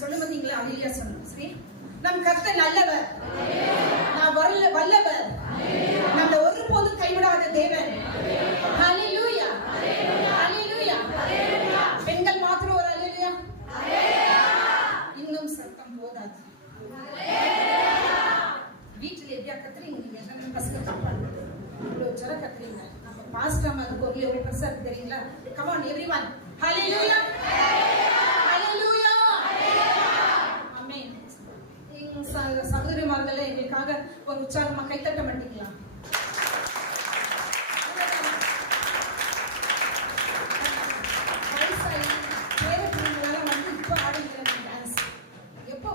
சொல்லும் போது நீங்களே அல்லேலூயா சொல்லணும். சரி, நம் கர்த்தர் நல்லவர், நான் வல்லவர், நம்மளை ஒருபோதும் கைவிடாத தேவன். அல்லேலூயா, அல்லேலூயா. பெண்கள் மாத்திரம் ஒரு அல்லேலூயா. இன்னும் சத்தம் போதாது. வீட்டுல எப்படியா கத்துறீங்க? நீங்க எல்லாமே பசங்க கத்துறாங்க, இவ்வளவு ஜர கத்துறீங்க. நம்ம பாஸ்டர் அம்மா அது பொருள் எவ்வளவு பெருசா இருக்கு தெரியுங்களா? கம் ஆன் எவ்ரிவன், ஹalleluya, ஹalleluya, ஆமென். எங்க சகோதரிமார்களே, எங்களுக்காக ஒரு உற்சாகமா கைத்தட்ட மாட்டீங்களா?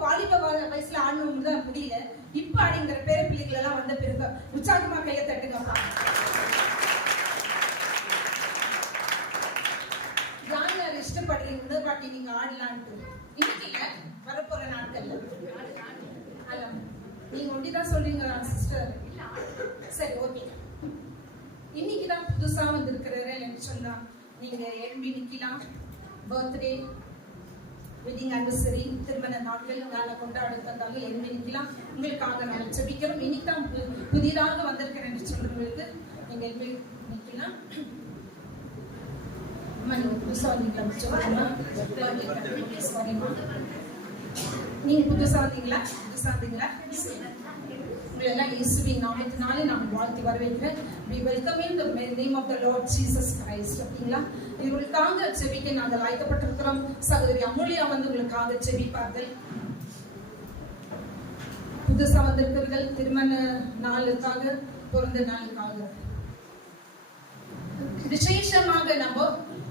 வாலிப வயசுல ஆடணும் தான் முடியல, இப்ப ஆடிங்கிற பேர பிள்ளைகள் எல்லாம் வந்த பிறகு உற்சாகமா கையை தட்டுங்கப்பா. யார் இஷ்டப்படுறீங்க முதல் பாட்டி நீங்க ஆடலான்ட்டு? இன்னைக்கு இல்ல, வரப்போற நாட்கள்ல. நீங்க ஒண்டிதான் சொல்றீங்க சிஸ்டர். சரி, ஓகே. இன்னைக்குதான் புதுசா வந்திருக்கிறாரு என்று சொன்னா நீங்க எழும்பி நிக்கலாம். பர்த்டே, வெட்டிங் ஆனிவர்சரி, திருமண நாட்கள் நாளை கொண்டாடுவதாக எழுந்து நிற்கலாம். உங்களுக்காக நாங்கள் ஜெபிக்கிறோம். இன்னைக்கு தான் புதிதாக வந்திருக்கிறேன் என்று சொல்றவங்களுக்கு நீங்க எழுந்து நிற்கலாம். நீங்க புதுசா வந்தீங்களா? உங்களெல்லாம் இயேசுவின் நாமத்தினாலே நான் வாழ்த்தி வரவேற்கிறேன். We welcome in the name of the Lord Jesus Christ. அப்படிங்களா? இவர்களுக்காக ஜெபிக்க நாங்கள் அழைக்கப்பட்டிருக்கிறோம். சகோதரி அமுலியா வந்து உங்களுக்காக ஜெபிப்பார்கள். புதுசா வந்திருக்கிறவர்கள் திருமண நாளுக்காக, பிறந்த நாளுக்காக விசேஷமாக நம்ம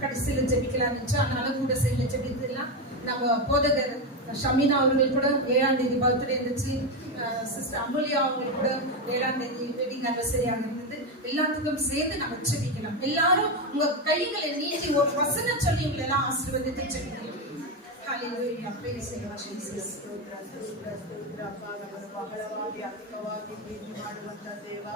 கடைசியில ஜெபிக்கலாம் என்று, அதனால கூட செய்யல ஜெபிக்கலாம். நம்ம போதகர் ஷமீனா அவர்கள் கூட 7ஆம் தேதி பர்த்டே இருந்துச்சு. சிஸ்டர் அமுலியா அவங்களுக்கு கூட 7ஆம் தேதி வெட்டிங் ஆனிவர்சரியாக இருந்தது. எல்லாத்துக்கும் சேர்த்து நம்ம ஜெபிக்கலாம். எல்லாரும் உங்க கைகளை நீட்டி ஒரு வசனம் சொல்லி உங்களை எல்லாம் ஆசீர்வதித்து ஜெபிக்கலாம். Hallelujah, praise the Lord Jesus. ಬಹಳವಾಗಿ ಅಧಿಕವಾಗಿ ಪ್ರೀತಿ ಮಾಡುವಂತ ದೇವ,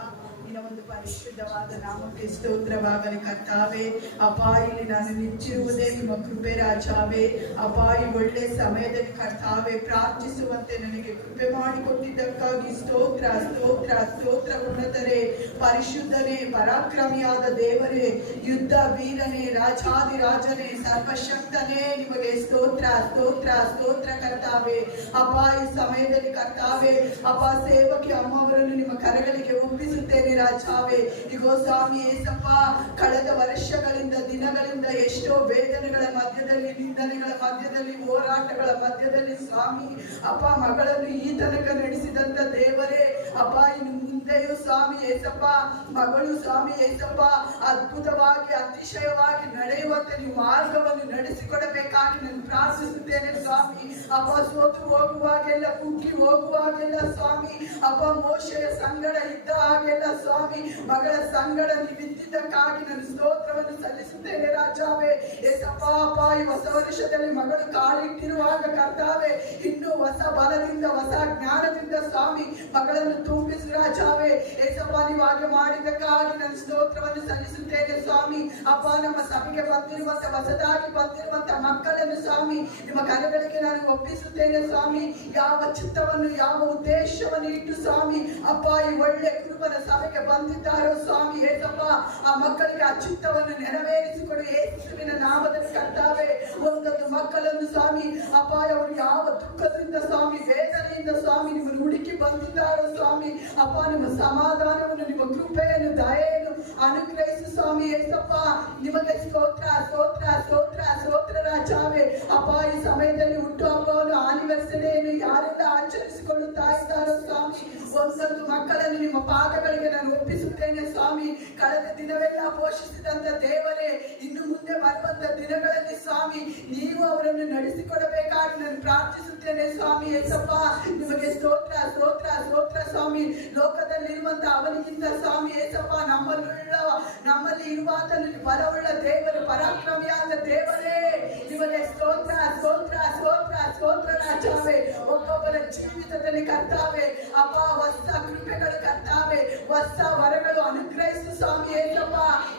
ನಿನ್ನ ಒಂದು ಪರಿಶುದ್ಧವಾದ ನಾಮಕ್ಕೆ ಸ್ತೋತ್ರವಾಗಲಿ ಕರ್ತಾವೆ. ಅಪ್ಪ, ಇಲ್ಲಿ ನಾನು ನಿಂತಿರುವುದೇ ನಿಮ್ಮ ಕೃಪೆ ರಾಜಾವೆ. ಅಪ್ಪ, ಈ ಒಳ್ಳೆ ಸಮಯದಲ್ಲಿ ಕರ್ತಾವೆ ಪ್ರಾರ್ಥಿಸುವಂತೆ ನನಗೆ ಕೃಪೆ ಮಾಡಿಕೊಟ್ಟಿದ್ದಕ್ಕಾಗಿ ಸ್ತೋತ್ರ ಸ್ತೋತ್ರ ಸ್ತೋತ್ರ. ಉನ್ನತರೇ, ಪರಿಶುದ್ಧನೇ, ಪರಾಕ್ರಮಿಯಾದ ದೇವರೇ, ಯುದ್ಧ ವೀರನೇ, ರಾಜಾದಿರಾಜನೇ, ಸರ್ವಶಕ್ತನೇ, ನಿಮಗೆ ಸ್ತೋತ್ರ ಸ್ತೋತ್ರ ಸ್ತೋತ್ರ ಕರ್ತಾವೆ. ಅಪ್ಪ, ಈ ಸಮಯದಲ್ಲಿ ಕರ್ತಾವೆ ಅಪ್ಪ, ಸೇವಕಿ ಅಮ್ಮವರನ್ನು ನಿಮ್ಮ ಕರಗಳಿಗೆ ಒಪ್ಪಿಸುತ್ತೇನೆ ರಾಜಾವೆ. ಇಗೋ ಸ್ವಾಮಿ ಏಸಪ್ಪ, ಕಳೆದ ವರ್ಷಗಳಿಂದ ದಿನಗಳಿಂದ ಎಷ್ಟೋ ವೇದನೆಗಳ ಮಧ್ಯದಲ್ಲಿ, ನಿಂದನೆಗಳ ಮಧ್ಯದಲ್ಲಿ, ಹೋರಾಟಗಳ ಮಧ್ಯದಲ್ಲಿ ಸ್ವಾಮಿ ಅಪ್ಪ ಮಗಳನ್ನು ಈ ತನಕ ನಡೆಸಿದಂತ ದೇವರೇ, ಅಪ್ಪ ಇನ್ನು ಮುಂದೆಯೂ ಸ್ವಾಮಿ ಏಸಪ್ಪ ಮಗಳು ಸ್ವಾಮಿ ಏಸಪ್ಪ ಅದ್ಭುತವಾಗಿ ಅತಿಶಯವಾಗಿ ನಡೆಯುವಂತೆ ನೀವು ಮಾರ್ಗವನ್ನು ನಡೆಸಿಕೊಡಬೇಕಾಗಿ ನಾನು ಪ್ರಾರ್ಥಿಸುತ್ತೇನೆ ಸ್ವಾಮಿ. ಅಪ್ಪ, ಸೋತು ಹೋಗುವಾಗೆಲ್ಲ, ಕುಗ್ಗಿ ಹೋಗುವಾಗೆಲ್ಲ ಸ್ವಾಮಿ ಅಪ್ಪ, ಮೋಶೆಯ ಸಂಗಡ ಇದ್ದ ಹಾಗೆಲ್ಲ ಸ್ವಾಮಿ ಮಗಳ ಸಂಗಡ ನೀವಿದ್ದಕ್ಕಾಗಿ ನಾನು ಸ್ತೋತ್ರವನ್ನು ಸಲ್ಲಿಸುತ್ತೇನೆ ರಾಜಾವೆ. ಏಸಪ್ಪ ಅಪ್ಪ, ಈ ಹೊಸ ವರ್ಷದಲ್ಲಿ ಮಗಳು ಕಾಲಿಟ್ಟಿರುವಾಗ ಕರ್ತಾವೆ, ಇನ್ನು ಹೊಸ ಬಲದಿಂದ ಹೊಸ ಜ್ಞಾನದಿಂದ ಸ್ವಾಮಿ ಮಗಳನ್ನು ತುಂಬಿಸಿ ರಾಜಾವೆ. ಏಸಪ್ಪ, ನೀವು ಹಾಗೆ ಮಾಡಿದ್ದಕ್ಕಾಗಿ ನಾನು ಸ್ತೋತ್ರವನ್ನು ಸಲ್ಲಿಸುತ್ತೇನೆ ಸ್ವಾಮಿ. ಅಪ್ಪ, ನಮ್ಮ ಸಭೆಗೆ ಬಂದಿರುವಂತ ಹೊಸದಾಗಿ ಬಂದಿರುವಂತ ಮಕ್ಕಳನ್ನು ಸ್ವಾಮಿ ನಿಮ್ಮ ಕರಗಳಿಗೆ ನಾನು ಒಪ್ಪಿಸುತ್ತೇನೆ ಸ್ವಾಮಿ. ಯಾವ ಚಿತ್ತವನ್ನು, ಯಾವ ಉದ್ದೇಶವನ್ನು ಇಟ್ಟು ಸ್ವಾಮಿ ಅಪ್ಪ ಈ ಒಳ್ಳೆ ಕುರುಬನ ಸಭೆಗೆ ಬಂದಿದ್ದಾರೋ ಸ್ವಾಮಿ ಏಸಪ್ಪ, ಆ ಮಕ್ಕಳಿಗೆ ಆ ಚಿತ್ತವನ್ನು ನೆರವೇರಿಸಿಕೊಡು ಯೇಸುವಿನ ನಾಮದಲ್ಲಿ ಕರ್ತಾವೆ. ಒಂದೊಂದು ಮಕ್ಕಳನ್ನು ಸ್ವಾಮಿ ಅಪ್ಪ, ಅವರು ಯಾವ ದುಃಖದಿಂದ ಸ್ವಾಮಿ, ವೇದನೆಯಿಂದ ಸ್ವಾಮಿ ನಿಮ್ಮನ್ನು ಹುಡುಕಿ ಬಂದಿದ್ದಾರೋ ಸ್ವಾಮಿ ಅಪ್ಪ, ನಿಮ್ಮ ಸಮಾಧಾನವನ್ನು, ನಿಮ್ಮ ಕೃಪೆಯನ್ನು, ದಯೆಯನ್ನು ಅನುಗ್ರಹಿಸು ಸ್ವಾಮಿ ಏಸಪ್ಪ. ನಿಮಗೆ ಸ್ತೋತ್ರ ಸ್ತೋತ್ರ ಸ್ತೋತ್ರ ಸ್ತೋತ್ರ ರಾಜಾವೆ. ಅಪ್ಪ, ಈ ಸಮಯದಲ್ಲಿ ಹುಟ್ಟು ಹಬ್ಬವನ್ನು, ಆನಿವರ್ಸರಿಯನ್ನು ಯಾರೆಲ್ಲ ಆಚರಿಸಿಕೊಳ್ಳುತ್ತಾ ಇದ್ದಾರೋ ಸ್ವಾಮಿ, ಒಂದೊಂದು ಮಕ್ಕಳನ್ನು ನಿಮ್ಮ ಪಾದಗಳಿಗೆ ನಾನು ಒಪ್ಪಿಸುತ್ತೇನೆ ಸ್ವಾಮಿ. ಕಳೆದ ದಿನವೆಲ್ಲ ಪೋಷಿಸಿದಂತ ದೇವರೇ, ಇನ್ನು ಮುಂದೆ ಬರುವಂತ ದಿನಗಳಲ್ಲಿ ಸ್ವಾಮಿ ನೀವು ಅವರನ್ನು ನಡೆಸಿಕೊಡಬೇಕಾಗಿ ನಾನು ಪ್ರಾರ್ಥಿಸುತ್ತೇನೆ ಸ್ವಾಮಿ ಏಸಪ್ಪ. ನಿಮಗೆ ಸ್ತೋತ್ರ ಸ್ತೋತ್ರ ಸ್ತೋತ್ರ ಸ್ವಾಮಿ. ಲೋಕದಲ್ಲಿರುವಂತ ಅವನಿಗಿಂತ ಸ್ವಾಮಿ ಏಸಪ್ಪ ನಮ್ಮಲ್ಲಿ ಇರುವಾತನು ಬಲವುಳ್ಳ ದೇವರು, ಪರಾಕ್ರಮಿಯಾದ ದೇವರೇ, ನಿಮಗೆ ಸ್ತೋತ್ರ ಸ್ತೋತ್ರ ಸ್ತೋತ್ರ ಸ್ತೋತ್ರ ರಾಜಾವೆ. ಒಬ್ಬೊಬ್ಬರ ಜೀವಿತದಲ್ಲಿ ಕರ್ತಾವೆ ಅಪ್ಪ ಹೊಸ ಕೃಪೆಗಳು ಕರ್ತಾವೆ, ಹೊಸ ವರಗಳು ಅನುಗ್ರಹಿಸು ಸ್ವಾಮಿ ಏಸಪ್ಪ.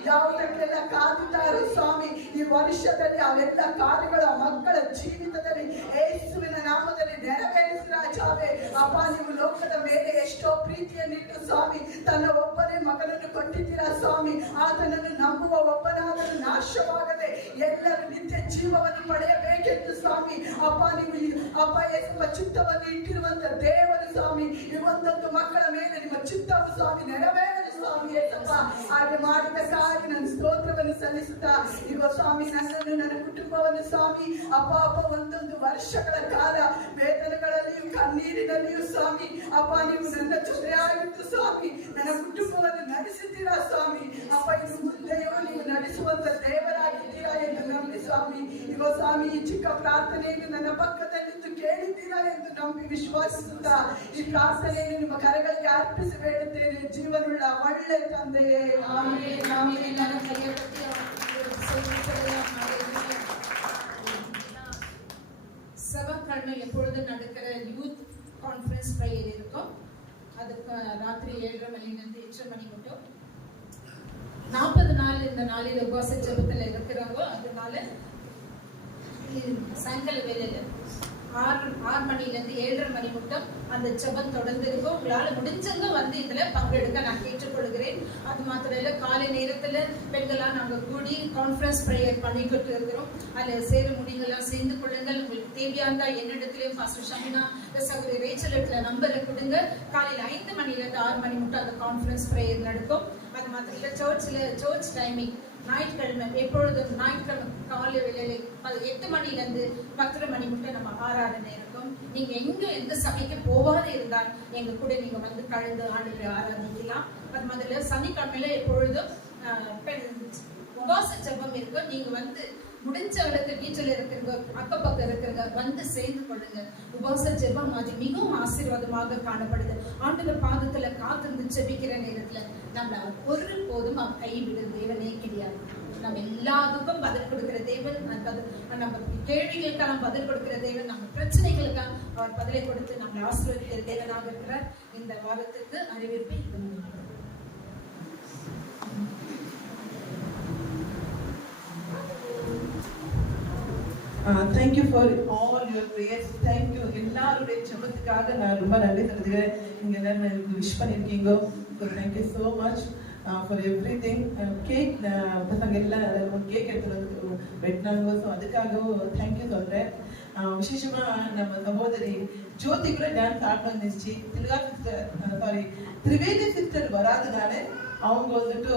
ಯಾವುದಕ್ಕೆಲ್ಲ ಕಾದಿದ್ದಾರೋ ಸ್ವಾಮಿ ಈ ವರ್ಷದಲ್ಲಿ ಅವೆಲ್ಲ ಕಾರ್ಯಗಳು ಆ ಮಕ್ಕಳ ಜೀವಿತದಲ್ಲಿ ಯೇಸುವಿನ ನಾಮದಲ್ಲಿ ನೆರವೇರಿಸಿ ರಾಜಾವೆ. ಅಪ್ಪ, ನೀವು ಲೋಕದ ಮೇಲೆ ಎಷ್ಟೋ ಪ್ರೀತಿಯನ್ನಿಟ್ಟು ಸ್ವಾಮಿ ತನ್ನ ಒಬ್ಬನೇ ಮಗನನ್ನು ಕೊಟ್ಟಿದ್ದೀರಾ ಸ್ವಾಮಿ. ಆತನನ್ನು ನಂಬುವ ಒಬ್ಬನಾದರೂ ನಾಶವಾಗದೆ ಎಲ್ಲರೂ ನಿತ್ಯ ಜೀವವನ್ನು ಪಡೆಯಬೇಕೆಂದು ಸ್ವಾಮಿ ಅಪ್ಪ, ನೀವು ಅಪ್ಪ ಯೇಸುವ ಚಿತ್ತವನ್ನು ಇಟ್ಟಿರುವಂತ ದೇವರು ಸ್ವಾಮಿ. ಈ ಒಂದೊಂದು ಮಕ್ಕಳ ಮೇಲೆ ನಿಮ್ಮ ಚಿತ್ತವು ಸ್ವಾಮಿ ನೆರವೇರಲು ಸ್ವಾಮಿ ಏಸಪ್ಪ. ಹಾಗೆ ಮಾಡಿದಕ್ಕಾಗಿ ನನ್ನ ಸ್ತೋತ್ರವನ್ನು ಸಲ್ಲಿಸುತ್ತಾ ಈಗ ಸ್ವಾಮಿ ನನ್ನನ್ನು ನನ್ನ ಕುಟುಂಬವನ್ನು ಸ್ವಾಮಿ ಅಪ್ಪ ಒಂದೊಂದು ವರ್ಷಗಳ ಕಾಲ ವೇದನೆಗಳಲ್ಲಿಯೂ ಕಣ್ಣೀರಿನಲ್ಲಿಯೂ ಸ್ವಾಮಿ ಅಪ್ಪ ನೀವು ನನ್ನ ಜೊತೆಯಾಗಿದ್ದು ಸ್ವಾಮಿ ನನ್ನ ಕುಟುಂಬವನ್ನು ನಡೆಸಿದ್ದೀರಾ ಸ್ವಾಮಿ. ಅಪ್ಪ ಇನ್ನು ಮುಂದೆಯೂ ನೀವು ನಡೆಸುವಂತ ದೇವರಾಗಿದ್ದೀರಾ ಎಂದು ನಂಬಿ ಸ್ವಾಮಿ ಈಗ ಸ್ವಾಮಿ ಈ ಚಿಕ್ಕ ಪ್ರಾರ್ಥನೆಯನ್ನು ನನ್ನ ಪಕ್ಕದಲ್ಲಿದ್ದು ಕೇಳಿದ್ದೀರಾ ಎಂದು ನಂಬಿ ವಿಶ್ವಾಸಿಸುತ್ತಾ ಈ ಪ್ರಾರ್ಥನೆಯನ್ನು ನಿಮ್ಮ ಕರೆಗಳಿಗೆ ಅರ್ಪಿಸಿ ಬೇಡುತ್ತೇನೆ ಜೀವನುಳ್ಳ ಒಳ್ಳೆ ತಂದೆಯೇ. செவ்வாய்க்கிழமை எப்பொழுதும் நடக்கிற யூத் கான்ஃபரன்ஸ் ப்ரேயர் இருக்கும். அதுக்கு ராத்திரி 7:30 மணிலேருந்து 8:30 மணி மட்டும் 40 நாள் இந்த நாளில் உபவாச ஜெபத்தில் இருக்கிறாங்க. அதனால சாயங்கால வேலையில 6 மணிலேருந்து 7:30 மணி மட்டும் அந்த ஜெபம் தொடர்ந்து இருக்கும். உங்களால முடிஞ்சவங்க வந்து இதுல பங்கெடுக்க நான் கேட்டுக்கொள்கிறேன். அது மாத்திரம் இல்ல, காலை நேரத்துல பெண்களா நாங்க கூடி கான்ஃபரன்ஸ் ப்ரேயர் பண்ணிக்கிட்டு இருக்கிறோம். அதுல சேர முடியுங்களா சேர்ந்து கொள்ளுங்கள். உங்களுக்கு தேவையானதா என்னிடத்திலயும் பாஸ்டர் ஷமினா சகோதரி ரேச்சல் இடத்துல நம்பரை கொடுங்க. காலையில 5 மணிலேருந்து 6 மணி மட்டும் அந்த கான்ஃபரன்ஸ் ப்ரேயர் நடக்கும். அது மாத்திரம் இல்ல, சர்ச் டைமிங் ஞாயிற்றுக்கிழமை எப்பொழுதும் ஞாயிற்றுக்கிழமை காலை வேளையில 8 மணிலேருந்து 10:30 மணி மட்டும் நம்ம ஆராதனை இருக்கும். நீங்க எந்த சபைக்கு போகாத இருந்தால் எங்க கூட நீங்க வந்து கலந்து ஆண்டுகளை ஆராதிக்கலாம். அது மாதிரி சனிக்கிழமையில எப்பொழுதும் உபவாச ஜெபம் இருக்கு. நீங்க வந்து முடிஞ்சவளுக்கு வீட்டில் இருக்கிறவங்க அக்கப்பக்கம் இருக்கிறவங்க வந்து சேர்ந்து கொள்ளுங்க. உபவாச ஜெபம் அது மிகவும் ஆசீர்வாதமாக காணப்படுது. ஆண்டவர் பாதத்துல காத்திருந்து ஜெபிக்கிற நேரத்துல நம்ம ஒரு போதும் கைவிடுற தேவனே கிடையாது. நம்ம எல்லாத்துக்கும் பதில் கொடுக்கிற தேவன், நம்ம கேள்விகளுக்கான பதில் கொடுக்கிற தேவன், நம்ம பிரச்சனைகளுக்காக அவர் பதிலை கொடுத்து நம்மளை ஆசீர்வதிக்கிற தேவனாக இருக்கிறார். இந்த வாரத்துக்கு அறிவிப்பை Thank you for all your prayers. Thank you. எல்லாருடைய ஜெபத்துக்காக நான் ரொம்ப நன்றி சொல்லுகிறேன். நீங்க எல்லாரும் எனக்கு விஷ் பண்ணிருக்கீங்க. So thank you so much for everything. Cake பசங்க எல்லாம் கேக் எடுத்து வந்து வெட்டினாங்க. ஸோ அதுக்காகவும் தேங்க்யூ சொல்றேன். விசேஷமா நம்ம சகோதரி ஜோதி கூட டான்ஸ் ஆட வந்துச்சு. திரிவேதி சிஸ்டர் வராதனால அவங்க வந்துட்டு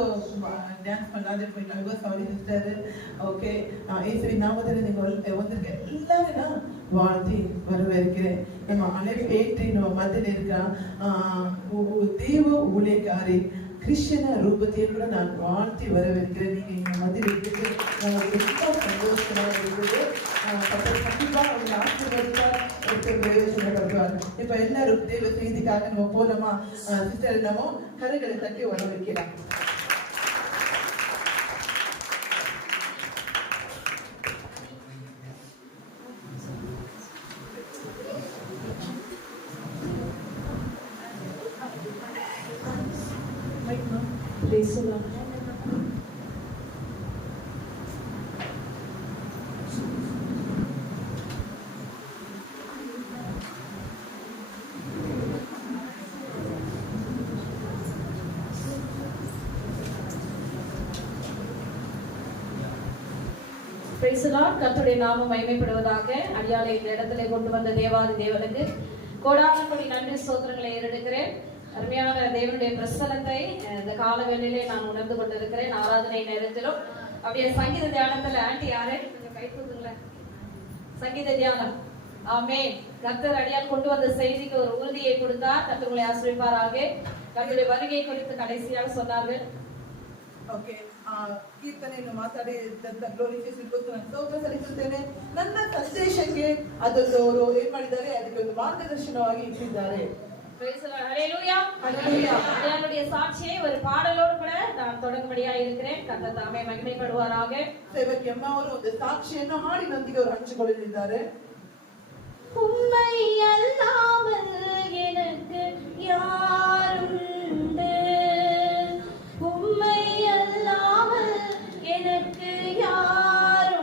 டான்ஸ் பண்ணாதே போயிட்டாங்க. Sorry sister. ஓகே, இயேசுவி நாமத்தில் நீங்க வந்திருக்க எல்லாரும் நான் வாழ்த்தி வரவேற்கிறேன். நம்ம அழைப்பேற்றி நம்ம மத்தியில் இருக்கிற தேவ ஊழியக்காரி கிறிஸ்டியன ரூபத்தையே கூட நான் வாழ்த்தி வரவேற்கிறேன். நீங்க எங்க மத்தியில் இருக்கிறது நமக்கு ரொம்ப சந்தோஷமா இருக்குது. கண்டிப்பா அவங்க ஆசீர்வாதத்தால் பிரயோஜனப்படுவார். இப்ப எல்லாரும் தேவ செய்திக்காக நம்ம போலமா சிஸ்டர் நம்ம கருகளை தட்டி வரவேற்கிறோம். கர்த்தருடைய நாமம் மகிமைப்படுவதாக. அடியாளை இந்த இடத்துல கொண்டு வந்த தேவாதி தேவனுக்கு கோடான கோடி நன்றி ஸ்தோத்திரங்களை ஏறெடுக்கிறேன். அருமையான தேவனுடைய பிரசன்னத்தை இந்த கால வேளையிலே நான் உணர்ந்து கொண்டிருக்கிறேன். ஆராதனை நேரத்திலும் அப்படியே சங்கீத தியானத்துல ஆண்டி யாரே கொஞ்சம் கை தூக்குங்களேன். சங்கீத தியானம். ஆமென். கர்த்தர் அடியால் கொண்டு வந்த செய்திக்கு ஒரு உறுதியை கொடுத்தார். கர்த்தர் உங்களை ஆசீர்வதிப்பாராக. கர்த்தருடைய வருகை குறித்து கடைசியாக சொன்னார்கள். ಓಕೆ, ಕೀರ್ತನೆಯನ್ನು ಮಾತಾಡಿದಂತ ಗ್ಲೋರಿಫಿಕೇಶನ್ಗೋಸ್ಕರ ನಾನು ಸ್ತೋತ್ರ ಸಲ್ಲಿಸುತ್ತೇನೆ. ನನ್ನ ಸಂದೇಶಕ್ಕೆ ಅದನ್ನು ಅವರು ಏನ್ ಮಾಡಿದ್ದಾರೆ, ಅದಕ್ಕೆ ಒಂದು ಮಾರ್ಗದರ್ಶನವಾಗಿ ಇಟ್ಟಿದ್ದಾರೆ. என்னுடைய சாட்சியை ஒரு பாடலோடு கூட நான் தொடங்கும்படியா இருக்கிறேன். கர்த்தர் தாமே மகிமைப்படுவாராக. ಸೇವಕಿ ಅಮ್ಮ ಅವರು ಒಂದು ಸಾಕ್ಷಿಯನ್ನು ಹಾಡಿನೊಂದಿಗೆ ಅವರು ಹಂಚಿಕೊಳ್ಳಲಿದ್ದಾರೆ. உம்மை அல்லாமல் எனக்கு யாருண்டு, உம்மை அல்லாமல் எனக்கு யாருண்டு,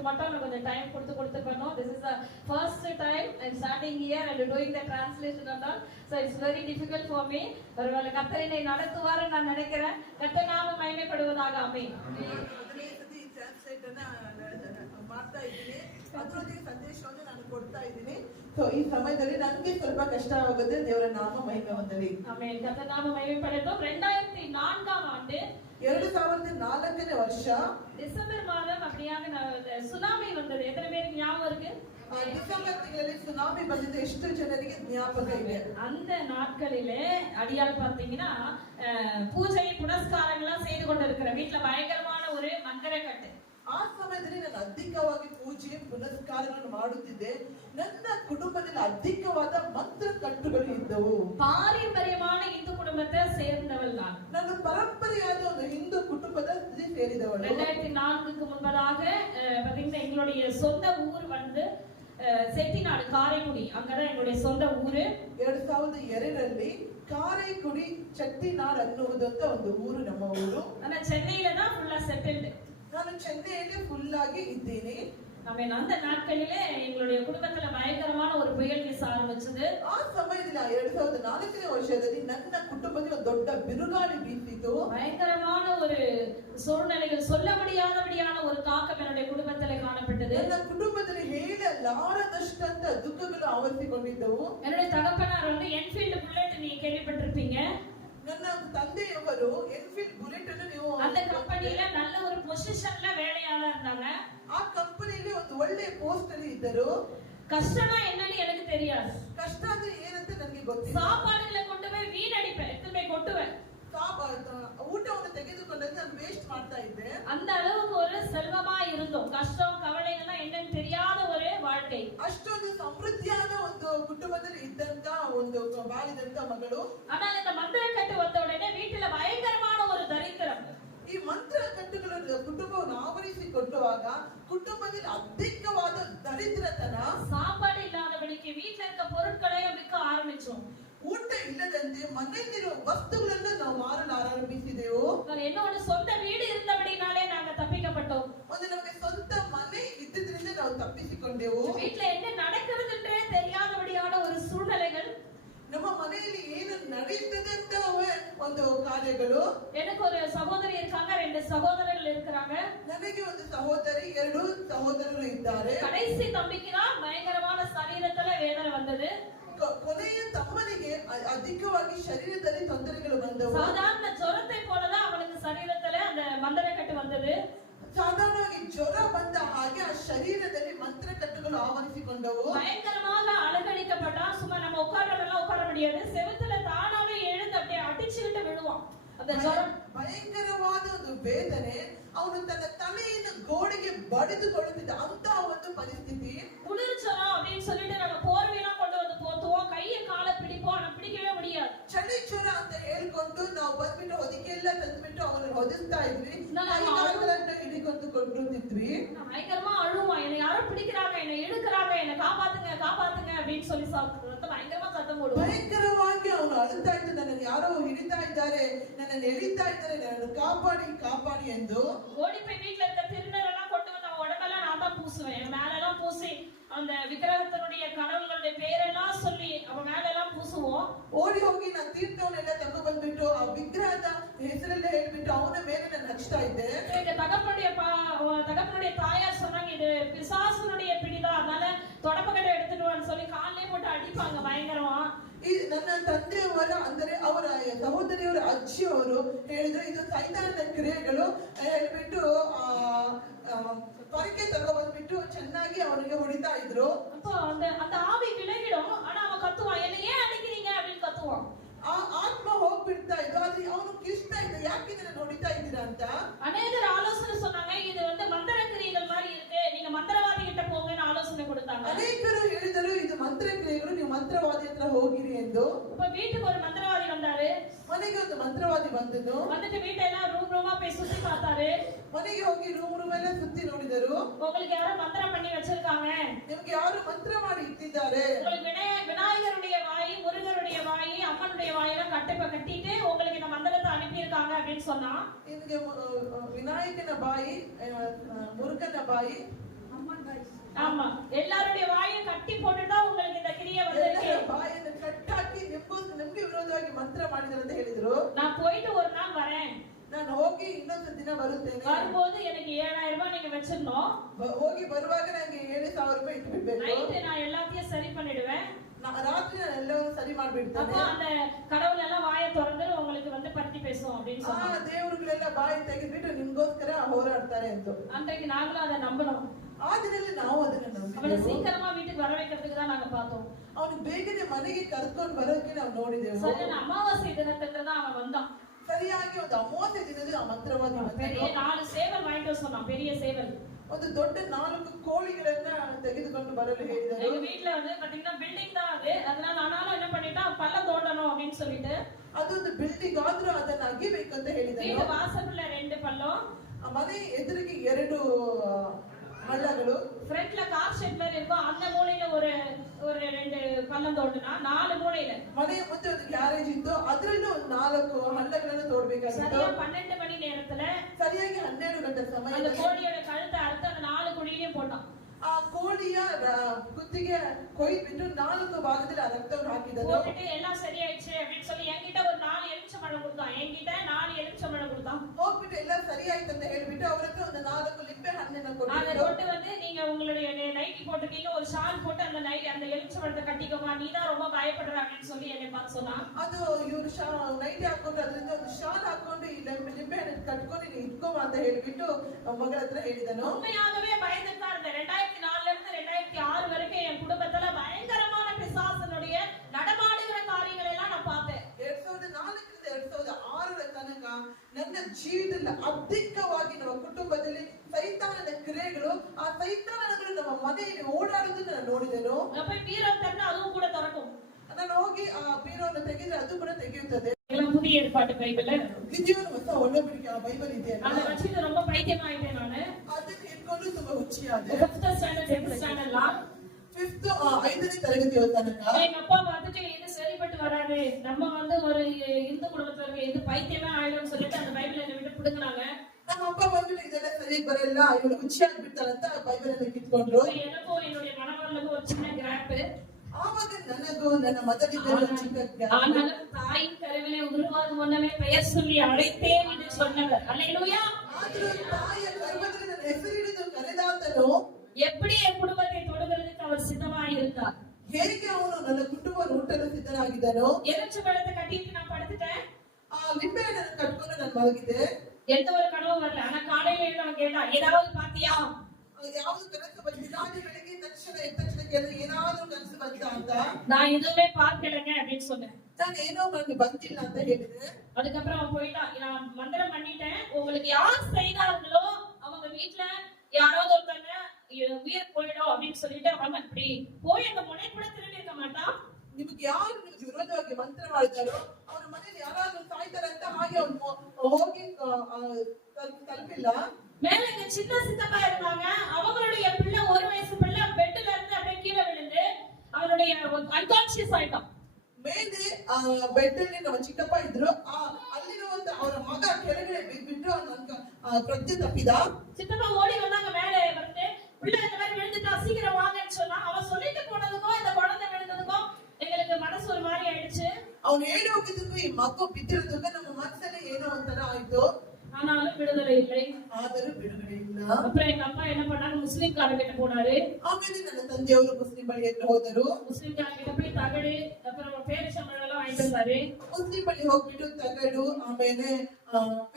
அதுக்கு மட்டும் நான் கொஞ்சம் டைம் கொடுத்து பண்ணோம். This is the first time I'm standing here and doing the translation and all, so it's very difficult for me. ஒருவேளை கர்த்தர் என்னை நடத்துவார் நான் நினைக்கிறேன். கர்த்தர் நாமம் மகிமைப்படுவதாக. ஆமென். ಮಾಡ್ತಾ ಇದ್ದೀನಿ, ಅದರೊಂದಿಗೆ ಸಂದೇಶವನ್ನು ನಾನು ಕೊಡ್ತಾ ಇದ್ದೀನಿ. ಸೊ ಈ ಸಮಯದಲ್ಲಿ ನನಗೆ ಸ್ವಲ್ಪ ಕಷ್ಟ ಆಗುತ್ತೆ. ದೇವರ ನಾಮ ಮಹಿಮೆ ಹೊಂದಲಿ. ಆಮೆನ್. ಕರ್ತನ ನಾಮ ಮಹಿಮೆಪಡட்டும். 2004ஆம் ஆண்டு 2004ನೇ ವರ್ಷ டிசம்பர் மாதம் அப்படியாக சுனாமி வந்தது. எத்தனை பேருக்கு ஞாபகம் இருக்கு? டிசம்பர் ತಿಂಗಳಲ್ಲಿ ಸುನಾಮಿ ಬಂದಿದ್ದು ಎಷ್ಟು ಜನರಿಗೆ ಜ್ಞಾಪಕ ಇದೆ? அந்த நாட்களிலே அடியாள் பார்த்தீங்கன்னா பூஜை புனஸ்காரங்கள்லாம் செய்து கொண்டிருக்கிற வீட்டுல பயங்கரமான ஒரு மந்திரக்கட்டு. ಆ ಸಮಯದಲ್ಲಿ ನಾನು ಅಧಿಕವಾಗಿ ಪೂಜೆ ಪುನಸ್ಕಾರಗಳನ್ನು ಮಾಡುತ್ತಿದ್ದೆ. ನನ್ನ ಕುಟುಂಬದಲ್ಲಿ ಅಧಿಕವಾದ ಮಂತ್ರ ಕಟ್ಟುಗಳು ಇದ್ದವು. பாரம்பரியமான இந்து குடும்பத்தை சேர்ந்தவள் நான். ನಾನು ಪರಂಪರೆಯಾದ ಒಂದು ಹಿಂದೂ ಕುಟುಂಬದಲ್ಲಿ ಸೇರಿದವಳು. 2004க்கு முன்பதாக பாத்தீங்கன்னா எங்களுடைய சொந்த ஊர் வந்து செட்டிநாடு காரைக்குடி. அங்கதான் எங்களுடைய சொந்த ஊரு. 2002ರಲ್ಲಿ ಕಾರೈಕುಡಿ ಚೆಟ್ಟಿನಾಡ್ ಅನ್ನುವುದಂತ ಒಂದು ಊರು ನಮ್ಮ ಊರು. ஆனா சென்னையில தான் ஃபுல்லா செட்டில்டு. ನಾನು ಚೆನ್ನೈಯಲ್ಲಿ ಫುಲ್ ಆಗಿ ಇದ್ದೀನಿ. ಆಮೇಲೆ அந்த நாட்களிலே எங்களுடைய குடும்பத்துல பயங்கரமான ஒரு புயல் வீச ஆரம்பிச்சது. ಆ ಸಮಯದಲ್ಲಿ 2004ನೇ ವರ್ಷದಲ್ಲಿ ನನ್ನ ಕುಟುಂಬದಲ್ಲಿ ಒಂದು ದೊಡ್ಡ ಬಿರುಗಾಳಿ ಬೀಸಿತು. பயங்கரமான ஒரு சூழ்நிலைகள் சொல்ல முடியாதபடியான ஒரு தாக்கம் என்னுடைய குடும்பத்துல காணப்பட்டது. ನನ್ನ ಕುಟುಂಬದಲ್ಲಿ ಹೇಳಲಾರದಷ್ಟಂತ ದುಃಖಗಳು ಆವರಿಸಿಕೊಂಡಿದ್ದವು. என்னுடைய தகப்பனார் வந்து என்ஃபீல்ட் புல்லட் நீங்க கேள்விப்பட்டிருப்பீங்க. ನನ್ನ ತಂದೆಯವರು ಎನ್ಫೀಲ್ಡ್ ಬುಲೆಟ್ ಅನ್ನು ನೀವು அந்த கம்பெனில நல்ல ஒரு பொசிஷன்ல வேலையாளா இருந்தாங்க. ಆ ಕಂಪನಿಯಲ್ಲಿ ಒಂದು ಒಳ್ಳೆ ಪೋಸ್ಟ್ ಅಲ್ಲಿ ಇದ್ದರು. கஷ்டம்னா என்னன்னு எனக்கு தெரியாது. ಕಷ್ಟ ಅಂದ್ರೆ ಏನಂತ ನನಗೆ ಗೊತ್ತಿಲ್ಲ. சாப்பாடுல கொண்டு போய் வீணடிப்பேன், எடுத்து போய் கொட்டுவேன். ಊಟವನ್ನು ತೆಗೆದುಕೊಂಡು ನಾನು ವೇಸ್ಟ್ ಮಾಡ್ತಾ ಇದ್ದೆ. அந்த அளவுக்கு ஒரு செல்வமா இருந்தோம். கஷ்டம் கவலைகள்னா என்னன்னு தெரியாத ஒரு வாழ்க்கை. ಅಷ್ಟೊಂದು ಸಮೃದ್ಧಿಯಾದ ಒಂದು ಕುಟುಂಬದಲ್ಲಿ ಇದ್ದಂತ ಒಂದು ಬಾಳಿದಂತ ಮಗಳು. ஆனால் இந்த மந்திர கட்டு வந்த உடனே வீட்டுல பயங்கரமான ஒரு தரித்திரம். ಈ ಮಂತ್ರ ಕಟ್ಟುಗಳನ್ನು ಕುಟುಂಬವನ್ನು ಆವರಿಸಿಕೊಳ್ಳುವಾಗ ಕುಟುಂಬದಲ್ಲಿ ಅಧಿಕವಾದ ದರಿದ್ರತನ, சாப்பாடு இல்லாதபடிக்கு வீட்டுல இருக்க பொருட்களையும் விற்க ஆரம்பிச்சோம். ಊಟ ಇಲ್ಲದಂತೆ ಮನೆಯಲ್ಲಿರುವ ವಸ್ತುಗಳನ್ನು ನಾವು ಮಾರಲು ಆರಂಭಿಸಿದೆವು. என்னோட சொந்த வீடு இருந்தபடினாலே நாங்க தப்பிக்கப்பட்டோம். ಒಂದು ನಮಗೆ ಸ್ವಂತ ಮನೆ ಇದ್ದಿದ್ರಿಂದ ನಾವು ತಪ್ಪಿಸಿಕೊಂಡೆವು. வீட்டுல என்ன நடக்கிறதுன்றே தெரியாதபடியான ஒரு சூழ்நிலைகள். ನಮ್ಮ ಮನೆಯಲ್ಲಿ ಏನು ನಡೆಯುತ್ತದೆ ಅಂತ ಒಂದು ಕಾರ್ಯಗಳು. எனக்கு ஒரு சகோதரி இருக்காங்க, 2 சகோதரர்கள் இருக்கிறாங்க. ನನಗೆ ಒಂದು ಸಹೋದರಿ, 2 ಸಹೋದರರು ಇದ್ದಾರೆ. கடைசி தம்பிக்கு தான் பயங்கரமான சரீரத்துல வேதனை வந்தது. ಕೊನೆಯ ತಮ್ಮನಿಗೆ ಅಧಿಕವಾಗಿ ಶರೀರದಲ್ಲಿ ತೊಂದರೆಗಳು ಬಂದವು. சாதாரண ஜுரத்தை போலதான் அவனுக்கு சரீரத்துல அந்த மந்திரக்கட்டு வந்தது. ಸಾಧಾರಣವಾಗಿ ಜ್ವರ ಬಂದ ಹಾಗೆ ಆ ಶರೀರದಲ್ಲಿ ಮಂತ್ರಕಟ್ಟುಗಳು ಆವರಿಸಿಕೊಂಡವು. பயங்கரமாக அலங்கடிக்கப்பட்டான். சும்மா நம்ம உட்கார்றதெல்லாம் உட்கார முடியாது. செவுத்துல தானாவே எழுந்து அப்படியே அடிச்சுக்கிட்டு விழுவான். அந்த ஜுரம் ಭಯಂಕರವಾದ ಒಂದು ವೇದನೆ. ಅವನು ತನ್ನ ತಲೆಯನ್ನು ಗೋಡೆಗೆ ಬಡಿದುಕೊಳ್ಳುತ್ತಿದ್ದ ಅಂತ ಒಂದು ಪರಿಸ್ಥಿತಿ. குளிர் ஜுரம் அப்படின்னு சொல்லிட்டு நம்ம போர்வையெல்லாம் கொண்டு வந்து போத்துவோம், கையை காலை பிடிப்போம், ஆனா பிடிக்கவே முடியாது. ಚಳಿ ಜ್ವರ ಅಂತ ಹೇಳ್ಕೊಂಡು ನಾವು ಬಂದ್ಬಿಟ್ಟು ಹೊದಿಕೆಲ್ಲ ತಂದ್ಬಿಟ್ಟು ಅವನು ಹೊದಿಸ್ತಾ ಇದ್ವಿ. ಕೈಗಾಲುಗಳನ್ನ ಹಿಡಿಕೊಂಡು ಕೊಂಡ್ಬಿಟ್ಟಿದ್ವಿ. பயங்கரமா அழுவான், என்னை யாரும் பிடிக்கிறாங்க, என்னை இழுக்கிறாங்க, என்னை காப்பாத்துங்க காப்பாத்துங்க அப்படின்னு சொல்லி பயங்கரமா சத்தம் போடுவான். ಭಯಂಕರವಾಗಿ ಅವನು ಅಳುತ್ತಾ ಇದ್ದ, ನನ್ನನ್ನು ಯಾರೋ ಹಿಡಿತಾ ಇದ್ದಾರೆ, ನನ್ನನ್ನು ಎಳಿತಾ ಇದ್ದಾರೆ, ನನ್ನನ್ನು ಕಾಪಾಡಿ ಕಾಪಾಡಿ ಎಂದು. ஓடி போய் வீட்டுல இருக்க திருநரெல்லாம் கொண்டு வந்து அவன் உடம்பெல்லாம் நான் தான் பூசுவேன். என் மேல எல்லாம் பூசி அந்த விக்கிரகத்தினுடைய கடவுளுடைய பேரெல்லாம் சொல்லி அவன் மேல எல்லாம் பூசுவோம். ಓಡಿ ಹೋಗಿ ನಾನು ತೀರ್ಥವನ್ನೆಲ್ಲ ತಗೊಂಡು ಬಂದ್ಬಿಟ್ಟು ಆ ವಿಗ್ರಹದ ಹೆಸರೆಲ್ಲ ಹೇಳ್ಬಿಟ್ಟು ಅವನ ಮೇಲೆ ನಾನು ಹಚ್ತಾ ಇದ್ದೆ. எங்க தகப்பனுடைய தாயார் சொன்னாங்க, இது பிசாசுனுடைய பிடிதான், அதனால தொடப்பக்கட்டை எடுத்துட்டு வான்னு சொல்லி காலையே போட்டு அடிப்பாங்க பயங்கரமா. ಈ ನನ್ನ ತಂದೆಯವರ ಅಂದರೆ ಅವರ ಸಹೋದರಿಯವರ ಅಜ್ಜಿಯವರು ಹೇಳಿದ್ರು, ಇದು ಸೈತಾನದ ಕ್ರಿಯೆಗಳು ಹೇಳ್ಬಿಟ್ಟು ಪರಕೆ ತಗೊಂಡ್ಬಿಟ್ಟು ಚೆನ್ನಾಗಿ ಅವನಿಗೆ ಹೊಡಿತಾ ಇದ್ರು. அப்போ அந்த ஆவி விலகிடும். ஆனா அவன் கத்துவான், என்ன ஏன் அடிக்கிறீங்க அப்படின்னு கத்துவான். ಆ ಆತ್ಮ ಹೋಗ್ಬಿಡ್ತಾ ಇದ್ದು, ಆದ್ರೆ ಅವನು ಕಿಸ್ತಾ ಇದ್ದ, ಯಾಕೆ ಇದನ್ನ ನೋಡಿತಾ ಇದ್ದೀರಾ ಅಂತ. அநேகர் ஆலோசனை சொன்னாங்க, இது வந்து மந்திர கிரியைகள் மாதிரி இருக்கு, நீங்க மந்திரவாதி கிட்ட போங்கன்னு ஆலோசனை கொடுத்தாங்க. ಅನೇಕರು ಹೇಳಿದರು, ಇದು ಮಂತ್ರ ಕ್ರಿಯೆಗಳು, ನೀವು ಮಂತ್ರವಾದಿ ಹತ್ರ ಹೋಗಿರಿ ಎಂದು. இப்ப வீட்டுக்கு ஒரு மந்திரவாதி வந்தாரு. ಮನೆಗೆ ಒಂದು ಮಂತ್ರವಾದಿ ಬಂದನು. வந்துட்டு வீட்டெல்லாம் ரூமா போய் சுத்தி பார்த்தாரு. ಮನೆಗೆ ಹೋಗಿ ರೂಮ್ ಎಲ್ಲ ಸುತ್ತಿ ನೋಡಿದರು. உங்களுக்கு யாரோ மந்திரம் பண்ணி வச்சிருக்காங்க, ನಿಮ್ಗೆ ಯಾರು ಮಂತ್ರ ಮಾಡಿ ಇಟ್ಟಿದ್ದಾರೆ, உங்களுக்கு விநாயகருடைய வாய், முருகருடைய வாய், அம்மனுடைய வாயெல்லாம் கட்டிட்டு உங்களுக்கு இந்த மந்திரத்தை அனுப்பியிருக்காங்க அப்படின்னு சொன்னா. ನಿಮಗೆ ವಿನಾಯಕನ ಬಾಯಿ, ಮುರುಗನ ಬಾಯಿ ஆமா, எல்லாருடைய வாயை கட்டி போட்டுதான் உங்களுக்கு இந்த கிரியை வந்திருக்கு. ಎಲ್ಲರ ಬಾಯನ್ನು ಕಟ್ಟಾಕಿ ನಿಮ್ಗೆ ವಿರೋಧವಾಗಿ ಮಂತ್ರ ಮಾಡಿದ್ರು ಅಂತ ಹೇಳಿದ್ರು. நான் போயிட்டு ஒரு நாள் வரேன், ನಾನು ಹೋಗಿ ಇನ್ನೊಂದು ದಿನ ಬರುತ್ತೇನೆ, வரும்போது எனக்கு 7000 ரூபாய் நீங்க வச்சிடணும், ಹೋಗಿ ಬರುವಾಗ ನನಗೆ 7000 ರೂಪಾಯಿ ಇಟ್ಟು ಬಿಡ್ಬೇಕು, நைட்டு நான் எல்லாத்தையும் சரி பண்ணிடுவேன், ರಾತ್ರಿ ನಾನು ಎಲ್ಲವನ್ನೂ ಸರಿ ಮಾಡ್ಬಿಡ್ತೇನೆ. அப்போ அந்த கடவுள் எல்லாம் வாயை திறந்து உங்களுக்கு வந்து பத்தி பேசும் அப்படின்னு ಆ சொன்னாங்க. ದೇವರುಗಳೆಲ್ಲ ಬಾಯಿ ತೆಗೆದ್ಬಿಟ್ಟು ನಿಮ್ಗೋಸ್ಕರ ಹೋರಾಡ್ತಾರೆ ಅಂತ. அன்றைக்கு நாங்களும் அதை நம்பணும். ಆ ದಿನದಲ್ಲಿ ನಾವು ಅದನ್ನ அவனை ನಂಬಿದೆವು. சீக்கிரமா வீட்டுக்கு வர வைக்கிறதுக்கு தான் நாங்க பார்த்தோம். ಅವನು ಬೇಗನೆ ಮನೆಗೆ ಕರ್ಕೊಂಡು ಬರೋಕೆ ನಾವು ನೋಡಿದೆವು. சரியான அமாவாசை தினத்துக்கு தான் அவன் வந்தான். ಸರಿಯಾಗಿ ಒಂದು ಅಮಾವಾಸ್ಯೆ ದಿನದಲ್ಲಿ ಆ ಮಂತ್ರವಾಗಿ பெரிய 4 சேவல் வாங்கிட்டு வர சொன்னான், பெரிய சேவல். ಒಂದು ದೊಡ್ಡ 4 ಕೋಳಿಗಳನ್ನ ತೆಗೆದುಕೊಂಡು ಬರಲು ಹೇಳಿದರು. எங்க வீட்ல வந்து பாத்தீங்கன்னா பில்டிங் தான் அது, அதனால ஆனாலும் என்ன பண்ணிட்டான், பள்ளம் தோண்டணும் அப்படின்னு சொல்லிட்டு ಅದೊಂದು ಬಿಲ್ಡಿಂಗ್ ಆದ್ರೂ ಅದನ್ನ ಅಗಿಬೇಕು ಅಂತ ಹೇಳಿದರು. வீட்டு வாசல்ல 2 பள்ளம், ಮನೆ ಎದುರಿಗೆ 2 ಹಳ್ಳಗಳು, ஃப்ரண்ட்ல கார் ஷெட் மாதிரி இருக்கும், அந்த மூலையில ஒரு 2 பள்ளம் தோண்டினா 4 மூலையில. ಮನೆಯ ಮುಂದೆ ಒಂದು ಗ್ಯಾರೇಜ್ ಇತ್ತು, ಅದರಲ್ಲೂ ಒಂದು 4 ಹಳ್ಳಗಳನ್ನು ತೋಡ್ಬೇಕಾಗಿತ್ತು. சரியா 12 மணி நேரத்துல ಸರಿಯಾಗಿ 12 ಗಂಟೆ அந்த ಸಮಯದಲ್ಲಿ கோழியோட கழுத்தை அறுத்து அந்த 4 குழியிலையும் போட்டான். ಆ ಕೋಳಿಯ ಕುತ್ತಿಗೆ ಕೊಯ್ದ್ಬಿಟ್ಟು 4 ಭಾಗದಲ್ಲಿ ಆ ರಕ್ತವನ್ನು ಹಾಕಿದರು. போட்டுட்டு எல்லாம் சரியாயிடுச்சு அப்படின்னு சொல்லி என்கிட்ட ஒரு 4 எலுமிச்சம்பழம் கொடுத்தான், என்கிட்ட 4 எலுமிச்சம்பழம் கொடுத்தான். ಹೋಗ್ಬಿಟ್ಟು ಎಲ್ಲ ಸರಿ ಆಯ್ತು ಅಂತ ಹೇಳ್ಬಿಟ್ಟು ಅವರತ್ರ ಒಂದು 4 ಲಿಂಬೆ ಹಣ್ಣನ್ನ அதை ಕೊಟ್ಟಿದ್ರು. கொண்டு வந்து நீங்க உங்களுடைய நைட்டி போட்டுட்டீங்க, ஒரு ஷால் போட்டு அந்த அந்த எலுமிச்சம்பழத்தை கட்டிக்கோமா, நீ தான் ரொம்ப பயப்படுற அப்படின்னு சொல்லி என்னை பார்த்து சொன்னான். ಅದು ಇವರು ನೈಟಿ ಹಾಕೊಂಡು ಅದರಿಂದ ಒಂದು ಶಾಲ್ ಹಾಕೊಂಡು ಈ ಲಿಂಬೆ ಹಣ್ಣು ಕಟ್ಕೊಂಡು ನೀನು ಇಟ್ಕೋಮ ಅಂತ ಹೇಳ್ಬಿಟ್ಟು ಮಗಳ ಹತ್ರ ಹೇಳಿದನು. உண்மையாகவே பயந்துட்டு தான் இருந்தேன். 2004 இருந்து 2006 வரைக்கும் என் குடும்பத்துல பயங்கரமான பிசாசனுடைய நடமாடுகிற காரியங்களை எல்லாம் நான் பார்த்தேன். 2004 ರಿಂದ 2006 ತನಕ ನನ್ನ ಜೀವಿತದಲ್ಲಿ ಅಧಿಕವಾಗಿ ನಮ್ಮ ಕುಟುಂಬದಲ್ಲಿ ಸೈತಾನನ ಕ್ರಿಯೆಗಳು, ಆ ಸೈತಾನಗಳು ನಮ್ಮ ಮನೆಯಲ್ಲಿ ಓಡಾಡುವುದನ್ನು ನಾನು ನೋಡಿದೆನು. அப்ப பீரோ திறந்தா அதுவும் கூட திறக்கும். ನಾನು ಹೋಗಿ ಆ ಬೀರವನ್ನು ತೆಗೆದ್ರೆ ಅದು ಕೂಡ ತೆಗೆಯುತ್ತದೆ. எல்லாம் புதிய ஏற்பாட்டு பைபிள், ನಿಜವಾದ ಹೊಸ ಒಡಂಬಡಿಕೆ ಆ ಬೈಬಲ್ ಇದೆಯಲ್ಲ, அதை வச்சுட்டு ரொம்ப பைத்தியமாயிட்டேன் நானு. ಅದನ್ನ ಇಟ್ಕೊಂಡು ತುಂಬಾ ಹುಚ್ಚಿಯಾದೆ. 5th ஸ்டாண்டர்ட் 10th ஸ்டாண்டர்ட்லாம் 5th 5ನೇ ತರಗತಿಯ ತನಕ எங்க அப்பா பார்த்துட்டு இது சரிப்பட்டு வராது, நம்ம வந்து ஒரு இந்து குடும்பத்துல இருக்க இது பைத்தியமே ஆயிடும்னு சொல்லிட்டு அந்த பைபிள் என்னை விட்டு பிடுங்கினாங்க. ನಮ್ಮ ಅಪ್ಪ ಬಂದ್ಬಿಟ್ಟು ಇದೆಲ್ಲ ಸರಿ ಬರಲ್ಲ, ಇವಳು ಹುಚ್ಚಿಯಾಗಿ ಬಿಡ್ತಾಳಂತ ಬೈಬಲ್ ಅನ್ನು ಕಿತ್ಕೊಂಡ್ರು. எனக்கும் என்னுடைய மனவர்களுக்கும் ஒரு சின்ன கிராப். ಆವಾಗ ನನಗೂ ನನ್ನ ಮಗನಿಗೂ ಚಿಕ್ಕ ಜ್ಞಾನ. ஆனாலும் தாயின் கருவிலே உருவாகும் முன்னமே பெயர் சொல்லி அழைத்தேன் என்று சொன்னவர். அல்லேலூயா. ಆದರೂ ತಾಯಿಯ ಗರ್ಭದಲ್ಲಿ ನನ್ನ ಹೆಸರಿಡಿದು ಕರೆದಾತನು எப்படி என் குடும்பத்தை தொடுகிறதுக்கு அவர் சித்தமாய் இருந்தார். ಹೇಗೆ ಅವನು ನನ್ನ ಕುಟುಂಬವನ್ನು ಹುಟ್ಟಲು ಸಿದ್ಧನಾಗಿದ್ದನು. எலுமிச்சம்பழத்தை கட்டிட்டு நான் படுத்துட்டேன். ಆ ಲಿಂಬೆ ಹಣ್ಣನ್ನು ಕಟ್ಕೊಂಡು ನಾನು ಮಲಗಿದ್ದೆ. எந்த ஒரு கனவும் வரல. ஆனா காலையில எழுந்து கேட்டா ஏதாவது பாத்தியா, ಯಾವುದು ಕನಸು ಬಂದಿಲ್ಲ. ನಾನು ಬೆಳಿಗ್ಗೆ ತಕ್ಷಣ ಎದ್ದ ತಕ್ಷಣ ಕೇಳಿದ್ರೆ ಏನಾದ್ರೂ ಕನಸು ಬಂತ ಅಂತ. நான் எதுவுமே பார்க்கலங்க அப்படின்னு சொன்னேன். ನಾನು ಏನೋ ನನಗೆ ಬಂದಿಲ್ಲ ಅಂತ ಹೇಳಿದೆ. அதுக்கப்புறம் அவன் போயிட்டான். நான் மந்திரம் பண்ணிட்டேன், உங்களுக்கு யார் செய்தார்களோ அவங்க வீட்டுல யாராவது ஒருத்தங்க உயிர் போயிடும் அப்படின்னு சொல்லிட்டு அவன் இப்படி போய் அந்த முனை கூட திரும்பி இருக்க மாட்டான். ನಿಮಗೆ ಯಾರು ನಿಮಗೆ ವಿರೋಧವಾಗಿ ಮಂತ್ರ ಮಾಡ್ತಾರೋ ಅವ್ರ ಮನೇಲಿ ಯಾರಾದ್ರೂ ಸಾಯ್ತಾರೆ ಅಂತ ಹಾಗೆ ಅವ್ನು ಹೋಗಿ ತಲುಪಿಲ್ಲ. மேல எங்க சின்ன சித்தப்பா இருந்தாங்க, அவங்களுடைய பிள்ளை 1 வயசு பிள்ளை பெட்ல இருந்து அப்படியே கீழே விழுந்து அவனுடைய அன்கான்சியஸ் ஆயிட்டான். ಮೇಲೆ ಬೆಡ್ ಅಲ್ಲಿ ನಮ್ಮ ಚಿಕ್ಕಪ್ಪ ಇದ್ರು, ಅಲ್ಲಿರುವಂತ ಅವರ ಮಗ ಕೆಳಗಡೆ ಬಿದ್ದು ಪ್ರಜ್ಞೆ ತಪ್ಪಿದ. சித்தப்பா ஓடி வந்தாங்க, மேல வந்து பிள்ளை இந்த மாதிரி விழுந்துட்டா சீக்கிரம் வாங்கன்னு சொன்னா. அவன் சொல்லிட்டு போனதுக்கும் இந்த குழந்தை விழுந்ததுக்கும் எங்களுக்கு மனசு ஒரு மாதிரி ஆயிடுச்சு. ಅವನು ಹೇಳಿ ಹೋಗಿದ್ದಕ್ಕೂ ಈ ಮಗು ಬಿದ್ದಿರೋದಕ್ಕೂ ನಮ್ಮ ಮನಸ್ಸಲ್ಲಿ ಏನೋ ಒಂಥರ ಆಯ್ತು. ஆனாலும் விடுதலை இல்லை. ಆದರೂ ಬಿಡುಗಡೆ ಇಲ್ಲ. அப்புறம் எங்க அப்பா என்ன பண்ணாங்க, முஸ்லிம் காரங்கிட்ட போனாரு. ಆಮೇಲೆ ನನ್ನ ತಂದೆಯವರು ಮುಸ್ಲಿಂ ಬಳಿಗೆ ಹೋದರು. முஸ்லிம் காரங்கிட்ட போய் தகடு அப்புறம் பேரிச்சம்பழம் எல்லாம் வாங்கிட்டு வந்தாரு. ಮುಸ್ಲಿಂ ಬಳಿ ಹೋಗ್ಬಿಟ್ಟು ತಗಡು ಆಮೇಲೆ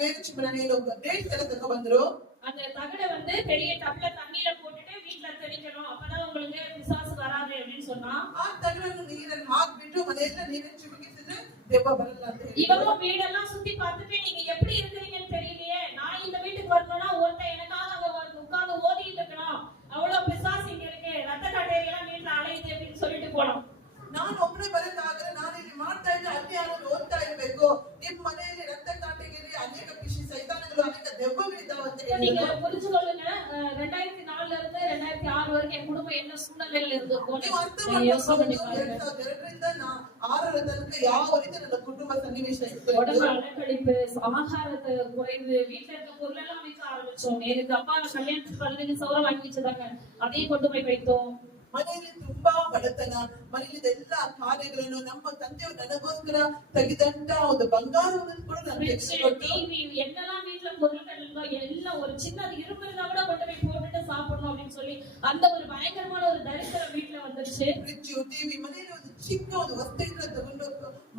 பேரிச்சம்பழம் ಡೇಟ್ಸ್ ಎಲ್ಲ ತಗೋ ಬಂದ್ರು. அந்த தகடை வந்து பெரிய டப்ல தண்ணியில போட்டுட்டு வீட்டுல தெளிக்கணும், அப்பதான் உங்களுக்கு பிசாசு வராது அப்படின்னு சொன்னா. ಆ ತಗಡನ್ನು ನೀರಲ್ಲಿ ಹಾಕ್ಬಿಟ್ಟು ಮನೆಯೆಲ್ಲ ನೀರನ್ನು ಚಿಮುಕಿಸಿದ್ರೆ ದೆವ್ವ ಬರಲ್ಲ ಅಂತ ಹೇಳಿ. இவங்க வீடெல்லாம் சுத்தி பார்த்துட்டு நீங்க எப்படி இருக்கிறீங்கன்னு தெரியலையே, நான் இந்த வீட்டுக்கு வரணும்னா ஒருத்தன் எனக்காக அங்க உட்கார்ந்து ஓதிட்டு இருக்கணும், அவ்வளவு பிசாசு இங்க இருக்கு, ரத்த கட்டையெல்லாம் வீட்டுல அலையுது அப்படின்னு சொல்லிட்டு போனோம். ನಾನು ಒಬ್ಬನೇ ಬರೋದಾದ್ರೆ ನಾನು ಇಲ್ಲಿ ಮಾಡ್ತಾ ಇದ್ರೆ ಅಲ್ಲಿ ಯಾರು ಓದ್ತಾ ಇರ್ಬೇಕು. ನಿಮ್ ಮನೆಯಲ್ಲಿ ರಕ್ತ ಕಾಟಗಿರಿ ಅನೇಕ ಪಿಶಿ ಸೈತಾನಗಳು ಅನೇಕ ದೆವ್ವಗಳಿದ್ದಾವೆ ಅಂತ நீங்க ಹೇಳಿದ್ರು. புரிஞ்சு கொள்ளுங்க. 2004 இருந்து 2006 வரைக்கும் என் குடும்பம் என்ன சூழ்நிலையில இருந்திருக்கும் ನೀವು ಅರ್ಥ யோசனை பண்ணி ಮಾಡ್ಕೊಂಡು பாருங்க. 2002ರಿಂದ 6ರ ತನಕ ಯಾವ ರೀತಿ ನನ್ನ ಕುಟುಂಬ ಸನ್ನಿವೇಶ ಇತ್ತು. உடம்பு அலக்கழிப்பு, ஆகாரத்தை குறைவு, வீட்டுல இருக்க பொருளெல்லாம் வைக்க ஆரம்பிச்சோம். எனக்கு அப்பா கல்யாணத்துக்கு 15 சவரம் வாங்கி வச்சிருந்தாங்க, அதையும் கொண்டு போய் வைத்தோம். ಮನೆಯಲ್ಲಿ ತುಂಬಾ ಬಡತನ, ಮನೆಯಲ್ಲಿ ಎಲ್ಲಾ ಕಾರ್ಯಗಳನ್ನು ನಮ್ಮ ತಂದೆಯವರು ನನಗೋಸ್ಕರ ತೆಗೆದಂತ ಒಂದು ಬಂಗಾರವನ್ನು ಕೂಡ ನಾನು ತೆಗೆದುಕೊಟ್ಟು டிவி என்னெல்லாம் வீட்டுல பொருட்கள் இருந்தோ எல்லாம் ஒரு சின்ன இரும்பு இருந்தா கூட கொண்டு போய் போட்டுட்டு சாப்பிடணும் அப்படின்னு சொல்லி அந்த ஒரு பயங்கரமான ஒரு தரித்திரம் வீட்டுல வந்துருச்சு. ಫ್ರಿಡ್ಜ್, ಟಿವಿ, ಮನೆಯಲ್ಲಿ ಒಂದು ಚಿಕ್ಕ ಒಂದು ವಸ್ತುಗಳನ್ನ ತಗೊಂಡು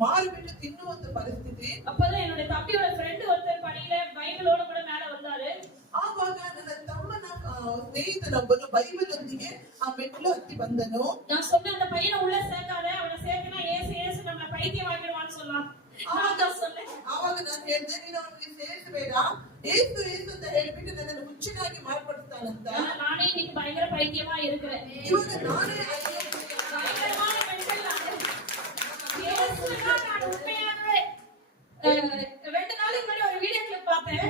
ಮಾರಿಬಿಟ್ಟು ತಿನ್ನುವಂತ ಪರಿಸ್ಥಿತಿ. அப்பதான் என்னோட தம்பியோட ஃப்ரெண்ட் ஒருத்தர் பணியில பைபிளோட கூட மேல வந்தாரு. ಆವಾಗ ನನ್ನ ತಮ್ಮನ ಸ್ನೇಹಿತನೊಬ್ಬನು ಬೈಬಲೊಂದಿಗೆ ಆ ಮೆಟ್ಲು ಹತ್ತಿ ಬಂದನು. நான் சொன்ன அந்த பையனை உள்ள சேர்க்காத, அவனை சேர்க்கனா ஏசு ஏசு நம்ம பைத்தியம் ஆகிடுவான்னு சொன்னான். ಆವಾಗ ನಾನು ಹೇಳಿದೆ, ನೀನು ಅವನಿಗೆ ಸೇರಿಸಬೇಡ, ಏಸು ಏಸು ಅಂತ ಹೇಳ್ಬಿಟ್ಟು ನನ್ನನ್ನು ಹುಚ್ಚನಾಗಿ ಮಾರ್ಪಡ್ತಾನಂತ. நானே இன்னைக்கு பயங்கர பைத்தியமா இருக்கிறேன். ಇವಾಗ ನಾನೇ பயங்கரமான மென்டல் ஏசுனா நான் உண்மையாகவே 2 நாளைக்கு முன்னாடி ஒரு வீடியோ கிளிப் பார்த்தேன்.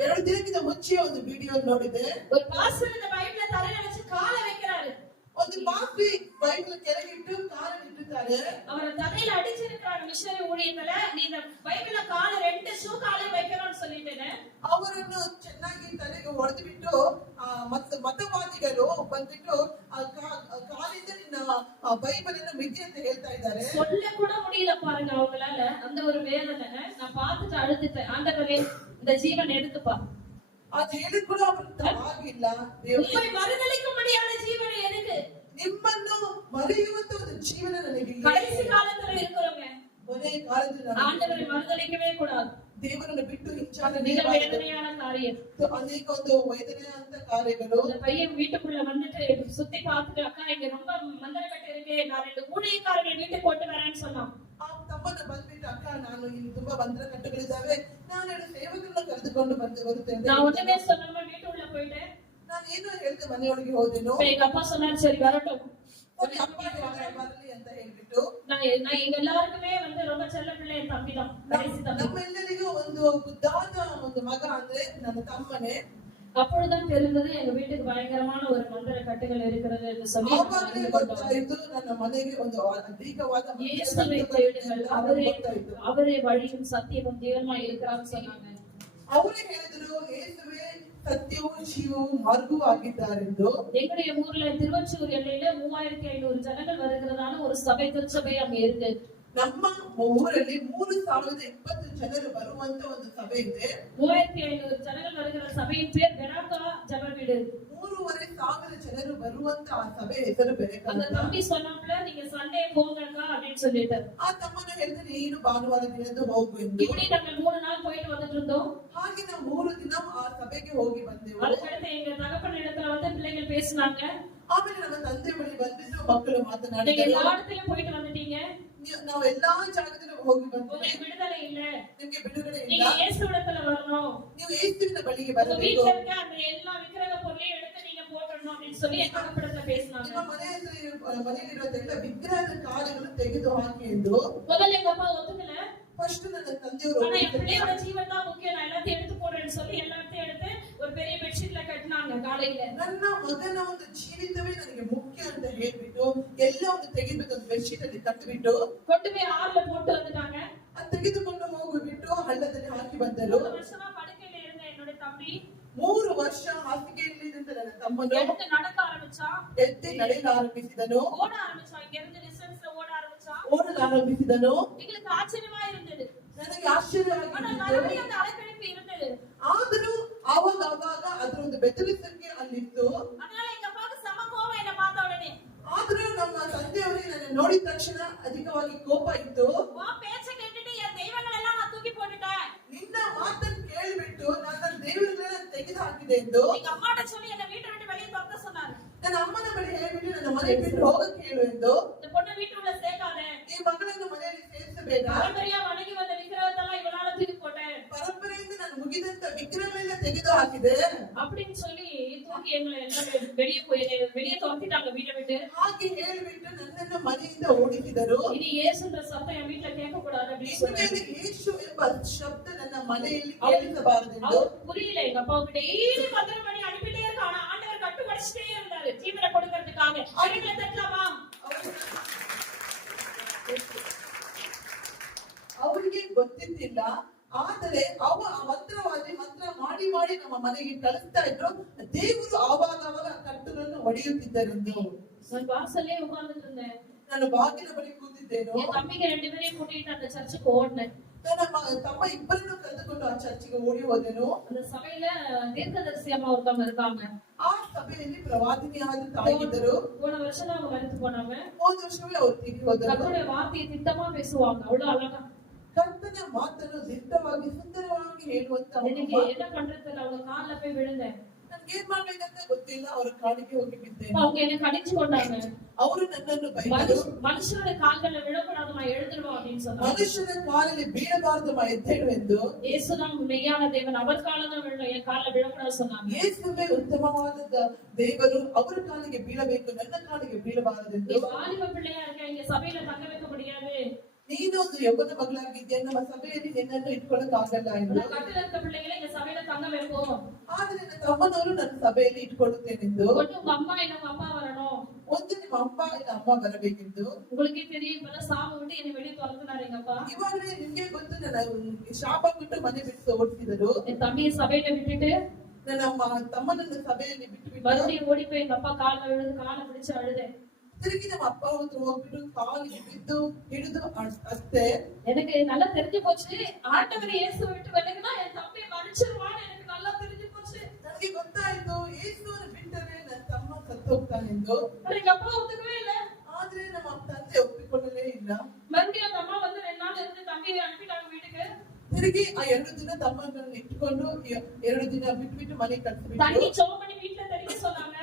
2 ದಿನಕ್ಕಿಂತ ಮುಂಚೆ ಒಂದು ವಿಡಿಯೋ ನೋಡಿದೆ. ஒரு பாஸ்டர் இந்த பைபிள தலையில வச்சு காலை வைக்கிறாரு. ಒಂದು ಪಾಸ್ಟ್ರಿ ಬೈಬಲ್ ಕೆಳಗಿಟ್ಟು ಕಾಲನ್ನು ಇಟ್ಟಿದ್ದಾರೆ. அவர தலையில அடிச்சிருக்காங்க மிஷனரி ஊழியத்துல, நீ இந்த பைபிள கால 2 ஷூ காலை வைக்கணும்னு சொல்லிட்டேனே. ಅವರನ್ನು ಚೆನ್ನಾಗಿ ತಲೆಗೆ ಹೊಡೆದು ಬಿಟ್ಟು ಮತವಾದಿಗಳು ಬಂದ್ಬಿಟ್ಟು ಕಾಲಿಂದ ನಿನ್ನ ಬೈಬಲ್ ಅನ್ನು ಮಿತಿ ಅಂತ ಹೇಳ್ತಾ ಇದ್ದಾರೆ. சொல்ல கூட முடியல பாருங்க அவங்களால. அந்த ஒரு வேதனை நான் பார்த்துட்டு அழுதுட்டேன். ஆண்டவரே இந்த ஜீவன் எடுத்துப்பா. ಅದು ಹೇಳಿ ಕೂಡ ಅವರು ಆಗಿಲ್ಲ. உம்மை மறுதலிக்க முடியாத ஜீவனை எதுக்கு? ನಿಮ್ಮನ್ನು ಮರೆಯುವಂತ ಒಂದು ಜೀವನ ನನಗೆ கடைசி காலத்துல இருக்கிறவங்க ಕೊನೆಯ ಕಾಲದಲ್ಲಿ ஆண்டவரை மறுதலிக்கவே கூடாது. ದೇವರನ್ನು ಬಿಟ್ಟು ಹಿಂಚಾದ மிக வேதனையான காரியம். ಅನೇಕ ಒಂದು ವೇದನೆ ಅಂತ ಕಾರ್ಯಗಳು. அந்த பையன் வீட்டுக்குள்ள வந்துட்டு சுத்தி பார்த்துட்டு, அக்கா இங்க ரொம்ப மந்திரக்கட்டு இருக்கு, நான் 2 ஊழியக்காரர்கள் வீட்டுக்கு கொண்டு வரேன்னு சொன்னான். ಆ ತಮ್ಮನ ಬಂದ್ಬಿಟ್ಟು, ಅಕ್ಕ ನಾನು ಇಲ್ಲಿ ತುಂಬಾ ಬಂದ್ರ ಕಟ್ಟುಗಳಿದ್ದಾವೆ, ನಾನು 2 ಸೇವಕರನ್ನ ಕರೆದುಕೊಂಡು ಬರುತ್ತೇನೆ. நான் ஒண்ணுமே சொல்லாம வீட்டுக்குள்ள போயிட்டேன். ನಾನು ಏನು ಹೇಳಿದೆ, ಮನೆಯೊಳಗೆ ಹೋದೆನು. எங்க அப்பா சொன்னாரு, சரி வரட்டும், ಅಪ್ಪ ಬರಲಿ ಅಂತ ಹೇಳ್ಬಿಟ್ಟು. நான் எங்க எல்லாருக்குமே வந்து ரொம்ப செல்ல பிள்ளை என் தம்பி தான், கடைசி தம்பி. ನಮ್ಮೆಲ್ಲರಿಗೂ ಒಂದು ಮುದ್ದಾದ ಒಂದು ಮಗ ಅಂದ್ರೆ ನನ್ನ ತಮ್ಮನೇ. அப்பொழுதுதான் தெரிந்தது எங்க வீட்டுக்கு பயங்கரமான ஒரு மந்திர கட்டுகள் இருக்கிறது என்று சொல்லி. ಆವಾಗಲೇ ಗೊತ್ತಾಯ್ತು ನನ್ನ ಮನೆಗೆ ಒಂದು ಅಧಿಕವಾದ இயேசுவை தேடுங்கள், அவரே வழியும் சத்தியமும் ஜீவனுமாய் இருக்கிறான்னு சொன்னாங்க. ಅವರೇ ಹೇಳಿದ್ರು, ಯೇಸುವೇ ಸತ್ಯವೂ ಜೀವವೂ ಮಾರ್ಗವೂ ಆಗಿದ್ದಾರೆಂದು. எங்களுடைய ஊர்ல திருவொற்றியூர் எல்லையில 3500 ஜனங்கள் வருகிறதான ஒரு சபை, திருச்சபை அங்க இருக்கு. ನಮ್ಮ ಊರಲ್ಲಿ 3020 ಜನರು ಬರುವಂತ ಒಂದು ಸಭೆ ಇದೆ. 3500 ಜನங்கள் வருகிற சபையின் பேர் பெராக்கா ஜெப வீடு. 3500 ಜನರು ಬರುವಂತ ಆ ಸಭೆ ಹೆಸರು ಬೆರೆಕ. அந்த தம்பி சொன்னாப்ல, நீங்க சண்டே போங்கக்கா அப்படின்னு சொல்லிட்டு. ಆ ತಮ್ಮನ ಹೇಳಿದ್ರೆ, ನೀನು ಭಾನುವಾರ ದಿನದ್ದು ಹೋಗು ಎಂದು. இப்படி நாங்கள் 3 நாள் போயிட்டு வந்துட்டு இருந்தோம். ಹಾಗೆ ನಾವು 3 ದಿನ ಆ ಸಭೆಗೆ ಹೋಗಿ ಬಂದೆವು. அதுக்கடுத்து எங்க தகப்பன் இடத்துல வந்து பிள்ளைகள் பேசினாங்க. ಆಮೇಲೆ ನಮ್ಮ ತಂದೆ ಬಳಿ ಬಂದಿದ್ದು ಮಕ್ಕಳು நீங்க ಮಾತನಾಡಿದರು. எல்லா இடத்துலயும் போயிட்டு வந்துட்டீங்க, ನಾವು ಎಲ್ಲಾ ಜಾಗದಲ್ಲೂ ಹೋಗಿ ಬಂದ್ವಿ. உங்களுக்கு விடுதலை இல்ல, ನಿಮ್ಗೆ ಬಿಡುಗಡೆ ಇಲ್ಲ, நீங்க இயேசு இடத்துல வரணும், ನೀವು ಯೇಸುವಿನ ಬಳಿಗೆ உங்க ಬರಬೇಕು, வீட்டுல இருக்க அந்த எல்லா விக்கிரக பொருளையும் எடுத்து நீங்க போடணும் அப்படின்னு சொல்லி எங்க தகப்பனிடத்துல பேசினாங்க. ನಿಮ್ಮ ಮನೆಯಲ್ಲಿರುವ ಎಲ್ಲ ವಿಗ್ರಹದ ಕಾರ್ಯಗಳು ತೆಗೆದು ಹಾಕಿ ಎಂದು. முதல்ல எங்க அப்பா ஒத்துக்கல. ಫಸ್ಟ್ ನನ್ನ ತಂದೆಯವರು ஆனா என் பிள்ளையோட ஜீவன் தான் முக்கியம், நான் எல்லாத்தையும் எடுத்து போடுறேன்னு சொல்லி எல்லாத்தையும் எடுத்து ஒரு பெரிய பெட்ஷீட்ல கட்டினாங்க காலையில. ನನ್ನ ಮಗನ ಒಂದು ಜೀವಿತವೇ ನನಗೆ ಮುಖ್ಯ ಅಂತ ಹೇಳ್ಬಿಟ್ಟು ಎಲ್ಲ ಒಂದು ತೆಗೆದ್ಬಿಟ್ಟು ಒಂದು ಬೆಡ್ಶೀಟ್ ಅಲ್ಲಿ ಕಟ್ಟಿಬಿಟ್ಟು கொண்டு போய் ஆறுல போட்டு வந்துட்டாங்க. ಅದು ತೆಗೆದುಕೊಂಡು ಹೋಗಿಬಿಟ್ಟು ಹಳ್ಳದಲ್ಲಿ ಹಾಕಿ ಬಂದರು. 3 வருஷமா படுக்கையில இருந்த என்னோட தம்பி 3 ವರ್ಷ ಹಾಸಿಗೆಯಲ್ಲಿದ್ದ ನನ್ನ ತಮ್ಮನು எடுத்து நடக்க ஆரம்பிச்சான், ಎತ್ತಿ ನಡೆಯಲು ಆರಂಭಿಸಿದನು, ஓட ஆரம்பிச்சான், இங்க இருந்து டிஸ்டன்ஸ்ல ஓட ஆரம்பிச்சான். ಓಡಲು ಆರಂಭಿಸಿದನು. எங்களுக்கு ஆச்சரியமா இருந்தது. ನನಗೆ ஆனா ಆಶ್ಚರ್ಯವಾಗಿತ್ತು. மறுபடியும் அந்த அலைக்கழிப்பு இருந்தது. ಆದರೂ ಆವಾಗ ಅದರ ಒಂದು ಬೆದರಿಸುವಿಕೆ ಅಲ್ಲಿತ್ತು. அதனால எங்க அப்பாவுக்கு செம கோவம் என்ன பார்த்த உடனே. ಆದರೂ ನಮ್ಮ ತಂದೆಯವರಿಗೆ ನನ್ನ ನೋಡಿದ ತಕ್ಷಣ ಅಧಿಕವಾಗಿ ಕೋಪ ಇತ್ತು. உன் பேச்ச கேட்டுட்டு என் தெய்வங்கள் எல்லாம் நான் தூக்கி போட்டுட்டேன், ನಿನ್ನ ಮಾತನ್ನು ಕೇಳಿಬಿಟ್ಟು ನನ್ನ ದೇವರುಗಳನ್ನ ತೆಗೆದು ಹಾಕಿದೆ ಎಂದು எங்க அம்மாட்ட சொல்லி என்ன வீட்டை விட்டு வெளியே துரத்த சொன்னாரு. ನನ್ನ ಅಮ್ಮನ ಬಳಿ ಹೇಳಿಬಿಟ್ಟು ನನ್ನ ಮನೆ ಬಿಟ್ಟು ಹೋಗಕ್ಕೆ ಹೇಳು ಎಂದು. இந்த பொண்ணை வீட்டுக்குள்ள சேர்க்காத, ಈ ಮಗಳನ್ನು ಮನೆಯಲ್ಲಿ ಸೇರಿಸಬೇಡ, பாரம்பரியா வணங்கி வந்த விக்கிரகத்தெல்லாம் இவளால தூக்கி போட்டேன் ಪರಂಪರೆಯಿಂದ ನಾನು ಮುಗಿದಂತ ವಿಗ್ರಹಗಳೆಲ್ಲ ತೆಗೆದು ಹಾಕಿದೆ அப்படின்னு சொல்லி தூக்கி எங்களை எல்லாம் வெளியே துரத்திட்டாங்க வீட்டை விட்டு. ಹಾಗೆ ಹೇಳಿಬಿಟ್ಟು ನನ್ನನ್ನು ಮನೆಯಿಂದ ಓಡಿಸಿದರು. இனி இயேசுன்ற சத்தம் என் வீட்டுல கேட்க கூடாது அப்படின்னு சொல்லி. ಇನ್ಮೇಲೆ ಯೇಸು ಎಂಬ ಶಬ್ದ ನನ್ನ ಮನೆಯಲ್ಲಿ ಕೇಳಿಸಬಾರದೆಂದು. புரியல, எங்க அப்பாவுக்கு டெய்லி 10 மணி அனுப்பிட்டே இருக்க, ஆனா ஆண்டவர் கட்டுப்படுத்திட்டே இருந்தாரு ஜீவனை கொடுக்கறதுக்காக. அவங்களை தட்டலாமா? ಅವರಿಗೆ ಗೊತ್ತಿದ್ದಿಲ್ಲ. ಆದರೆ ಆ ಮಂತ್ರವಾದಿ ಮಂತ್ರ ಮಾಡಿ ಮಾಡಿ ನಮ್ಮ ಮನೆಗೆ ಕಳಿಸ್ತಾ ಇದ್ರು. ದೇವರು ಆವಾಗ ಕಟ್ಟುಗಳನ್ನು ಒಡೆಯುತ್ತಿದ್ದರೆಂದು. நான் வாசல்லே உட்கார்ந்துட்டு இருந்தேன். ನಾನು ಬಾಗಿಲ ಬಳಿ ಕೂತಿದ್ದೇನು. என் தம்பிங்க 2 பேரையும் கூட்டிட்டு அந்த சர்ச்சுக்கு ஓடினேன். ನನ್ನ ತಮ್ಮ ಇಬ್ಬರನ್ನು ಕರೆದುಕೊಂಡು ಆ ಚರ್ಚಿಗೆ ಓಡಿ ಹೋದೆನು. அந்த சபையில தீர்க்கதரிசி அம்மா ஒருத்தவங்க இருக்காங்க. ಆ ಸಭೆಯಲ್ಲಿ ಪ್ರವಾದಿನಿಯಾದ ತಾಯಿದ್ದರು. போன வருஷம் அவங்க மரித்து போனாங்க. ಹೋದ ವರ್ಷವೇ ಅವರು ತೀರಿ ಹೋದರು. கர்த்தருடைய வார்த்தையை திட்டமா பேசுவாங்க, அவ்வளவு அழகா. ಕರ್ತನ ಮಾತನ್ನು ದಿಟ್ಟವಾಗಿ ಸುಂದರವಾಗಿ ಹೇಳುವಂತ எனக்கு என்ன பண்றது, அவங்க கால்ல போய் விழுந்தேன். ನನ್ಗೆ ಏನ್ ಮಾಡ್ಬೇಕಂತ ಗೊತ್ತಿಲ್ಲ. ಅವರ ಕಾಲಿಗೆ ಹೋಗಿ ಬಿದ್ದೇನೆ. அவங்க என்ன கடிச்சு கொண்டாங்க. ಅವರು ನನ್ನನ್ನು ಬೈದರು. மனுஷனுடைய கால்கள்ல விழக்கூடாது, நான் எழுந்துடுவோம் அப்படின்னு சொன்னாங்க. ಮನುಷ್ಯನ ಕಾಲಲ್ಲಿ ಬೀಳಬಾರದು ಎದ್ದೇಳು ಎಂದು. இயேசுதான் மெய்யான தேவன், அவர் காலதான் விழணும், என் கால்ல விழக்கூடாது சொன்னாங்க. ಯೇಸುವೇ ಉತ್ತಮವಾದ ದೇವರು, ಅವರ ಕಾಲಿಗೆ ಬೀಳಬೇಕು, ನನ್ನ ಕಾಲಿಗೆ ಬೀಳಬಾರದೆಂದು. வாலிப பிள்ளையா இருக்க, இங்க சபையில தங்க வைக்க முடியாது. ನೀನು ಒಂದು ಯೌವನ ಮಗಳಾಗಿದ್ಯಾ, ನಮ್ಮ ಸಭೆಯಲ್ಲಿ ನಿನ್ನನ್ನು ಇಟ್ಕೊಳ್ಳಕ್ ಆಗಲ್ಲ ಎಂದು. கட்டில இருக்க பிள்ளைகளை இங்க சபையில தங்க வைப்போம். ಆದ್ರೆ ನನ್ನ ತಮ್ಮನವರು ನನ್ನ ಸಭೆಯಲ್ಲಿ ಇಟ್ಕೊಳ್ಳುತ್ತೇನೆಂದು. ஒண்ணு உங்க அம்மா இல்ல உங்க அப்பா வரணும். ಒಂದು ನಿಮ್ಮ ಅಪ್ಪ ಇಲ್ಲ ಅಮ್ಮ ಬರಬೇಕೆಂದು. உங்களுக்கே தெரியும், இப்பதான் சாம விட்டு என்னை வெளியே துரத்துனாரு எங்க அப்பா. ಇವಾಗಲೇ ನಿಮ್ಗೆ ಗೊತ್ತು, ನನ್ನ ಶಾಪ ಬಿಟ್ಟು ಮನೆ ಬಿಟ್ಟು ಓಡಿಸಿದರು. என் தம்பியை சபையில விட்டுட்டு ನನ್ನ ತಮ್ಮನನ್ನು ಸಭೆಯಲ್ಲಿ ಬಿಟ್ಟು ಬಿಟ್ಟು மறுபடியும் ஓடி போய் எங்க அப்பா கால்ல விழுந்து காலை பிடிச்சு அழுதேன். ತಿರುಗಿ ನಮ್ಮ ಅಪ್ಪ ಹತ್ರ ಹೋಗ್ಬಿಟ್ಟು ಕಾಲಿಗೆ ಬಿದ್ದು ಹಿಡಿದು ಅಷ್ಟೇ. எனக்கு நல்லா தெரிஞ்சு போச்சு, ஆண்டவர் இயேசுவை விட்டு விலகினா என் தம்பி மரிச்சிருவான்னு எனக்கு நல்லா தெரிஞ்சு போச்சு. ನನಗೆ ಗೊತ್ತಾಯ್ತು, ಯೇಸುವನ್ನು ಬಿಟ್ಟರೆ ನನ್ನ ತಮ್ಮ ಸತ್ತು ಹೋಗ್ತಾನೆಂದು. எங்க அப்பா ஒத்துக்கவே இல்ல. ಆದ್ರೆ ನಮ್ಮ ತಂದೆ ಒಪ್ಪಿಕೊಳ್ಳಲೇ ಇಲ್ಲ. மறுபடியும் அந்த அம்மா வந்து 2 நாள் இருந்து தம்பியை அனுப்பிட்டாங்க வீட்டுக்கு. ತಿರುಗಿ ಆ 2 ದಿನ ತಮ್ಮನನ್ನು ಇಟ್ಕೊಂಡು 2 ದಿನ ಬಿಟ್ಟು ಮನೆಗೆ ಕಳಿಸ್ಬಿಟ್ಟು தண்ணி சோம் பண்ணி வீட்டுல தெளிக்க சொன்னாங்க.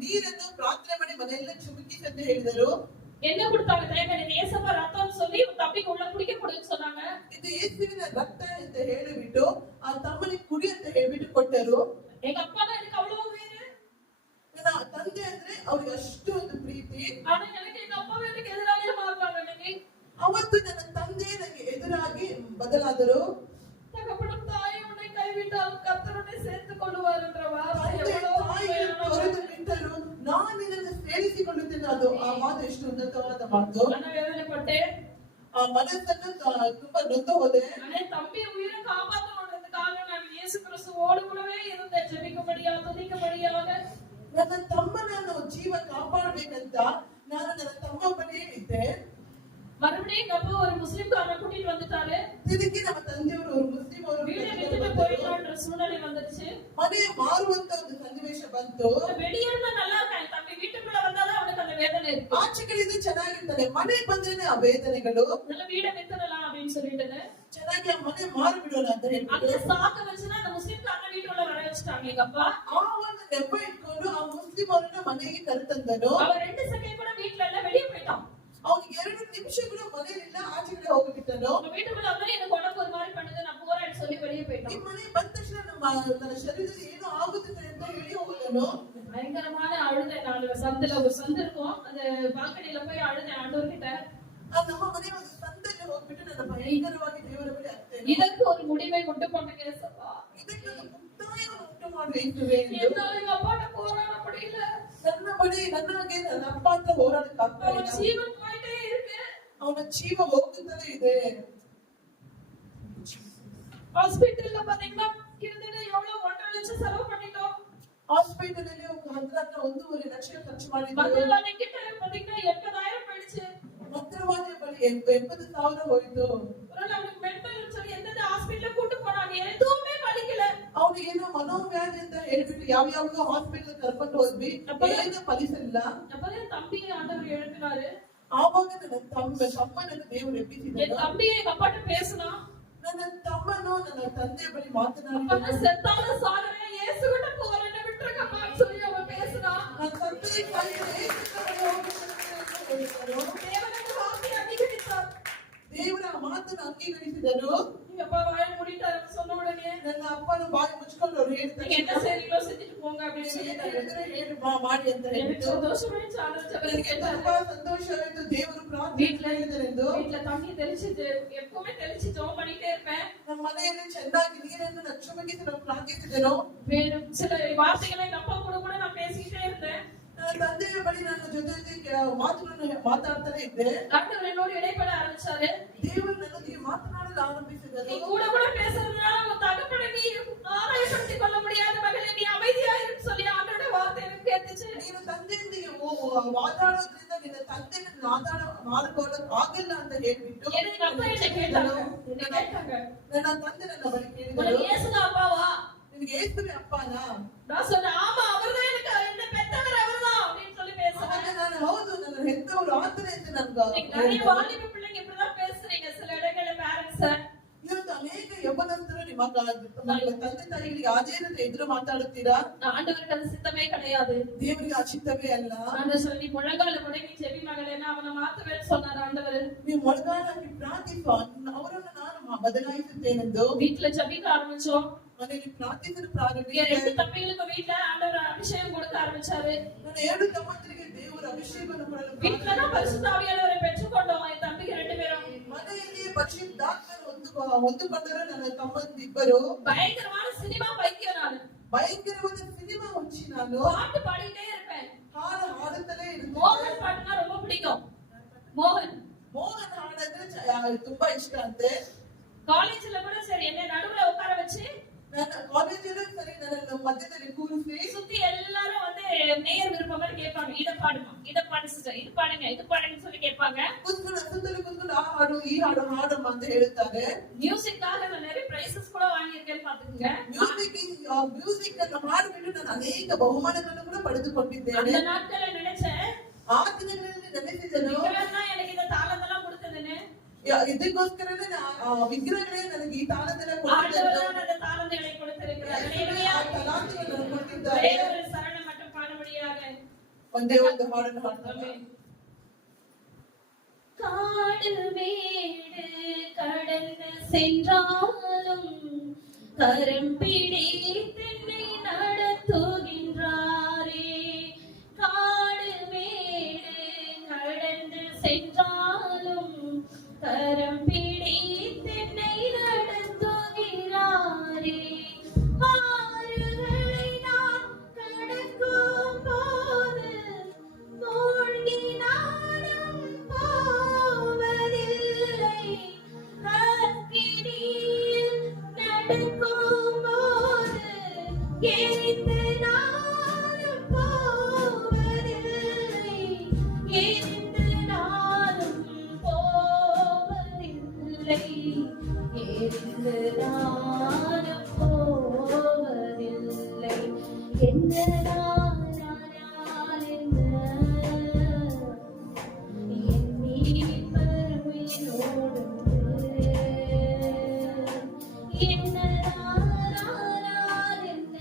ನೀರನ್ನು ಪ್ರಾರ್ಥನೆ ಮಾಡಿ ಮನೆಯೆಲ್ಲ ಚುಮುಕಿಸಿ ಅಂತ ಹೇಳಿದರು. என்ன கொடுத்தாங்க தெரியுமா? இது ஏசப்பா ரத்தம் சொல்லி தம்பிக்கு உள்ள குடிக்க கொடுன்னு சொன்னாங்க. ಇದು ಯೇಸುವಿನ ರಕ್ತ ಅಂತ ಹೇಳಿಬಿಟ್ಟು ಆ ತಮ್ಮನಿಗೆ ಕುಡಿ ಅಂತ ಹೇಳಿಬಿಟ್ಟು ಕೊಟ್ಟರು. எங்க அப்பா தான் எனக்கு அவ்வளவு வேறு. ನನ್ನ ತಂದೆ ಅಂದ್ರೆ ಅವ್ರಿಗೆ ಅಷ್ಟು ಒಂದು ಪ್ರೀತಿ. ஆனா எனக்கு எங்க அப்பா எனக்கு எதிராளியா மாறுறாங்க இன்னைக்கு. ಅವತ್ತು ನನ್ನ ತಂದೆ ನನಗೆ ಎದುರಾಗಿ ಬದಲಾದರು. தகப்பனும் தாயும் உன்னை கைவிட்டால் கர்த்தர் உன்னை சேர்த்துக் கொள்வார் என்ற வார்த்தை ತೊರೆದು ಬಿಟ್ಟರು, ನಾನು ನಿನ್ನನ್ನು ಸೇರಿಸಿಕೊಳ್ಳುತ್ತೇನೆ. ಅದು ಆ ಮಾತು ಎಷ್ಟು ಉನ್ನತವಾದ ಮಾತು. நான் வேதனைப்பட்டேன். ಆ ಮನಸ್ಸನ್ನು ತುಂಬಾ ನೊಂದು ಹೋದೆ. ஆனா தம்பி உயிரை காப்பாற்றணுன்றதுக்காக நான் இயேசு கிறிஸ்துவோடு கூடவே இருந்தேன், ஜெபிக்கும்படியா துதிக்கும்படியாக. ನನ್ನ ತಮ್ಮನನ್ನು ಜೀವ ಕಾಪಾಡಬೇಕಂತ ನಾನು ನನ್ನ ತಮ್ಮ ಬಳಿ ಇದ್ದೆ. மறுபடியும் எங்க அப்பா ஒரு முஸ்லிம்காரனை கூட்டிட்டு வந்துட்டாரு. ತಿರುಗಿ ನಮ್ಮ ತಂದೆಯವರು ஒரு ಮುಸ್ಲಿಂ ಅವರು வீட்டை விட்டுட்டு போயிடலான்ற சூழ்நிலை வந்துருச்சு. ಮನೆ ಮಾರುವಂತ ಒಂದು ಸನ್ನಿವೇಶ ಬಂತು. வெளியே இருந்தா நல்லா இருக்கான் தம்பி, வீட்டுக்குள்ள வந்தாதான் அவனுக்கு அந்த வேதனை இருக்கு. ಆಚೆ ಕಡೆಯಿಂದ ಚೆನ್ನಾಗಿರ್ತಾನೆ, ಮನೆಗೆ ಬಂದ್ರೆ ಆ ವೇದನೆಗಳು. நல்ல வீடை வித்துடலாம் அப்படின்னு சொல்லிட்டு ಚೆನ್ನಾಗಿ ಆ ಮನೆ ಮಾರು ಬಿಡೋಣ ಅಂತ அந்த ಹೇಳ್ಬಿಟ್ಟು சாக்க வச்சுதான் அந்த முஸ்லிம்காரனை வீட்டுக்குள்ள வர வச்சுட்டாங்க எங்க அப்பா. ಆ ಒಂದು ನೆಪ ಇಟ್ಕೊಂಡು ಆ ಮುಸ್ಲಿಂ ಅವರನ್ನ ಮನೆಗೆ ಕರೆತಂದನು. அவன் 2 செகண்ட் கூட வீட்டுல இல்ல, வெளியே போயிட்டான். ಅವನಿಗೆ 2 ನಿಮಿಷ ಕೂಡ ಮನೆಯಲ್ಲಿಲ್ಲ, ಆಚೆ ಕಡೆ ಹೋಗಿಬಿಟ್ಟನು. வீட்டுக்குள்ள வந்து எனக்கு உடம்பு ஒரு மாதிரி பண்ணுது, நான் போறேன்னு சொல்லி வெளியே ಈ போயிட்டான். ಮನೆ ಬಂದ ತಕ್ಷಣ ನನ್ನ ಶರೀರದಲ್ಲಿ ಏನೋ ಆಗುತ್ತದೆ ಅಂತ ಹೇಳಿ ಹೋದನು. பயங்கரமான அழுதை. நான் சந்தில ஒரு சந்து இருக்கும், அந்த பால்கனில போய் அழுதேன் ஆண்டவர்கிட்ட. ನಮ್ಮ ಮನೆ ಒಂದು ಸಂದಲ್ಲಿ ಹೋಗ್ಬಿಟ್ಟು ನನ್ನ ಭಯಂಕರವಾಗಿ ದೇವರ ಬಳಿ ಅತ್ತೇನೆ. இதற்கு ஒரு முடிவை கொண்டு போனீங்க ஏசப்பா. ಇದಕ್ಕೆ ಒಂದು ಮುಕ್ತಾಯವನ್ನು ಉಂಟು ಮಾಡಬೇಕಿವೆ ಎಂದು. என்னால எங்க அப்பாட்ட போராட முடியல. ನನ್ನ ಬಳಿ ನನ್ನಾಗೆ ನನ್ನ ಅಪ್ಪ ಅಂತ ಹೋರಾಡಕ್ಕೆ ಆಗ್ತಾ அவன் ಇಲ್ಲ. ஜீவன் போயிட்டே இருக்கு. ಅವನ ಜೀವ ಹೋಗುತ್ತಲೇ ಇದೆ. ஹாஸ்பிடல்ல பாத்தீங்கன்னா கிட்டத்தட்ட எவ்வளவு 1.5 லட்சம் செலவு பண்ணிட்டோம். ಹಾಸ್ಪಿಟಲ್ ಅಲ್ಲಿ 1.5 ಲಕ್ಷ ಖರ್ಚು ಮಾಡಿದ್ರು. மதுரவாணி கிட்ட பாத்தீங்கன்னா 80,000 போயிடுச்சு. ಮಂತ್ರವಾದಿ ಬಳಿ 80,000 ಹೋಯ್ತು. ஒருவேளை அவனுக்கு மென்டல் சொல்லி எந்த ஹாஸ்பிடல்ல கூட்டு போனாங்க, எதுவுமே பலிக்கல. ಅವನಿಗೇನೋ ಮನೋವ್ಯಾಧಿ ಅಂತ ಹೇಳ್ಬಿಟ್ಟು ಯಾವ ಹಾಸ್ಪಿಟಲ್ ಕರ್ಕೊಂಡು ಹೋದ್ವಿ, ಏನು ಫಲಿಸಲಿಲ್ಲ. அப்பதான் தம்பி ஆண்டவர் எழுப்பினாரு. ಆವಾಗ ನನ್ನ ತಮ್ಮನನ್ನು ದೇವರು ಎಬ್ಬಿಸಿದನು. என் தம்பியை எங்க அப்பாட்ட பேசினா, ನನ್ನ ತಮ್ಮನು ನನ್ನ ತಂದೆಯ ಬಳಿ ಮಾತನಾಡಿದನು. அப்பா செத்தால சாகவே இயேசுவிட்ட போறேன்னு விட்டுருக்கம்மான்னு சொல்லி அவன் பேசினா. ನನ್ನ ತಂದೆಯ ಕೈಯಲ್ಲಿ தேவனுக்கு வார்த்தை அங்கீகரித்தார். ದೇವರ ಮಾತನ್ನು ಅಂಗೀಕರಿಸಿದನು. எங்க அப்பா வாயை மூடிட்டாரு சொன்ன உடனே. ನನ್ನ ಅಪ್ಪನ ಬಾಯಿ ಮುಚ್ಕೊಂಡು ಅವ್ರು நீங்க ಹೇಳ್ತಾರೆ, என்ன செய்றீங்களோ செஞ்சுட்டு போங்க அப்படின்னு சொல்லிட்டாரு. ಹೇಳಿ ಮಾಡಿ ಅಂತ எனக்கு ಹೇಳ್ಬಿಟ್ಟು சந்தோஷமாயிடுச்சு. ஆண்டவர் ஜெபத்தை ನನಗೆ கேட்டாரு. ತುಂಬಾ ಸಂತೋಷವಾಯಿತು. ದೇವರು ಪ್ರಾರ್ಥನೆ ಹೇಳಿದರೆಂದು. வீட்டுல தண்ணி தெளிச்சு எப்பவுமே தெளிச்சு ஜெபம் பண்ணிட்டே இருப்பேன். ನಮ್ಮ ಮನೆಯಲ್ಲಿ ಚೆನ್ನಾಗಿ ನೀರನ್ನು ನಚ್ಚುಮಗಿಸಿ ನಾವು ಪ್ರಾರ್ಥಿಸಿದೆನು. சில வார்த்தைகளை எங்க அப்பா கூட நான் பேசிக்கிட்டே இருந்தேன். ನನ್ನ ತಂದೆಯ ಬಳಿ ನನ್ನ ಜೊತೆ ಮಾತುಗಳನ್ನು ಮಾತಾಡ್ತಾನೆ ಇದ್ದೆ. ஆண்டவர் என்னோடு இடைப்பட ஆரம்பிச்சாரு. ದೇವರು ನನ್ನೊಂದಿಗೆ ಮಾತನಾಡಲು ಆರಂಭಿಸಿದರು. நீ கூட கூட பேசுறதுனால உன் தகப்பனை நீ ஆதாயப்படுத்திக் கொள்ள முடியாத மகளே, நீ அமைதியாயிரு சொல்லி ஆண்டோட வார்த்தை எனக்கு கேட்டுச்சு. ನೀನು ತಂದೆಯೊಂದಿಗೆ ಮಾತಾಡೋದ್ರಿಂದ ನಿನ್ನ ತಂದೆಯನ್ನು ಮಾಡಿಕೊಳ್ಳೋಕೆ ಆಗಿಲ್ಲ ಅಂತ ಹೇಳ್ಬಿಟ್ಟು எனக்கு அப்பா என்ன கேட்டாங்க. ನನ್ನ ತಂದೆ ನನ್ನ ಬಳಿ ಕೇಳಿದರು, உனக்கு இயேசுதான் அப்பாவா? ನಿನಗೆ ಯೇಸುವೇ ಅಪ್ಪನಾ? நான் சொன்னேன், ஆமா அவர்தான் எனக்கு என்ன பெத்தவர் அவர்தான் அப்படின்னு சொல்லி பேசுறேன். ಆಗ ನಾನು ಹೌದು ನನ್ನ ಹೆತ್ತವರು ಆತನೇ ಅಂತ ನನಗೆ நிறைய வாலிப பிள்ளைங்க இப்படிதான் பேசுறீங்க சில இடங்கள்ல பேரண்ட்ஸ். ಇವತ್ತು ಅನೇಕ ಯೌವನಸ್ಥರು ನಿಮ್ಮ ತಂದೆ ತಾಯಿಗಳಿಗೆ ಅದೇ ರೀತಿ ಎದುರು ಮಾತಾಡುತ್ತೀರಾ? ஆண்டவருக்கு அது சித்தமே கிடையாது. ದೇವರಿಗೆ ಆ ಚಿತ್ತವೇ ಅಲ್ಲ. ஆண்டவர் சொல்லி முழங்கால முடங்கி ஜெபி மகளேன்னு அவனை மாத்துவேன்னு சொன்னார் ஆண்டவர். ನೀವು ಮೊಳಗಾಲಾಗಿ ಪ್ರಾರ್ಥಿಸುವ ಅವರನ್ನು ನಾನು ಬದಲಾಯಿಸುತ್ತೇನೆಂದು வீட்டுல ஜெபிக்க ஆரம்பிச்சோம். ಮನೆಯಲ್ಲಿ ಪ್ರಾರ್ಥಿಸಲು என் ಪ್ರಾರಂಭಿಸಿದೆ. 2 தம்பிகளுக்கு வீட்டுல ஆண்டவர் அபிஷேகம் கொடுக்க ஆரம்பிச்சாரு. ನನ್ನ 2 ತಮ್ಮಂದಿರಿಗೆ ದೇವರ ಅಭಿಷೇಕವನ್ನು ಕೊಡಲು வீட்டுலதான் பரிசுத்த ஆவியானவரை பெற்றுக்கொண்டோம். என் தம்பிக்கு 2 பேரும் ಮನೆಯಲ್ಲಿ ಪರಿಶುದ್ಧಾತ್ಮನು ಹೊಂದಿಕೊಂಡರು. ನನ್ನ ತಮ್ಮಂದಿಬ್ಬರು பயங்கரமான சினிமா பைத்தியம் நானு. ಭಯಂಕರವಾದ ಸಿನಿಮಾ ಹುಚ್ಚಿ. ನಾನು பாட்டு பாடிட்டே இருப்பேன். ಹಾಡು ಹಾಡುತ್ತಲೇ ಇರುತ್ತೇನೆ. மோகன் பாட்டுனா ரொம்ப பிடிக்கும். மோகன் ಹಾಡಂದ್ರೆ ತುಂಬಾ ಇಷ್ಟ ಅಂತೆ. காலேஜ்ல கூட சரி என்ன நடுவுல உட்கார வச்சு ನನ್ನ ಕಾಲೇಜಲ್ಲೂ ಸರಿ ನನ್ನ ಮಧ್ಯದಲ್ಲಿ ಕೂರಿಸಿ சுத்தி எல்லாரும் வந்து நேர் விருப்பம் மாதிரி கேட்பாங்க. இத பாடுமா, இத பாடு சிஸ்டர், இது பாடுங்க, இது பாடுங்கன்னு சொல்லி கேட்பாங்க. ಸುತ್ತಲೂ ಕುಂತ್ಕೊಂಡು ಆ ಹಾಡು ಈ ಹಾಡು ಹಾಡಮ್ಮ ಅಂತ ಹೇಳ್ತಾರೆ. மியூசிக்காக நான் நிறைய பிரைಸஸ் கூட வாங்கியிருக்கேன்னு பாத்துக்கங்க. ಮ್ಯೂಸಿಕ್ ಅನ್ನು ಹಾಡ್ಬಿಟ್ಟು ನಾನು ಅನೇಕ ಬಹುಮಾನಗಳನ್ನು ಕೂಡ ಪಡೆದುಕೊಂಡಿದ್ದೇನೆ. அந்த நாட்கள நினைச்சேன், ಆ ದಿನಗಳಲ್ಲಿ ನೆನೆಸಿದನು இவரெல்லாம் எனக்கு இந்த தாளத்தெல்லாம் கொடுத்ததுன்னு. ಇದಕ್ಕೋಸ್ಕರನೇ ವಿಗ್ರಹಗಳೇ ನನಗೆ ಈ ತಾಳದೆಲ್ಲ ஆண்டவர் தான் அந்த தாளங்களை கொடுத்திருக்கிறார். ஹalleluya. ತಲಾಂತಗಳನ್ನು ಕೊಟ್ಟಿದ್ದಾರೆ. ஒரே ஒரு சரணம் மட்டும் பாடும்படியாக ಒಂದೇ ಒಂದು ಹಾಡನ್ನು ಹಾಡ್ತಾರೆ. காடு மேடு கடந்து சென்றாலும் கரம் பிடித்தென்னை நடத்துகின்றாரே. காடு மேடு கடந்து சென்றாலும் கரம் பிடித்தென்னை நடத்துகிறாரே. ஆறுகளை நான் கடக்கும் போது மூழ்கினாலும் போவதில்லை. அக்கினியில் நடக்கும் போது எரிந்து நானும் போவதில்லை. எரிந்து நானும் போவதில்லை. எரிந்து நானும் போவதில்லை. என்ன நான் என்ன என் மீட்பர் உயிரோடு என்ன நான் என்ன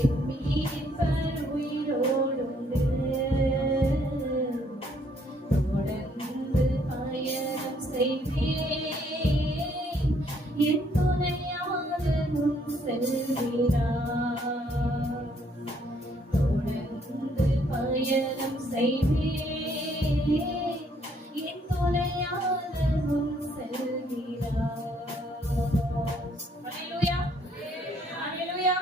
என் மீட்பர் உயிரோடு தொடர்ந்து பயணம் செய்வேன். என் துணையாக முன் செல்கிறார். தொடர்ந்து பயணம் செய்வேன். என் துணையாக முன் செல்கிறார். ஹalleluya. ஹalleluya.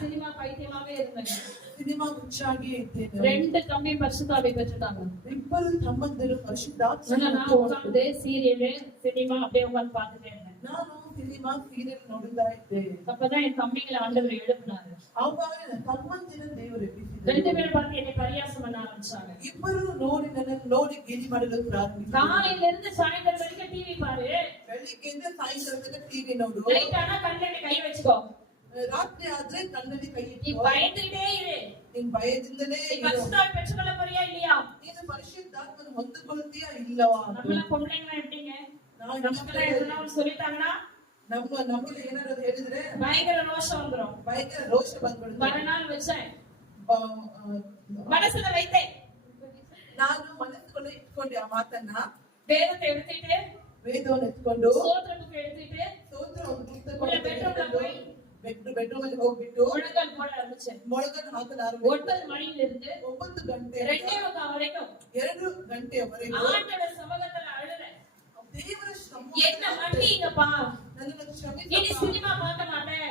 சினிமா பைத்தியமாவே இருந்தேன். ಸಿನಿಮಾ ಹುಚ್ಚಾಗಿ ಇದ್ದೇನೆ. 2 தம்பி பரிசுத்தாவை பெற்றுட்டாங்க. ಇಬ್ಬರು ತಮ್ಮಂದಿರು ಪರಿಶುದ್ಧಾತ್ಮ. நான் உட்கார்ந்து சீரியல் சினிமா அப்படியே உட்கார்ந்து பார்த்துட்டே இருந்தேன். ನಾನು ಸಿನಿಮಾ ಸೀರಿಯಲ್ ನೋಡುತ್ತಾ ಇದ್ದೆ. அப்பதான் என் தம்பிகளை ஆண்டவர் எழுப்பினாரு. ಆವಾಗ ನನ್ನ ತಮ್ಮಂದಿರ ದೇವರು ಎಬ್ಬಿಸಿದರು. 2 பேரும் பார்த்து என்னை பரியாசம் பண்ண ஆரம்பிச்சாங்க. ಇಬ್ಬರು ನೋಡಿ ನನ್ನನ್ನು ನೋಡಿ ಗೇಲಿ ಮಾಡಲು ಪ್ರಾರಂಭಿಸಿದರು. காலையில இருந்து சாயந்தரம் வரைக்கும் டிவி பாரு, ಬೆಳಿಗ್ಗೆಯಿಂದ ಸಾಯಂಕಾಲ ತನಕ ಟಿವಿ ನೋಡು, நைட் ஆனா கண்ணுல கை வச்சுக்கோ, ರಾತ್ರಿ ಆದ್ರೆ ಕಣ್ಣಲ್ಲಿ ಕೈ நீ ಇಟ್ಟು பயந்துட்டே இரு. ನೀನ್ ಭಯದಿಂದಲೇ நீ ಇರು. பரிசுத்தாவை பெற்றுக்கொள்ள போறியா இல்லையா? ನೀನು ಪರಿಶುದ್ಧಾತ್ಮನ ಹೊಂದಿಕೊಳ್ಳುತ್ತೀಯಾ ಇಲ್ಲವಾ? நம்மள பொம்பளைங்க எப்படிங்க? ನಾವು நமக்கு எதுனா சொல்லிட்டாங்கன்னா ನಮ್ಮಲ್ಲಿ ಏನಾದ್ರು ಹೇಳಿದ್ರೆ பயங்கர ரோஷம் வந்துரும். ಭಯಂಕರ ರೋಷ ಬಂದ್ಬಿಡುತ್ತೆ. மறுநாள் வச்சேன், ಬ- மனசுல வைத்தேன், ನಾನು ಮನಸ್ಸುಕೊಂಡು ಇಟ್ಕೊಂಡೆ ಆ ಮಾತನ್ನ. வேதத்தை எடுத்துட்டு ವೇದವನ್ನು ಎತ್ಕೊಂಡು சோத்திரத்துக்கு எடுத்துட்டு ಸ್ತೋತ್ರ ಒಂದು ಪುಸ್ತಕ உள்ள பெட்ரூம்ல போய் ಬೆಡ್ರೂಮ್ ಅಲ್ಲಿ ಹೋಗ್ಬಿಟ್ಟು முழங்கால் போட ஆரம்பிச்சேன். ಮೊಳಗನ್ನು ಹಾಕಲು 9 மணில இருந்து 9 ಗಂಟೆ 2:15 வரைக்கும் 2 ಗಂಟೆಯವರೆಗೂ ஆண்டவர் சமூகத்துல அழுறேன். ದೇವರ ಶ್ರಮ என்ன மன்னிங்கப்பா, ನನ್ನನ್ನು இனி ಕ್ಷಮಿಸಿ. சினிமா பார்க்க மாட்டேன்,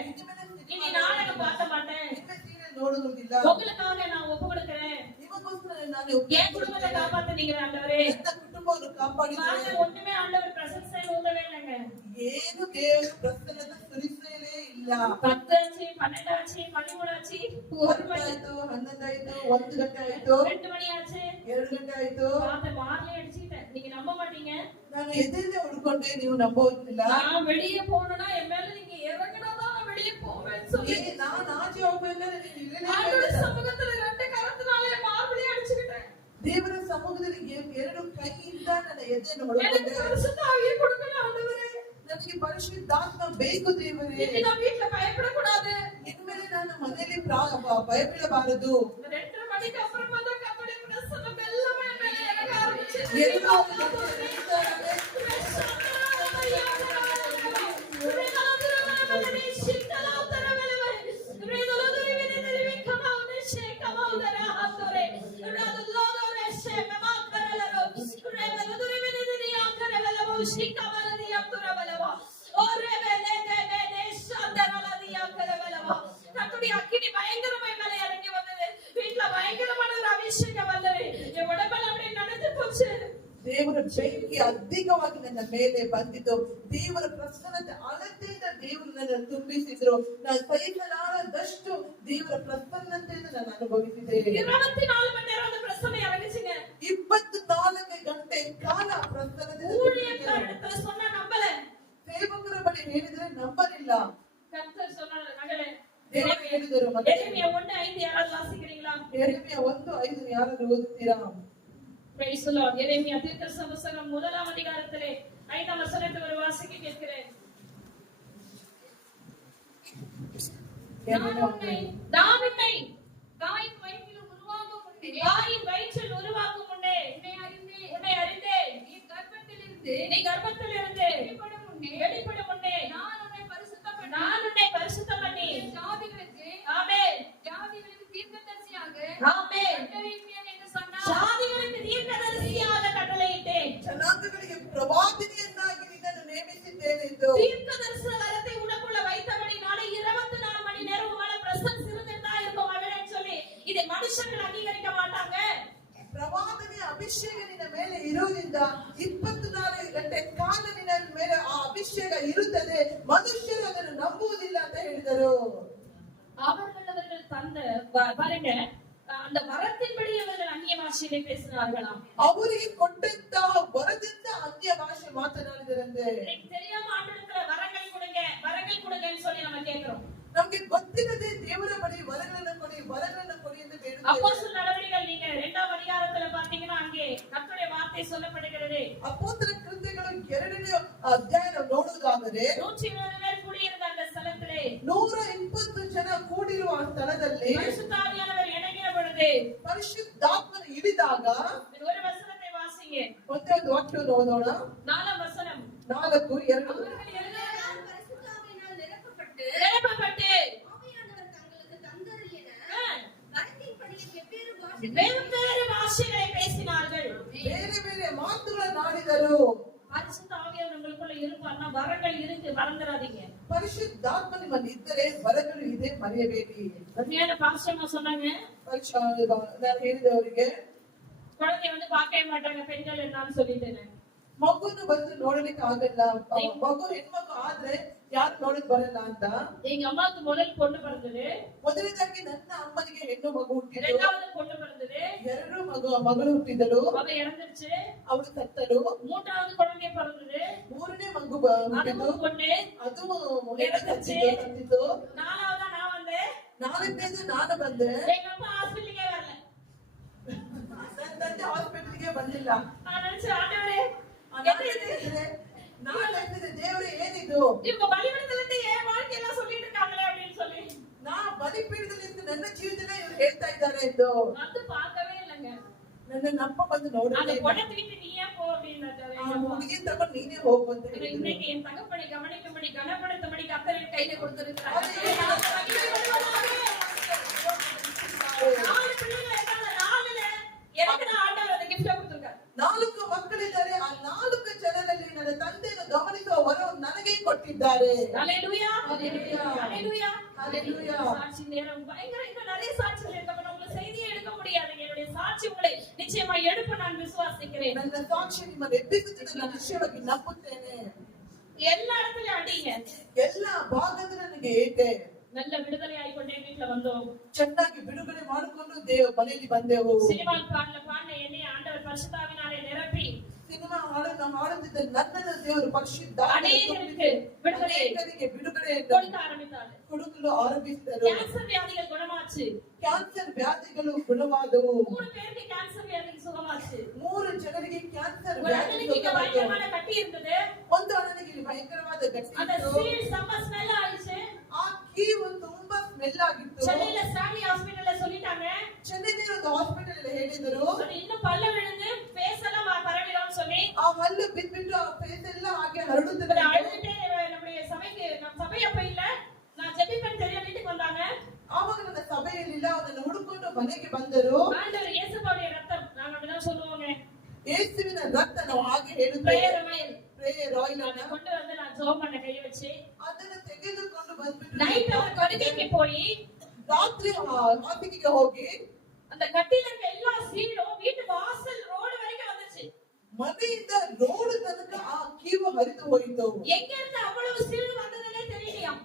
இனி நாடகம் பார்க்க மாட்டேன், ಸೀರಿಯಲ್ ನೋಡುವುದಿಲ್ಲ. ಇಲ್ಲ. உங்களுக்காக நான் ஒப்பு கொடுக்கிறேன். ನಿಮಗೋಸ್ಕರ ನಾನು என் குடும்பத்தை காப்பாத்துனீங்க ஆண்டவரே. ನನ್ನ ಕುಟುಂಬವನ್ನು ಕಾಪಾಡಿದ್ದಾರೆ. நான் ஒண்ணுமே ஆண்டவர் பிரசன்ஸை ஊதவே இல்லைங்க. ಏನು ದೇವರು ಪ್ರಸನ್ನತೆ ಸುರಿಸಲೇ ಇಲ್ಲ. 10 ஆச்சு, 12 ஆச்சு, 13 ஆச்சு, 1 மணி ಆಯ್ತು, 11 ಆಯ್ತು, 1 ಗಂಟೆ ಆಯ್ತು, 2 மணி ஆச்சு. 2 ಗಂಟೆ ಆಯ್ತು. அந்த மார்லே அடிச்சிட்டேன். நீங்க நம்ப மாட்டீங்க. ನಾನು ಎದೆಲ್ಲೇ ಉಳ್ಕೊಂಡೆ, ನೀವು ನಂಬೋದಿಲ್ಲ. நான் வெளியே போனனா என் மேல நீங்க இறங்கினாதான் நான் வெளியே போவேன்னு சொல்லி ನಾನು ಆಚೆ ಹೋಗ್ಬೇಕಾದ್ರೆ ನೀನು ಇಲ್ಲೇ ஆண்டவர் சமூகத்துல 2 கரத்தினால மார்லே அடிச்சிட்டேன். ದೇವರ ಸಮ್ಮುಖದಲ್ಲಿ 2 ಕೈಯಿಂದ ನನ್ನ ಎದೆಯನ್ನು எனக்கு ಹೊಡೆದೆ. பரிசுத்த ஆவியை கொடுக்கணும் ஆண்டவரே. ನನಗೆ ಪರಿಶುದ್ಧಾತ್ಮ ಬೇಕು ದೇವರೇ. இனி நான் வீட்ல பயப்படக்கூடாது. ಇನ್ಮೇಲೆ ನಾನು ಮನೆಯಲ್ಲಿ ಭಯಬೀಳಬಾರದು. 2:30 மணிக்கு அப்புறமா தான் கர்த்தருடைய பிரசன்னம் எல்லாமே என் மேல இறங்க ஆரம்பிச்சது. ಎಲ್ಲೋ கர்த்தருடைய அக்கினி பயங்கரமாய் மேலே இறங்கி வந்தது. வீட்டுல பயங்கரமான ஒரு அபிஷேகம் வந்தது. என் உடம்பெல்லாம் அப்படியே நனைஞ்சு போச்சு. ದೇವರ ಬೆಂಕಿ ಅಧಿಕವಾಗಿ ನನ್ನ ಮೇಲೆ ಬಂದಿತು. ದೇವರ ಪ್ರಸನ್ನತೆ ಅಳತೆಯಿಂದ ದೇವರು ನನ್ನ ತುಂಬಿಸಿದ್ರು. ನಾನು ಸಹಿಸಲಾರದಷ್ಟು ದೇವರ ಪ್ರಸನ್ನತೆಯನ್ನು ನಾನು ಅನುಭವಿಸಿದೆ. 24 மணி நேரம் அந்த பிரசன்னம் இறங்குச்சுங்க. 24 ಗಂಟೆ ಕಾಲ ಪ್ರಸನ್ನತೆ. ஊழியக்காரத்துல சொன்னா நம்பல. ಸೇವಕರ ಬಳಿ ಹೇಳಿದ್ರೆ ನಂಬಲಿಲ್ಲ. கர்த்தர் சொன்னாரு, மகளே, ದೇವರು ಹೇಳಿದರು, எரேமியா 1:5 யாராவது வாசிக்கிறீங்களா? ಎರೆಮಿಯ 1:5 ಯಾರಾದ್ರೂ ಓದುತ್ತೀರಾ? Praise the Lord. எரேமியா தீர்க்கதரிசன புத்தகம் 1ஆம் அதிகாரத்திலே 5ஆம் வசனத்தை ஒரு வாசிக்க கேட்கிறேன். நான் உன்னை தாயின் வயிற்றில் உருவாகும் முன்னே உன்னை அறிந்தேன். நீ கர்ப்பத்திலிருந்து வெளிப்படும் முன்னே நான் உன்னை பரிசுத்தம் பண்ணி ஆமென் ஜாதிகளுக்கு தீர்க்கதரிசியாக கட்டளையிட்டேன். ಜನಾಂಗಗಳಿಗೆ ಪ್ರವಾದಿನಿಯನ್ನಾಗಿ ನಿನ್ನನ್ನು ನೇಮಿಸಿದ್ದೇನೆ ಎಂದು. தீர்க்கதரிசன வரத்தை உனக்குள்ள வைத்தபடினாலே 24 மணி நேரம் உங்கள பிரசன்ஸ் இருந்துட்டா இருக்கும் மகனேன்னு சொல்லி இதை மனுஷர்கள் அங்கீகரிக்க மாட்டாங்க. ಪ್ರವಾದನೆಯ ಅಭಿಷೇಕ ನಿನ್ನ ಮೇಲೆ ಇರುವುದರಿಂದ 24 ಗಂಟೆ ಕಾಲ ನಿನ್ನ ಮೇಲೆ ಆ ಅಭಿಷೇಕ ಇರುತ್ತದೆ. ಮನುಷ್ಯರು ಅದನ್ನು ನಂಬುವುದಿಲ್ಲ ಅಂತ ಹೇಳಿದರು. அவர்கள் தந்த பாருங்க, அந்த வரத்தின்படி அவர்கள் அந்நிய பாஷையிலே பேசினார்களாம். ಅವರಿಗೆ ಕೊಟ್ಟಂತಹ ವರದಿಂದ ಅನ್ಯ ಭಾಷೆ ಮಾತನಾಡಿದರಂತೆ. எனக்கு தெரியாம ஆண்டவரத்துல வரங்கள் கொடுங்கன்னு சொல்லி நம்ம கேக்குறோம். ನಮಗೆ ಗೊತ್ತಿಲ್ಲದೆ ದೇವರ ಬಳಿ ವರಗಳನ್ನು ಕೊಡಿ ಎಂದು ಬೇಡುತ್ತೇವೆ. அப்போஸ்தலர் நடவடிக்கைகள் நீங்க 2ஆம் அதிகாரத்துல பாத்தீங்கன்னா அங்கே கர்த்தருடைய வார்த்தை சொல்லப்படுகிறது. ಅಪೊಸ್ತಲರ ಕೃತ್ಯಗಳು 2ನೇ ಅಧ್ಯಾಯ ನೋಡುವುದಾದರೆ 120 பேர் கூடியிருந்த அந்த ஸ்தலத்திலே 120 ಜನ ಕೂಡಿರುವ ಆ ಸ್ಥಳದಲ್ಲಿ பரிசுத்த ஆவியானவர் இறங்கின பொழுது ಪರಿಶುದ್ಧಾತ್ಮನು ಇಳಿದಾಗ ஒரு வசனத்தை வாசிங்க. ಒಂದೇ ಒಂದು ವಾಕ್ಯವನ್ನು ಓದೋಣ. 4ஆம் வசனம். 4:2 அவர்கள் எல்லாரும் பரிசுத்தாவியினால் நிரப்பப்பட்டு ஆவியானவர் தங்களுக்கு தந்தருளின வரத்தின்படி வெவ்வேறு பாஷைகளை பேசினார்கள். ಬೇರೆ ಬೇರೆ ಮಾತುಗಳನ್ನು ಆಡಿದರು. பரிசுத்த ஆவியானவர் உங்களுக்குள்ள இருப்பார்னா வரங்கள் இருக்கு, மறந்துடாதீங்க. ಪರಿಶುದ್ಧಾತ್ಮ ನಿಮ್ಮಲ್ಲಿ ಇದ್ದರೆ ವರಗಳು ಇದೆ, ಮರೆಯಬೇಡಿ. உண்மையான பாஸ்டர் சொன்னாங்க, ನಾನು ಹೇಳಿದೆ ಅವರಿಗೆ, குழந்தை வந்து பார்க்கவே மாட்டாங்க பெண்கள் என்னன்னு சொல்லிட்டேன். ಮಗುನು ಬಂದು ನೋಡಲಿಕ್ಕೆ ಆಗಲ್ಲ, ಮಗು ಹೆಣ್ಮಗು ಆದ್ರೆ ಯಾರು ನೋಡಕ್ ಬರಲ್ಲ ಅಂತ. எங்க அம்மாவுக்கு முதல் பொண்ணு பிறந்தது, ಮೊದಲನೇದಾಗಿ ನನ್ನ ಅಮ್ಮನಿಗೆ ಹೆಣ್ಣು ಮಗು ಹುಟ್ಟಿದ್ರು, இரண்டாவது பொண்ணு பிறந்தது, ಎರಡು ಮಗಳು ಹುಟ್ಟಿದಳು, அவ இறந்துருச்சு, ಅವಳು ಸತ್ತಳು. மூன்றாவது குழந்தை பிறந்தது, ಮೂರನೇ ಮಗು அதுவும் பொண்ணு, ಅದು ಸತ್ತಿತು. நாலாவதா நான் வந்தேன், ನಾಲ್ಕನೇದು ನಾನು ಬಂದೆ. எங்க அம்மா ஹாஸ்பிட்டலுக்கே வரல. ನನ್ನ ತಂದೆ ಹಾಸ್ಪಿಟಲ್ಗೆ ಬಂದಿಲ್ಲ. நான் நினைச்சேன், ஆண்டவரே ದೇವರೇ ಏನಿದು, இவங்க பலிபீடத்துல இருந்து என் வாழ்க்கையெல்லாம் சொல்லிட்டு இருக்காங்களே அப்படின்னு சொல்லி நான் ಬಲಿಪೀಠದಲ್ಲಿ ನನ್ನ ಜೀವಿತನ ಇವರು ಹೇಳ್ತಾ ಇದ್ದಾರೆ ಎಂದು வந்து பார்க்கவே இல்லைங்க. ನನ್ನ ಅಪ್ಪ ಬಂದು அந்த ನೋಡಿದ್ರೆ பொண்ணை தூக்கிட்டு நீயே போ அப்படின்னாரு. ಹುಡುಗಿ ತಗೊಂಡು ನೀನೇ ಹೋಗು ಅಂತ ಹೇಳಿದ್ರು. இன்னைக்கு என் தகப்பனை கவனிக்கும்படி கனப்படுத்தும்படி கர்த்தரின் கையில கொடுத்திருக்கிறார். நாலு பிள்ளைங்க இருக்காங்க, நாலுல எனக்கு தான் ஆண்டவர் அந்த gift கொடுத்திருக்காரு. 4 ಮಕ್ಕಳಿದ್ದಾರೆ. ಆ 4 ಜನರಲ್ಲಿ ನನ್ನ ತಂದೆಯನ್ನು ಗಮನಿಸುವ ವರವನ್ನು ನನಗೆ ಕೊಟ್ಟಿದ್ದಾರೆ. ಕೊಟ್ಟಿದ್ದಾರೆ. ஹalleluya Hallelujah. ஹalleluya Hallelujah. சாட்சி நேரம் பயங்கர இன்னும் நிறைய சாட்சிகள் இருக்கு. உங்க செய்தியை எடுக்க முடியாது. என்னுடைய சாட்சி உங்களை நிச்சயமா எழுப்ப நான் விசுவாசிக்கிறேன். ನನ್ನ ಸಾಕ್ಷಿ ನಿಮ್ಮನ್ನು ಎಬ್ಬಿಸುತ್ತದೆ, ನಾನು ನಿಶ್ಚಯವಾಗಿ ನಂಬುತ್ತೇನೆ. எல்லா இடத்துலயும் அடிங்க. ಎಲ್ಲ ಭಾಗದಲ್ಲಿ ನನಗೆ ಏಕೆ நல்ல விடுதலை ஆயிக்கொண்டே வீட்டுல வந்தோம். ಚೆನ್ನಾಗಿ ಬಿಡುಗಡೆ ಮಾಡಿಕೊಂಡು ಮನೆಯಲ್ಲಿ ಬಂದೆವು. சினிமா பாடின என்னை ஆண்டவர் பரிசுத்தாவினாலே நிரப்பி ಸಿನಿಮಾ ಹಾಡನ್ನು ಹಾಡುತ್ತಿದ್ದ ನನ್ನನ್ನು ದೇವರು ಪರಿಶುದ್ಧ அநேகருக்கு ಅನೇಕರಿಗೆ ಬಿಡುಗಡೆಯನ್ನು கொடுக்க ஆரம்பித்தார். ಕೊಡಲು ಆರಂಭಿಸಿದರು. கேன்சர் வியாதிகள் குணமாச்சு. ಕ್ಯಾನ್ಸರ್ ವ್ಯಾಧಿಗಳು ಗುಣವಾದವು. 3 பேருக்கு கேன்சர் வியாதி சுகமாச்சு. 3 ಜನರಿಗೆ ಕ್ಯಾನ್ಸರ್ ஒரு அண்ணனுக்கு பயங்கரமான கட்டி இருந்தது. ಒಂದು ಅಣ್ಣನಿಗೆ ಭಯಂಕರವಾದ ಗಟ್ಟಿ அந்த ಇತ್ತು. சீல் செம்ம ஸ்மெல் ஆயிடுச்சு. ಆ ಕೀವು ತುಂಬಾ ಸ್ಮೆಲ್ ಆಗಿತ್ತು. சென்னையில ஸ்டான்லி ஹாஸ்பிடல்ல சொல்லிட்டாங்க. ಚೆನ್ನೈನ ಒಂದು ಹಾಸ್ಪಿಟಲ್ ಅಲ್ಲಿ ಹೇಳಿದರು, அது இன்னும் பல்ல விழுந்து ஃபேஸ் எல்லாம் பரவிடும் சொல்லி ಆ ಹಲ್ಲು ಬಿದ್ಬಿಟ್ಟು ಆ ಫೇಸ್ ಎಲ್ಲ ಹಾಗೆ ಹರಡುತ್ತದೆ. இவர் அழுதுட்டே நம்முடைய சபைக்கு நம்ம சபை அப்ப இல்ல நான் ஜெபிப்பேன் தெரிய வீட்டுக்கு வந்தாங்க. ಆವಾಗ ನನ್ನ ಸಭೆಯಲ್ಲಿಲ್ಲ, ಅವನನ್ನು ಹುಡುಕೊಂಡು ಮನೆಗೆ ಬಂದರು. ஆண்டவர் இயேசுவோடைய ரத்தம் நாங்க அப்படிதான் சொல்லுவோங்க. ಯೇಸುವಿನ ರಕ್ತ ನಾವು ಹಾಗೆ ಹೇಳುತ್ತೇವೆ. பிரேயர் ஆயில் ಪ್ರೇಯರ್ ಆಯಿಲ್ அதை கொண்டு வந்து நான் ஜெபம் பண்ண கை வச்சு ಅದನ್ನು ತೆಗೆದುಕೊಂಡು ಬಂದ್ಬಿಟ್ಟು நைட் அவர் படுக்கைக்கு போய் ರಾತ್ರಿ ಹಾಸಿಗೆಗೆ ಹೋಗಿ அந்த கட்டில இருக்க எல்லா சீலும் வீட்டு வாசல் ரோடு வரைக்கும் வந்துச்சு. ಮನೆಯಿಂದ ರೋಡ್ ತನಕ ಆ ಕೀವು ಹರಿದು ಹೋಯಿತು. எங்க இருந்து அவ்வளவு சீல் வந்ததுன்னே தெரியலையாம்.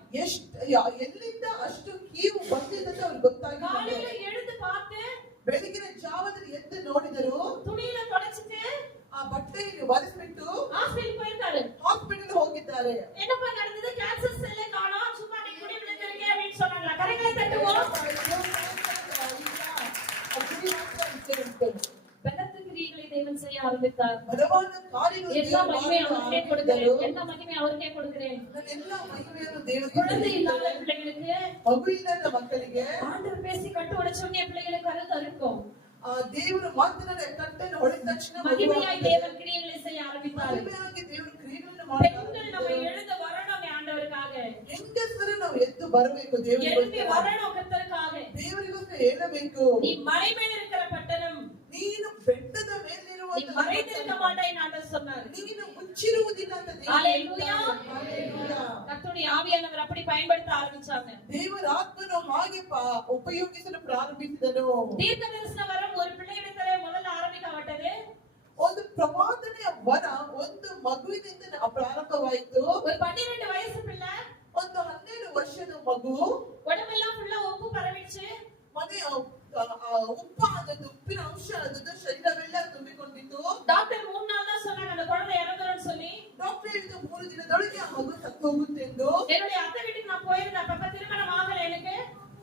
ಎಲ್ಲಿಂದ ಅಷ್ಟು ಕೀವು ಬಂದಿದೆ ಅಂತ ಅವ್ರಿಗೆ ಗೊತ್ತಾಗಿಲ್ಲ. காலையில எழுந்து பார்த்து ಬೆಳಗಿನ ಜಾವದಲ್ಲಿ ಎದ್ದು ನೋಡಿದರು, துணியில தொடச்சிட்டு ಆ ಬಟ್ಟೆಯನ್ನು ಒರೆಸ್ಬಿಟ್ಟು ஹாஸ்பிடல் போயிருக்காரு. ಹಾಸ್ಪಿಟಲ್ ಹೋಗಿದ್ದಾರೆ. என்னப்பா நடந்தது? கேன்சர் செல்லே காணோம், சும்மா நீ குடி விழுந்திருக்கே அப்படின்னு சொன்னாங்களா? கரைகளை தட்டுவோம். பெலத்த கிரியைகளை தேவன் செய்ய ஆரம்பித்தார். ಬಲವಾದ ಕಾರ್ಯಗಳು எல்லா மகிமையை அவருக்கே கொடுக்கிறேன். ಮಾಡಿದರು. எல்லா மகிமையை அவருக்கே கொடுக்கிறேன். ಎಲ್ಲ ಮಹಿಮೆಯನ್ನು ದೇವರಿಗೆ குழந்தை இல்லாத ಸಲ್ಲಿಸುತ್ತೇನೆ. பிள்ளைகளுக்கு ಮಗು ಇಲ್ಲದ ಮಕ್ಕಳಿಗೆ ஆண்டவர் பேசி கட்டு உடைச்சோடனே பிள்ளைகளுக்கு கருத்து இருக்கும். ದೇವರು ಮಾತನಾಡಿ ಕಟ್ಟನ್ನು ಹೊಡೆದ ತಕ್ಷಣ மகிமையாய் தேவன் கிரியைகளை செய்ய ஆரம்பித்தார். ಮಹಿಮೆಯಾಗಿ ದೇವರು ಕ್ರಿಯೆಗಳನ್ನು பெண்கள் நம்ம ಮಾಡಿ எழுந்து வரணும் ஆண்டவருக்காக. ಹೆಂಗಸರು ನಾವು ಎದ್ದು ಬರಬೇಕು. எழும்பி ದೇವರಿಗೆ வரணும் கர்த்தருக்காக. ದೇವರಿಗೋಸ್ಕರ ಹೇಳಬೇಕು. நீ மலை மேல் இருக்கிற பட்டணம், ನೀನು ಬೆಟ್ಟದ நீ ಮೇಲಿರುವಂತಹ மறைந்திருக்க மாட்டாய் ஆண்டவர் சொன்னார். ನೀನು ಮುಚ್ಚಿರುವುದಿಲ್ಲ ಅಂತ ದೇವರು ஹalleluya. ಹಲ್ಲೆಲೂಯಾ. கர்த்தருடைய ஆவியானவர் அப்படி பயன்படுத்த ஆரம்பிச்சாங்க. ದೇವರ ಆತ್ಮನು ಹಾಗೆ ಉಪಯೋಗಿಸಲು ಪ್ರಾರಂಭಿಸಿದನು. தீர்க்க தரிசன வரம் ஒரு பிள்ளையிடத்திலே முதல்ல ஆரம்பிக்கப்பட்டது. ಒಂದು ಪ್ರವಾದನೆಯ ವರ ಒಂದು ಮಗುವಿನಿಂದ ಪ್ರಾರಂಭವಾಯಿತು. ஒரு 12 வயசு பிள்ளை, ಒಂದು 12 ವರ್ಷದ ಮಗು உடம்பெல்லாம் ஃபுல்லா உப்பு பரவிச்சு. ಮನೆ ಉಪ್ಪಾದದ್ದು, ಉಪ್ಪಿನ ಅಂಶ ಆದದ್ದು ಶರೀರವೆಲ್ಲ ತುಂಬಿಕೊಂಡಿತ್ತು. டாக்டர் 3 நாள் தான் சொன்னாங்க அந்த குழந்தை இறந்துரும்னு சொல்லி. ಡಾಕ್ಟರ್ ಹೇಳಿದ 3 ದಿನದೊಳಗೆ ಆ ಮಗು ಸತ್ತು ಹೋಗುತ್ತೆಂದು. என்னுடைய அத்தை வீட்டுக்கு நான் போயிருந்தேன். அப்ப திருமணம் ஆகல எனக்கு.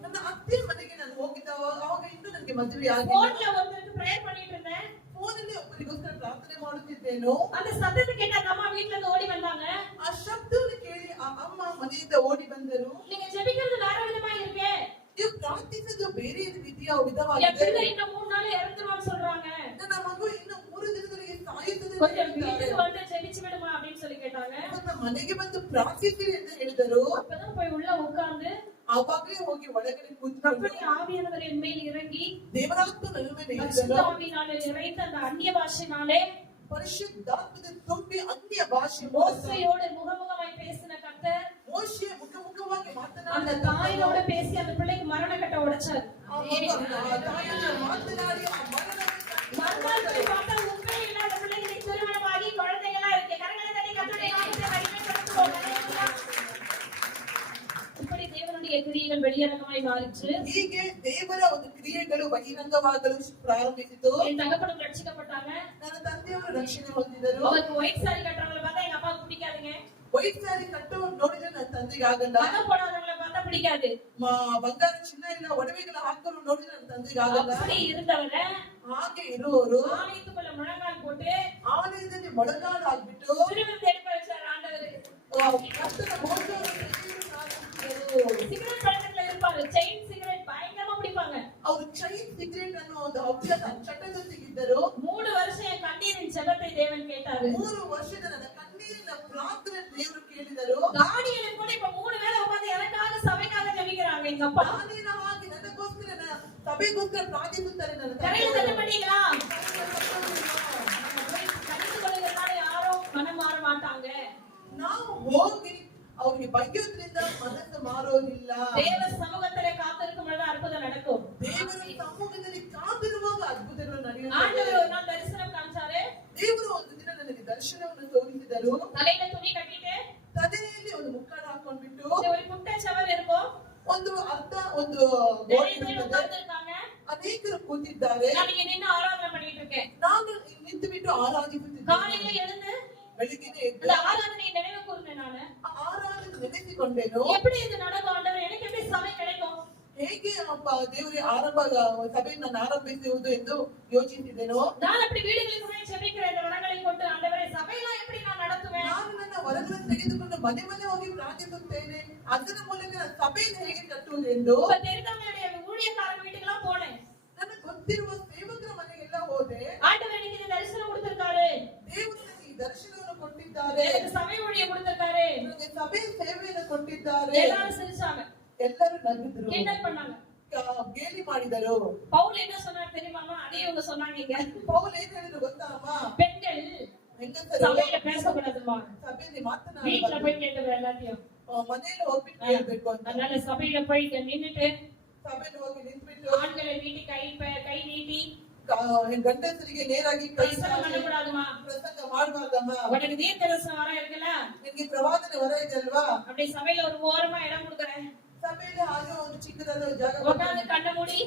ನನ್ನ ಅತ್ತೆ ಮನೆಗೆ ನಾನು ಹೋಗಿದ್ದ ಅವಾಗ ಇನ್ನೂ ನನಗೆ ಮದುವೆ ಆಗಿಲ್ಲ. போன்ல ஒருத்தருக்கு பிரேயர் பண்ணிட்டு இருந்தேன். ಫೋನಲ್ಲಿ ಒಬ್ಬರಿಗೋಸ್ಕರ ಪ್ರಾರ್ಥನೆ ಮಾಡುತ್ತಿದ್ದೇನು. அந்த சத்தத்தை கேட்டு அந்த அம்மா வீட்ல இருந்து ஓடி வந்தாங்க. ಆ ಶಬ್ದವನ್ನು ಕೇಳಿ ಆ ಅಮ್ಮ ಮನೆಯಿಂದ ಓಡಿ ಬಂದರು. நீங்க ஜெபிக்கிறது வேற விதமா இருக்கே. ನೀವು ಪ್ರಾರ್ಥಿಸೋದು ಬೇರೆ ರೀತಿಯ என் ವಿಧವಾಗಿದೆ. பிள்ளை இன்னும் 3 நாள் இறந்துருவான்னு சொல்றாங்க. ನನ್ನ ಮಗು ಇನ್ನು 3 ದಿನದವರೆಗೆ ಸಾಯುತ್ತದೆ ಅಂತ கொஞ்சம் ಹೇಳ್ತಾರೆ. வீட்டுக்கு வந்து ஜெபிச்சு விடுமா அப்படின்னு சொல்லி கேட்டாங்க. ನನ್ನ ಮನೆಗೆ ಬಂದು ಪ್ರಾರ್ಥಿಸಿರಿ ಅಂತ ಹೇಳಿದರು. அப்பதான் போய் உள்ள உட்கார்ந்து ಆವಾಗಲೇ ಹೋಗಿ ಒಳಗಡೆ ಕೂತ್ಕೊಂಡು கர்த்தருடைய ஆவியானவர் என் மேல் இறங்கி ದೇವರಾತ್ಮ ನನ್ನ ಮೇಲೆ பரிசுத்த ಇಳಿದನು. ஆவியினாலே நிறைந்த அந்த அந்நிய பாஷையினாலே ಪರಿಶುದ್ಧಾತ್ಮದ ತುಂಬಿ ಅನ್ಯ ಭಾಷೆ மோசையோடு முகமுகமாய் பேசின கர்த்தர் ಮೋಶೆ ಮುಖಮುಖವಾಗಿ அந்த ಮಾತನಾಡಿದ தாயோட பேசி அந்த பிள்ளைக்கு மரண கட்ட உடைச்சார். ತಾಯಿಯ ಮಾತನಾಡಿ ಆ மறுநாள் போய் பார்த்தா உப்பே இல்லாத பிள்ளைக்கு திருமணமாகி குழந்தைகளா இருக்கு. கரங்களை தட்டி கர்த்தருடைய நாமத்தை மகிமைப்படுத்துவோம். ஹல்லேலூயா. இப்படி தேவனுடைய கிரியைகள் வெளியரங்கமாய் மாறிச்சு. ಹೀಗೆ ದೇವರ ಒಂದು ಕ್ರಿಯೆಗಳು ಬಹಿರಂಗವಾಗಲು ಪ್ರಾರಂಭಿಸಿತು. என் தகப்பனும் ரட்சிக்கப்பட்டாங்க. ನನ್ನ ತಂದೆಯವರು ರಕ್ಷಣೆ ಹೊಂದಿದರು. அவருக்கு ஒயிட் சாரி கட்டுறவங்களை பார்த்தா எங்க அப்பாவுக்கு பிடிக்காதுங்க. ವೈಟ್ ಸ್ಯಾರಿ ಕಟ್ಟುವವರು ನೋಡಿದ್ರೆ ನನ್ನ ತಂದೆಗೆ ಆಗಲ್ಲ. நகை போடாதவங்களை பார்த்தா பிடிக்காது. ಬಂಗಾರ ಚಿನ್ನ ಇಲ್ಲ ಒಡವೆಗಳ ಹಾಕೋರು ನೋಡಿದ್ರೆ ನನ್ನ ತಂದೆಗೆ ಆಗಲ್ಲ. அப்படி இருந்தவரை ಹಾಗೆ ಇರುವವರು ஆலயத்துக்குள்ள முழங்கால் போட்டு ಆಲಯದಲ್ಲಿ ಮೊಳಗಾಲು ಆಗ್ಬಿಟ್ಟು சிறுவர் தேடி வச்சார் ஆண்டவர். ಕರ್ತನ ಮೋಸವನ್ನು சிகரெட் பழக்கத்துல இருப்பாரு. செயின் சிகரெட் பயங்கரமா பிடிப்பாங்க. ಅವರು ಚೈನ್ ಸಿಗರೇಟ್ ಅನ್ನೋ ಒಂದು ಅಭ್ಯಾಸ ಚಟದೊಂದಿಗಿದ್ದರು. 3 வருஷம் என் கண்ணீரின் ஜெபத்தை தேவன் கேட்டாரு. 3 ವರ್ಷದ ನನ್ನ ಕಣ್ಣೀರಿನ ಪ್ರಾರ್ಥನೆ ದೇವರು ಕೇಳಿದರು. தானியேல் கூட இப்ப 3 வேளை உட்கார்ந்து எனக்காக சபைக்காக ஜெபிக்கிறாங்க எங்க அப்பா. ನಾನೇನ ಹಾಗೆ ನನಗೋಸ್ಕರ ಸಭೆಗೋಸ್ಕರ ಪ್ರಾರ್ಥಿಸುತ್ತಾರೆ ನನ್ನ கரையில ತಂದೆ. தட்ட மாட்டீங்களா? கடிந்து கொள்கிறதுனால யாரும் மனம் மாற மாட்டாங்க. ನಾವು ಹೋಗಿ ಅವ್ರಿಗೆ ಬೈಯೋದ್ರಿಂದ ಮನಸ್ಸು ಮಾರೋದಿಲ್ಲ. தேவ சமூகத்திலே காத்திருக்கும் பொழுது அற்புதம் நடக்கும். ದೇವರ ಸಮ್ಮುಖದಲ್ಲಿ ಕಾದಿರುವಾಗ ಅದ್ಭುತಗಳು ನಡೆಯುತ್ತವೆ. ஆண்டவர் ஒரு நாள் தரிசனம் காமிச்சாரு. ದೇವರು ಒಂದು ದಿನ ನನಗೆ ದರ್ಶನವನ್ನು ತೋರಿಸಿದರು. தலையில துணி கட்டிட்டு ತಲೆಯಲ್ಲಿ ಒಂದು ಮುಕ್ಕಾಡ ಹಾಕೊಂಡ್ಬಿಟ್ಟು ஒரு குட்டை சவர் இருக்கும். ಒಂದು ಅರ್ಧ ಒಂದು நிறைய பேர் உட்கார்ந்திருக்காங்க. ಅನೇಕರು ಕೂತಿದ್ದಾರೆ. நான் இங்க நின்னு ஆராதனை பண்ணிட்டு இருக்கேன். ನಾನು ನಿಂತು ಬಿಟ್ಟು ಆರಾಧಿಸುತ್ತಿದ್ದೆ. காலையில எழுந்து ಬೆಳಿಗ್ಗೆ ಎದ್ದು அந்த ஆராதனையை நினைவு கூர்ந்தேன் நானு. ಆರಾಧನೆ ನೆನೆಸಿಕೊಂಡೇನು. எப்படி இது நடக்கும் ஆண்டவர்? எனக்கு எப்படி சபை கிடைக்கும்? ಹೇಗೆ ದೇವರೇ ಸಭೆಯನ್ನು ನಾನು ಆರಂಭಿಸುವುದು ಎಂದು ಯೋಚಿಸಿದೆನು. நான் அப்படி வீடுகளுக்கு போய் ஜெபிக்கிறேன். இந்த வரங்களை கொண்டு ஆண்டவரே சபையெல்லாம் எப்படி நான் நடத்துவேன்? ನಾನು ನನ್ನ ವರಗಳನ್ನು ತೆಗೆದುಕೊಂಡು ಮನೆ ಮನೆ ಹೋಗಿ ಪ್ರಾರ್ಥಿಸುತ್ತೇನೆ. ಅದರ ಮೂಲಕ ನಾನು ಸಭೆಯನ್ನು ಹೇಗೆ ಕಟ್ಟುವುದು ಎಂದು இப்ப தெரிந்தவங்களுடைய ஊழியக்காரங்க வீட்டுக்கெல்லாம் போனேன். ನನಗೆ ಗೊತ್ತಿರುವ ಸೇವಕರ ಮನೆಗೆಲ್ಲ ಹೋದೆ. ஆண்டவர் எனக்கு இந்த தரிசனம் கொடுத்திருக்காரு. ದೇವರು ನನಗೆ ಈ ದರ್ಶನವನ್ನು ಕೊಟ್ಟಿದ್ದಾರೆ. எனக்கு சபை ஊழியம் கொடுத்திருக்காரு. ನನಗೆ ಸಭೆ ಸೇವೆಯನ್ನು ಕೊಟ್ಟಿದ್ದಾರೆ. எல்லாரும் சிரிச்சாங்க. ಎಲ್ಲರೂ ನಗಿದ್ರು, கிண்டல் பண்ணாங்க. ಗೇಲಿ ಮಾಡಿದರು. பவுல் என்ன சொன்னார் தெரியுமாமா? அதே இவங்க சொன்னாங்க. ಪೌಲ್ ಏನ್ ಹೇಳಿದ್ರು ಗೊತ್ತಾ ಅಮ್ಮ? பெண்கள் ಹೆಂಗಸರು சபையில பேசக்கூடாதுமா. ಸಭೆಯಲ್ಲಿ வீட்டுல ಮಾತನಾಡಬಾರದು, போய் கேட்டது எல்லாத்தையும். ಮನೆಯಲ್ಲಿ ಹೋಗ್ಬಿಟ್ಟು ಹೇಳ್ಬೇಕು ಅಂತ. அதனால சபையில போய் நின்னுட்டு ಸಭೆಯಲ್ಲಿ ಹೋಗಿ ನಿಂತ್ಬಿಟ್ಟು ஆண்களை நீட்டி கை நீட்டி ಗಂಡಸರಿಗೆ ನೇರಾಗಿ ಕೈ பிரசங்கம் பண்ணக்கூடாதுமா. ಪ್ರಸಂಗ ಮಾಡಬಾರ್ದಮ್ಮ. உனக்கு தீர்க்கதரிசனம் வர இருக்குல்ல, ನಿನ್ಗೆ ಪ್ರವಾದನೆ ವರ ಇದೆ ಅಲ್ವಾ? அப்படி சபையில ஒரு ஓரமா இடம் கொடுக்குறேன். ಸಭೆಯಲ್ಲಿ ಹಾಗೆ ಒಂದು ಚಿಕ್ಕದಾದ ಜಾಗ உட்கார்ந்து கண்ணை மூடி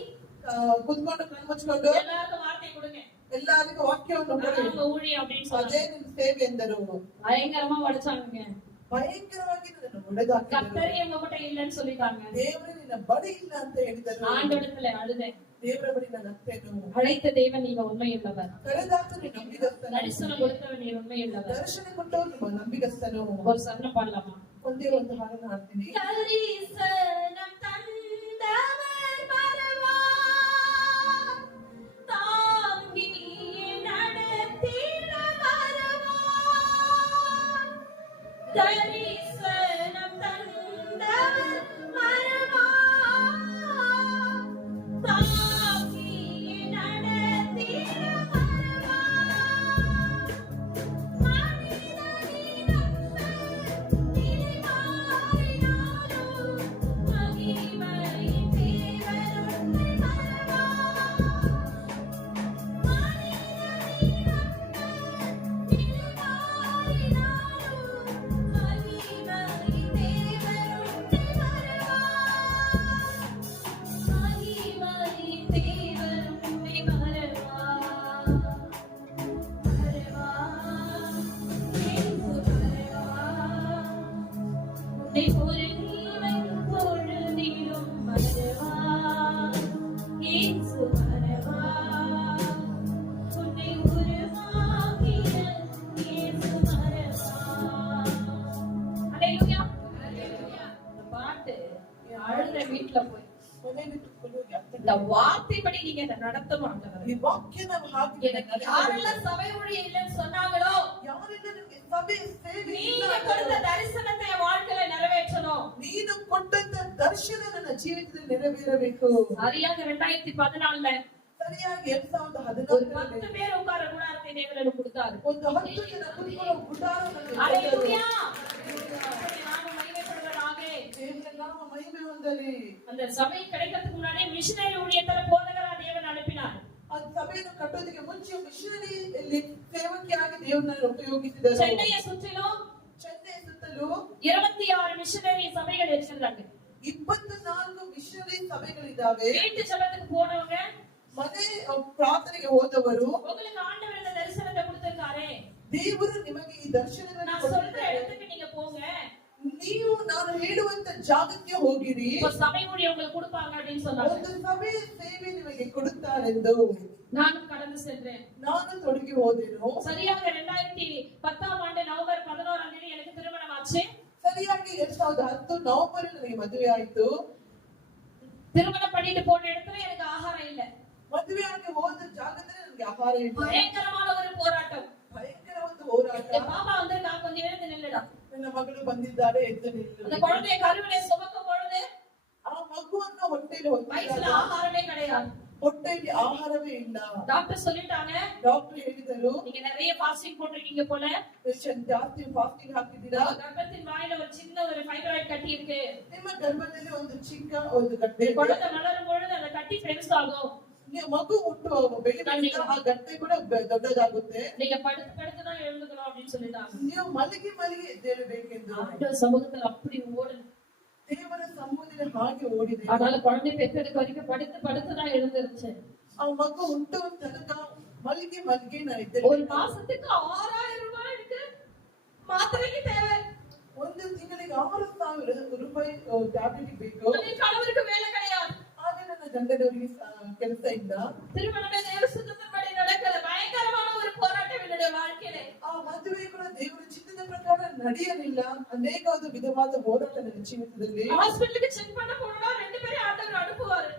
ಕುತ್ಕೊಂಡು ಕಣ್ಣು ಮುಚ್ಕೊಂಡು எல்லாருக்கும் வார்த்தை கொடுங்க. ಎಲ್ಲರಿಗೂ ವಾಕ್ಯವನ್ನು ಕೊಡಿ. அதான் உங்க ஊழியம் அப்படின்னு ಅದೇ சொன்னாங்க. ನಿನ್ನ ಸೇವೆ ಎಂದರು. பயங்கரமா உடைச்சாங்க. ಭಯಂಕರವಾಗಿ ನನ್ನನ್ನು ಹೊಡೆದಾಕಿದರು. கர்த்தரே உங்க கிட்ட இல்லைன்னு சொல்லிட்டாங்க. ದೇವರೇ ನಿನ್ನ ಬಳಿ ಇಲ್ಲ ಅಂತ ಹೇಳಿದರು. ஆண்டவரிடத்துல அழுதேன். ದೇವರ ಬಳಿ ನನ್ನ ಅತ್ತೇನು. அழைத்த தேவன் நீங்க உண்மையுள்ளவர். ಕರೆದಾತನು ನಂಬಿಗಸ್ತನು. தரிசனம் கொடுத்தவர் நீர் உண்மையுள்ளவர். ದರ್ಶನ ಕೊಟ್ಟವನು ನಂಬಿಗಸ್ತನು. ஒரு சரணம் பாடலாமா? ಒಂದೇ ಒಂದು ಹಾಡನ್ನು ಹಾಡ್ತೀನಿ. தரிசனம் தந்தவர் வருவார், தாங்கி நடத்திட வருவார். தரிசனம் தந்தவர் வருவார், தாங்கி நடத்திட வருவார். மனிதனிடம் வீட்டுல போய் ಮನೆಯಲ್ಲಿ ಕುತ್ಕೊಂಡು ಹೋಗಿ ಅತ್ತೆ இந்த வார்த்தைப்படி நீங்க இதை நடத்தணும். ಈ ವಾಕ್ಯ ನಾವು ಹಾಕಿ எனக்கு யாரெல்லாம் சபை ஊழியம் இல்லைன்னு சொன்னாங்களோ, ಯಾರಿಂದ ನಿಮಗೆ ಸಭೆ ಸೇವೆ ಇಲ್ಲ நீங்க கொடுத்த தரிசனத்தை என் வாழ்க்கையில நிறைவேற்றணும். ನೀನು ಕೊಟ್ಟಂತ ದರ್ಶನ ನನ್ನ ಜೀವಿತದಲ್ಲಿ ನೆರವೇರಬೇಕು. சரியாக 2014 ಸರಿಯಾಗಿ ஒரு 2014 10 பேர் உட்கார கூடாரத்தை தேவனுக்கு கொடுத்தாரு. ಒಂದು 10 ಜನ ಕುತ್ಕೊಳ್ಳೋ ಗುಡಾರ ನನಗೆ அல்லேலூயா. அப்படி நாம மகிமைப்படுவதாக. ದೇವರ ನಾಮ ಮಹಿಮೆ ಹೊಂದಲಿ. அந்த சபை கிடைக்கிறதுக்கு முன்னாடி மிஷனரி ஊழியத்துல போதகரா தேவன் அனுப்பினார். ಆ ಸಭೆಯನ್ನು ಕಟ್ಟೋದಕ್ಕೆ ಮುಂಚೆ ಮಿಷನರಿಯಲ್ಲಿ ಸೇವಕಿಯಾಗಿ ದೇವರನ್ನು ಉಪಯೋಗಿಸಿದರು. சென்னையை சுற்றிலும் ಚೆನ್ನೈ ಸುತ್ತಲೂ 26 மிஷனரி சபைகள் வச்சிருந்தாங்க. 24 ಮಿಷನರಿ ಸಭೆಗಳಿದ್ದಾವೆ. வீட்டு ஜெபத்துக்கு போனவங்க, ಮನೆ ಪ್ರಾರ್ಥನೆಗೆ ಹೋದವರು, உங்களுக்கு ஆண்டவர் இந்த தரிசனத்தை கொடுத்திருக்காரே, ದೇವರು ನಿಮಗೆ ಈ ದರ್ಶನವನ್ನು நான் சொல்ற ಕೊಟ್ಟಿದ್ದಾರೆ. இடத்துக்கு நீங்க போங்க, ನೀವು ನಾನು ಹೇಳುವಂತ ಜಾಗಕ್ಕೆ ಹೋಗಿರಿ, ஒரு சபை ஊழியம் உங்களுக்கு கொடுப்பாங்க அப்படின்னு சொன்னாங்க. ಒಂದು ಸಭೆ ಸೇವೆ ನಿಮಗೆ ಕೊಡುತ್ತಾರೆಂದು நானும் கடந்து சென்றேன். ನಾನು ತೊಡಗಿ ಹೋದೆನು. சரியாக 2010 ஆண்டு நவம்பர் 11 எனக்கு திருமணம் ஆச்சு. ಸರಿಯಾಗಿ 2010 ನವೆಂಬರ್ ನನಗೆ ಮದುವೆ ಆಯ್ತು. திருமணம் பண்ணிட்டு போன இடத்துல எனக்கு ஆகாரம் இல்ல. ಮದುವೆ ಆಗಿ ಹೋದ ಜಾಗದಲ್ಲಿ ನನಗೆ ಆಹಾರ ಇಲ್ಲ. பயங்கரமான ஒரு போராட்டம். ಭಯಂಕರ ಒಂದು ಹೋರಾಟ. என் பாப்பா வந்திருக்கா, கொஞ்சம் எழுந்து நில்லுடா. ನನ್ನ ಮಗಳು ಬಂದಿದ್ದಾರೆ, ಎದ್ದು அந்த ನಿಲ್ಲು. குழந்தைய கருவிலே சுமக்கும் பொழுது ಆ ಮಗುವನ್ನು ಹೊಟ್ಟೆಯಲ್ಲಿ வயிற்றுல ಹೊತ್ತಿದ್ದಾರೆ. ஆகாரமே கிடையாது. ಹೊಟ್ಟೆಯಲ್ಲಿ ಆಹಾರವೇ ಇಲ್ಲ. டாக்டர் சொல்லிட்டாங்க, ಡಾಕ್ಟರ್ ಹೇಳಿದರು, நீங்க நிறைய ஃபாஸ்டிங் போட்டிருக்கீங்க போல, ಜಾಸ್ತಿ ಫಾಸ್ಟಿಂಗ್ ಹಾಕಿದ್ದೀರಾ, கர்ப்பத்தின் வாயில ஒரு சின்ன ஒரு ஃபைப்ராய்ட் கட்டி இருக்கு, ನಿಮ್ಮ ಗರ್ಭದಲ್ಲಿ ಒಂದು ಚಿಕ್ಕ ಒಂದು ಗಡ್ಡೆ ಇದೆ. குழந்தை வளரும் பொழுது அந்த கட்டி பெருசாகும், ನೀವು ಮಗು ಹುಟ್ಟುವ ಬೆಳಿತಾ ಆ ಗಡ್ಡೆ ಕೂಡ ದೊಡ್ಡದಾಗುತ್ತೆ. நீங்க படுத்து படுத்து தான் எழுந்துக்கணும் அப்படின்னு சொல்லிட்டாங்க. ನೀವು ಮಲಗಿ ಮಲಗಿ ಎದ್ದೇಳಬೇಕೆಂದು ஆண்டவர் சமூகத்துல அப்படி ஓடுது. ದೇವರ ಸಮ್ಮುಖದಲ್ಲಿ ಹಾಗೆ ಓಡಿದೆ. அதனால குழந்தை பெற்றெடுக்க வரைக்கும் படுத்து படுத்து தான் எழுந்திருச்சு. ಆ ಮಗು ಹುಟ್ಟುವ ತನಕ ಮಲಗಿ ಮಲಗಿ ನಾನು ஒரு ಎದ್ದೇಳಿ. மாசத்துக்கு 6000 ரூபாய் எனக்கு மாத்திரைக்கு தேவை. ಒಂದು ತಿಂಗಳಿಗೆ 6,000 ರೂಪಾಯಿ ಟ್ಯಾಬ್ಲೆಟ್ ಬೇಕು. என் கணவருக்கு வேலை கிடையாது, ಆಗ ನನ್ನ ಗಂಡನವರಿಗೆ ಕೆಲಸ ಇಲ್ಲ. திருமணமே தேவ சித்தத்தின்படி நடக்கல. பயங்கரமான ஒரு போராட்டம் என்னுடைய வாழ்க்கையில. ಆ ಮದುವೆ ಕೂಡ ದೇವರ ಚಿತ್ತದ ಪ್ರಕಾರ ನಡೆಯಲಿಲ್ಲ. ಅನೇಕ ವಿಧವಾದ ಹೋರಾಟ ನನ್ನ ಜೀವಿತದಲ್ಲಿ. ஹாஸ்பிடலுக்கு செக் பண்ண போனா 2 பேரும் ஆண்டவர் அனுப்புவாரு.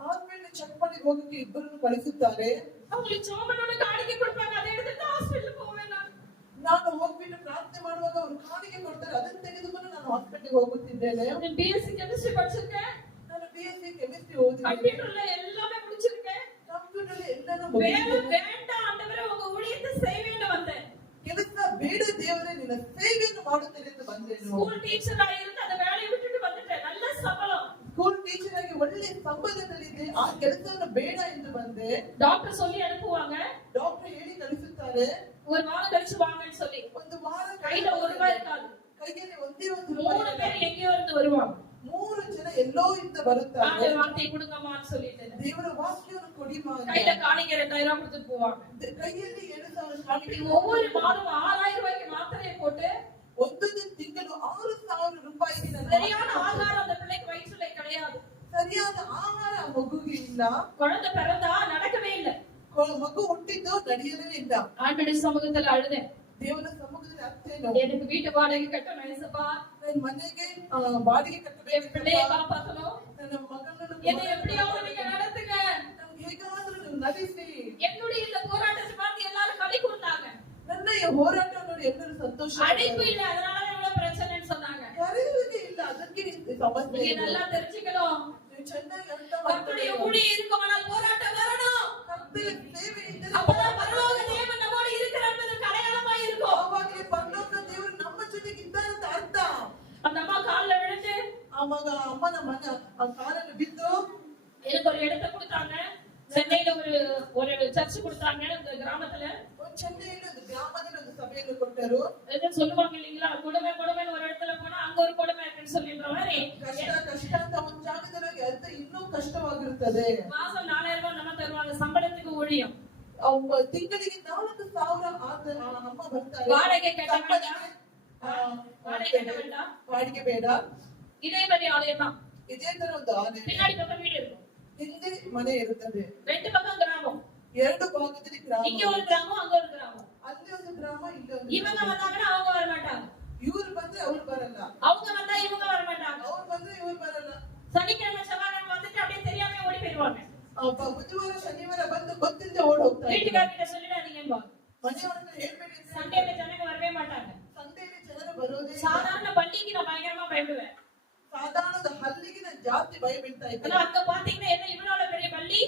ಹಾಸ್ಪಿಟಲ್ ಚೆಕ್ ಮಾಡಿ ಹೋಗಕ್ಕೆ ಇಬ್ಬರನ್ನು ಕಳಿಸುತ್ತಾರೆ. அவங்களுக்கு சோமனோட காணிக்கை கொடுப்பாங்க, அதை எடுத்துட்டு ஹாஸ்பிடலுக்கு போவேன் நான். ನಾನು ಹೋಗ್ಬಿಟ್ಟು ಪ್ರಾರ್ಥನೆ ಮಾಡುವಾಗ ಅವರು ಕಾಣಿಕೆ ಕೊಡ್ತಾರೆ, ಅದನ್ನು ತೆಗೆದುಕೊಂಡು ನಾನು ಹಾಸ್ಪಿಟಲ್ಗೆ ಹೋಗುತ್ತಿದ್ದೇನೆ. நான் பிஎஸ்சி கெமிஸ்ட்ரி படிச்சிருக்கேன், ನಾನು BSc ಕೆಮಿಸ್ಟ್ರಿ ಓದಿದ್ದೇನೆ. கம்ப்யூட்டர்ல எல்லாமே முடிச்சிருக்கேன். ಕಂಪ್ಯೂಟರ್ ಎಲ್ಲಾನು வேலை ಮುಗಿದಿದ್ದೇನೆ. வேண்டாம் ஆண்டவரே, உங்க ஊழியத்தை செய்வேன்னு வந்தேன். ಕೆಲಸ ಬೇಡ ದೇವರೇ, ನಿನ್ನ ಸೇವೆಯನ್ನು ಮಾಡುತ್ತೇನೆ ಎಂದು ಬಂದೆನು. ஸ்கூல் டீச்சரா இருந்து அந்த வேலையை விட்டுட்டு வந்துட்டேன். நல்ல சம்பளம். ಸ್ಕೂಲ್ ಟೀಚರ್ ಆಗಿ ಒಳ್ಳೆ ಸಂಬಂಧದಲ್ಲಿದೆ, ಆ ಕೆಲಸವನ್ನು ಬೇಡ ಎಂದು ಬಂದೆ. டாக்டர் சொல்லி அனுப்புவாங்க, ಡಾಕ್ಟರ್ ಹೇಳಿ ಕಳಿಸುತ್ತಾರೆ, ஒரு வாரம் கழிச்சு வாங்கன்னு சொல்லி. ಒಂದು ವಾರ கையில 1 ரூபாய் இருக்காது. ಕೈಯಲ್ಲಿ ಒಂದೇ ಒಂದು 3 ರೂಪಾಯಿ. பேர் எங்கேயೋ இருந்து வருவாங்க. 3 ಜನ ಎಲ್ಲೋ ಇಂದ ಬರುತ್ತಾರೆ. ஆண்டவர் வார்த்தை கொடுங்கம்மான்னு சொல்லிட்டு ದೇವರ ವಾಕ್ಯವನ್ನು ಕೊಡಿ ಮಾಡ. கையில காணிக்கை 2000 கொடுத்துட்டு போவாங்க. ಕೈಯಲ್ಲಿ 7,000 ಕಾಣಿಕೆ. ஒவ்வொரு மாதம் 6000 ரூபாய்க்கு மாத்திரையை போட்டு ಒಂದೊಂದು ತಿಂಗಳು 6,000 ರೂಪಾಯಿಗೆ ನಾನು சரியான ஆகாரம் அந்த பிள்ளைக்கு வயிற்றுல கிடையாது. ಸರಿಯಾದ ಆಹಾರ ಆ ಮಗುಗೆ ಇಲ್ಲ. குழந்தை பிறந்தா நடக்கவே இல்லை. ಮಗು ಹುಟ್ಟಿದ್ದು ನಡೆಯಲೇ ಇಲ್ಲ. ஆண்டவருடைய சமூகத்துல அழுதேன், ದೇವರ ಸಮ್ಮುಖದಲ್ಲಿ ಅತ್ತೇನು, எனக்கு வீட்டு வாடகை கட்டணும் ஏசப்பா, ನನ್ನ ಮನೆಗೆ ಬಾಡಿಗೆ என் ಕಟ್ಟಬೇಕು, பிள்ளையை காப்பாத்தணும், ನನ್ನ ಮಗನನ್ನು என்னை எப்படியாவது நீங்க நடத்துங்க. ನನ್ಗೆ ಹೇಗಾದ್ರೂ ನೀವು ನಡೆಸಿ. என்னுடைய இந்த போராட்டத்தை பார்த்து எல்லாரும் களி கூர்ந்தாங்க. ನನ್ನ ಈ ಹೋರಾಟ ನೋಡಿ ಎಲ್ಲರೂ ಸಂತೋಷ. அழைப்பு இல்லை, அதனால இவ்வளவு பிரச்சனைன்னு சொன்னாங்க. ಕರೆಯುವುದೇ ಇಲ್ಲ, ಅದಕ್ಕೆ ಸಮಸ್ಯೆ நீங்க ಇದೆ. நல்லா தெரிஞ்சுக்கணும், ನೀವು ಚೆನ್ನಾಗಿ ಅರ್ಥ கர்த்தருடைய ಮಾಡ್ಕೊಳ್ಳಿ. ஊழியம் இருக்குமானால் போராட்டம் வரணும். ಕರ್ತನ ಸೇವೆ ಇದ್ದರೆ அப்பதான் பரலோக தேவன் நம்மோடு இருக்கிறார் என்பதற்கு அடையாளமா இருக்கும். ಆವಾಗಲೇ ಪರಲೋಕ ದೇವರು ನಮ್ಮ ಜೊತೆಗೆ ಇದ್ದಾರೆ ಅಂತ ಅರ್ಥ. அந்த அம்மா கால்ல விழுந்து ಆ ಮಗ ಅಮ್ಮನ ಮನ ಆ ಕಾಲಲ್ಲಿ ಬಿದ್ದು எனக்கு ஒரு இடத்தை கொடுத்தாங்க. சென்னையில ஒரு சர்ச் கொடுத்தாங்க இந்த கிராமத்துல. ಚೆನ್ನೈಯಲ್ಲಿ ಒಂದು ಗ್ರಾಮದಲ್ಲಿ ಒಂದು ಸಭೆಯನ್ನು ಕೊಟ್ಟರು. என்ன சொல்லுவாங்க இல்லீங்களா, கொடுமை ஒரு இடத்துல போனா அங்க ஒரு கொடுமை இருக்குன்னு சொல்லின்ற மாதிரி ಕಷ್ಟ ಅಂತ ಒಂದು ಜಾಗದಲ್ಲಿ ಹೋಗಿ ಅದು ಇನ್ನೂ ಕಷ್ಟವಾಗಿರುತ್ತದೆ. மாசம் 4000 ரூபாய் நம்ம தருவாங்க சம்பளத்துக்கு ஊழியம். ತಿಂಗಳಿಗೆ 4,000 ಅಮ್ಮ ಬರ್ತಾರೆ. வாடகை கட்ட வேண்டாம், வாடகை கட்ட வேண்டாம், ಬಾಡಿಗೆ ಬೇಡ. இதே மாதிரி ஆலயம் தான். ಇದೇ ತರ ಒಂದು ಆನೆ பின்னாடி பக்கம் வீடு இருக்கும், ಹಿಂದೆ ಮನೆ ಇರುತ್ತದೆ. 2 பக்கம் கிராமம், 2 ಭಾಗದಲ್ಲಿ ಗ್ರಾಮ. இங்க ஒரு கிராமம் அங்க ஒரு கிராமம். ಅಲ್ಲಿ ಒಂದು ಗ್ರಾಮ, ಇಲ್ಲಿ ಒಂದು இவங்க ಗ್ರಾಮ. வந்தாங்கன்னா அவங்க வர மாட்டாங்க, ಇವ್ರು ಬಂದ್ರೆ ಅವ್ರು ಬರಲ್ಲ, அவங்க வந்தா இவங்க வர மாட்டாங்க. ಅವ್ರು ಬಂದ್ರೆ ಇವ್ರು ಬರಲ್ಲ. சனிக்கிழமை செவ்வாய்க்கிழமை வந்துட்டு அப்படியே தெரியாம ஓடி போயிடுவாங்க. ಬುಧವಾರ ಶನಿವಾರ ಬಂದು ಗೊತ್ತಿಲ್ಲದೆ ಓಡ್ ಹೋಗ್ತಾ ಇದ್ದಾರೆ. வீட்டுக்காரர்கிட்ட சொல்லிடாதீங்க, ಮನೆಯವ್ರನ್ನ ಹೇಳ್ಬೇಡಿ ಅಂತ. சண்டேல ஜனங்க வரவே மாட்டாங்க. ಸಂಡೆಯಲ್ಲಿ ಜನರು ಬರೋದೇ ಇಲ್ಲ. சாதாரண பள்ளிக்கு நான் பயங்கரமா பயப்படுவேன். ಸಾಧಾರಣದ ಹಲ್ಲಿಗೆ ನಾನು ಜಾಸ್ತಿ ಭಯ ಬೀಳ್ತಾ ஆனா ಇದ್ದೆ. அங்க பாத்தீங்கன்னா என்ன இவ்வளவு பெரிய பள்ளி,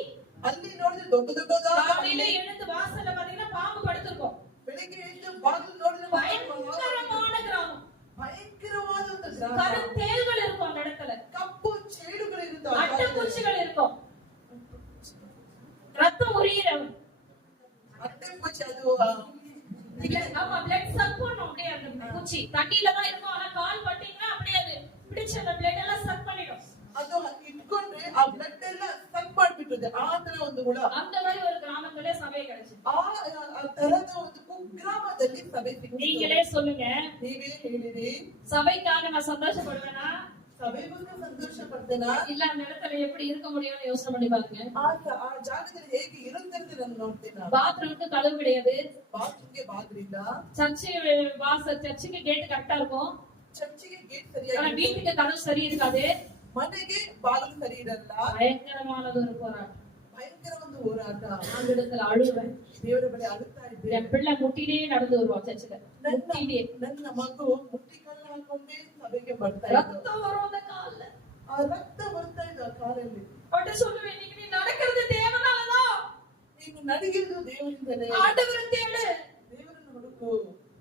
ಅಲ್ಲಿ ನೋಡಿದ್ರೆ ದೊಡ್ಡದಾದ காலையில எழுந்து வாசல்ல பாத்தீங்கன்னா பாம்பு படுத்திருக்கும். ಬೆಳಿಗ್ಗೆ ಎದ್ದು ಬಾಗಿಲು ನೋಡಿದ್ರೆ பயங்கரமான கிராமம், ಭಯಂಕರವಾದ ಒಂದು ಗ್ರಾಮ. கருந்தேள்கள் இருக்கும் அந்த இடத்துல, ಕಪ್ಪು ಚೇಡುಗಳು ಇರುತ್ತವೆ. அட்டைப்பூச்சிகள் இருக்கும், ரத்தம் உரியிறவன். ಅಟ್ಟೆ ಪೂಚೆ ಅದು ஆமா, பிளட் சக் பண்ணும் அப்படியே அந்த பூச்சி. தண்ணியில தான் இருக்கும், ஆனா கால் பட்டீங்கன்னா அப்படியே அது பிடிச்சு அந்த பிளட் எல்லாம் சக் பண்ணிடும். ಅದು ಇಟ್ಕೊಂಡ್ರೆ ಆ ಬ್ಲಡ್ ಎಲ್ಲ ಸಕ್ ಮಾಡ್ಬಿಟ್ಟಿದೆ. ಆ ತರ ಒಂದು ಹುಳ. அந்த மாதிரி ஒரு கிராமத்திலே சபை கிடைச்சு. ಆ ತರದ ಒಂದು ಕುಗ್ರಾಮದಲ್ಲಿ ಸಭೆ ಸಿಕ್ಕಿತು. நீங்களே சொல்லுங்க, ನೀವೇ ಹೇಳಿರಿ, சபைக்காக நான் சந்தோஷப்படுவேனா ಸಭೆಗೋಸ್ಕರ ಸಂತೋಷ ಪಡ್ತೇನಾ, இல்ல அந்த இடத்துல எப்படி இருக்க முடியும்னு யோசனை பண்ணி பாருங்க. ಆ ಜಾಗದಲ್ಲಿ ಹೇಗೆ ಇರುತ್ತದೆ ನಾನು ನೋಡ್ತೇನೆ. பாத்ரூமுக்கு கதவு கிடையாது, ಬಾತ್ರೂಮ್ಗೆ ಬಾಗಿಲಿಲ್ಲ, சர்ச்சுக்கு கேட் கரெக்டா இருக்கும், ಚರ್ಚಿಗೆ ಗೇಟ್ ஆனா ಸರಿಯಾಗಿ, வீட்டுக்கு கதவு சரி இருக்காது. ಮನೆಗೆ ಬಾಗಿಲು ಸರಿ ಇರಲ್ಲ. பயங்கரமானது ஒரு போராட்டம். ಭಯಂಕರ ಒಂದು ಹೋರಾಟ. அந்த இடத்துல அழுவேன். ದೇವರ ಬಳಿ ಅಳುತ್ತಾ ಇದ್ದೆ. என் பிள்ளை முட்டிலே நடந்து வருவான் சர்ச்சுக்கு, முட்டிலே ನನ್ನ ಮಗು ಮುಟ್ಟಿ ಕಲ್ಲು ಹಾಕೊಂಡೇ ಸಭೆಗೆ ಬರ್ತಾ ಇದ್ದ. ரத்தம் வரும் அந்த கால்ல. ಆ ರಕ್ತ ಬರ್ತಾ ಇದ್ದ ಆ ಕಾಲಲ್ಲಿ. அவட்ட சொல்லுவேன், இன்னைக்கு நீ நடக்கிறது தேவன் ನಡೆಯುವುದು ದೇವರಿಂದಲೇ. ஆண்டவரை தேடு. ದೇವರನ್ನು ಹುಡುಕು.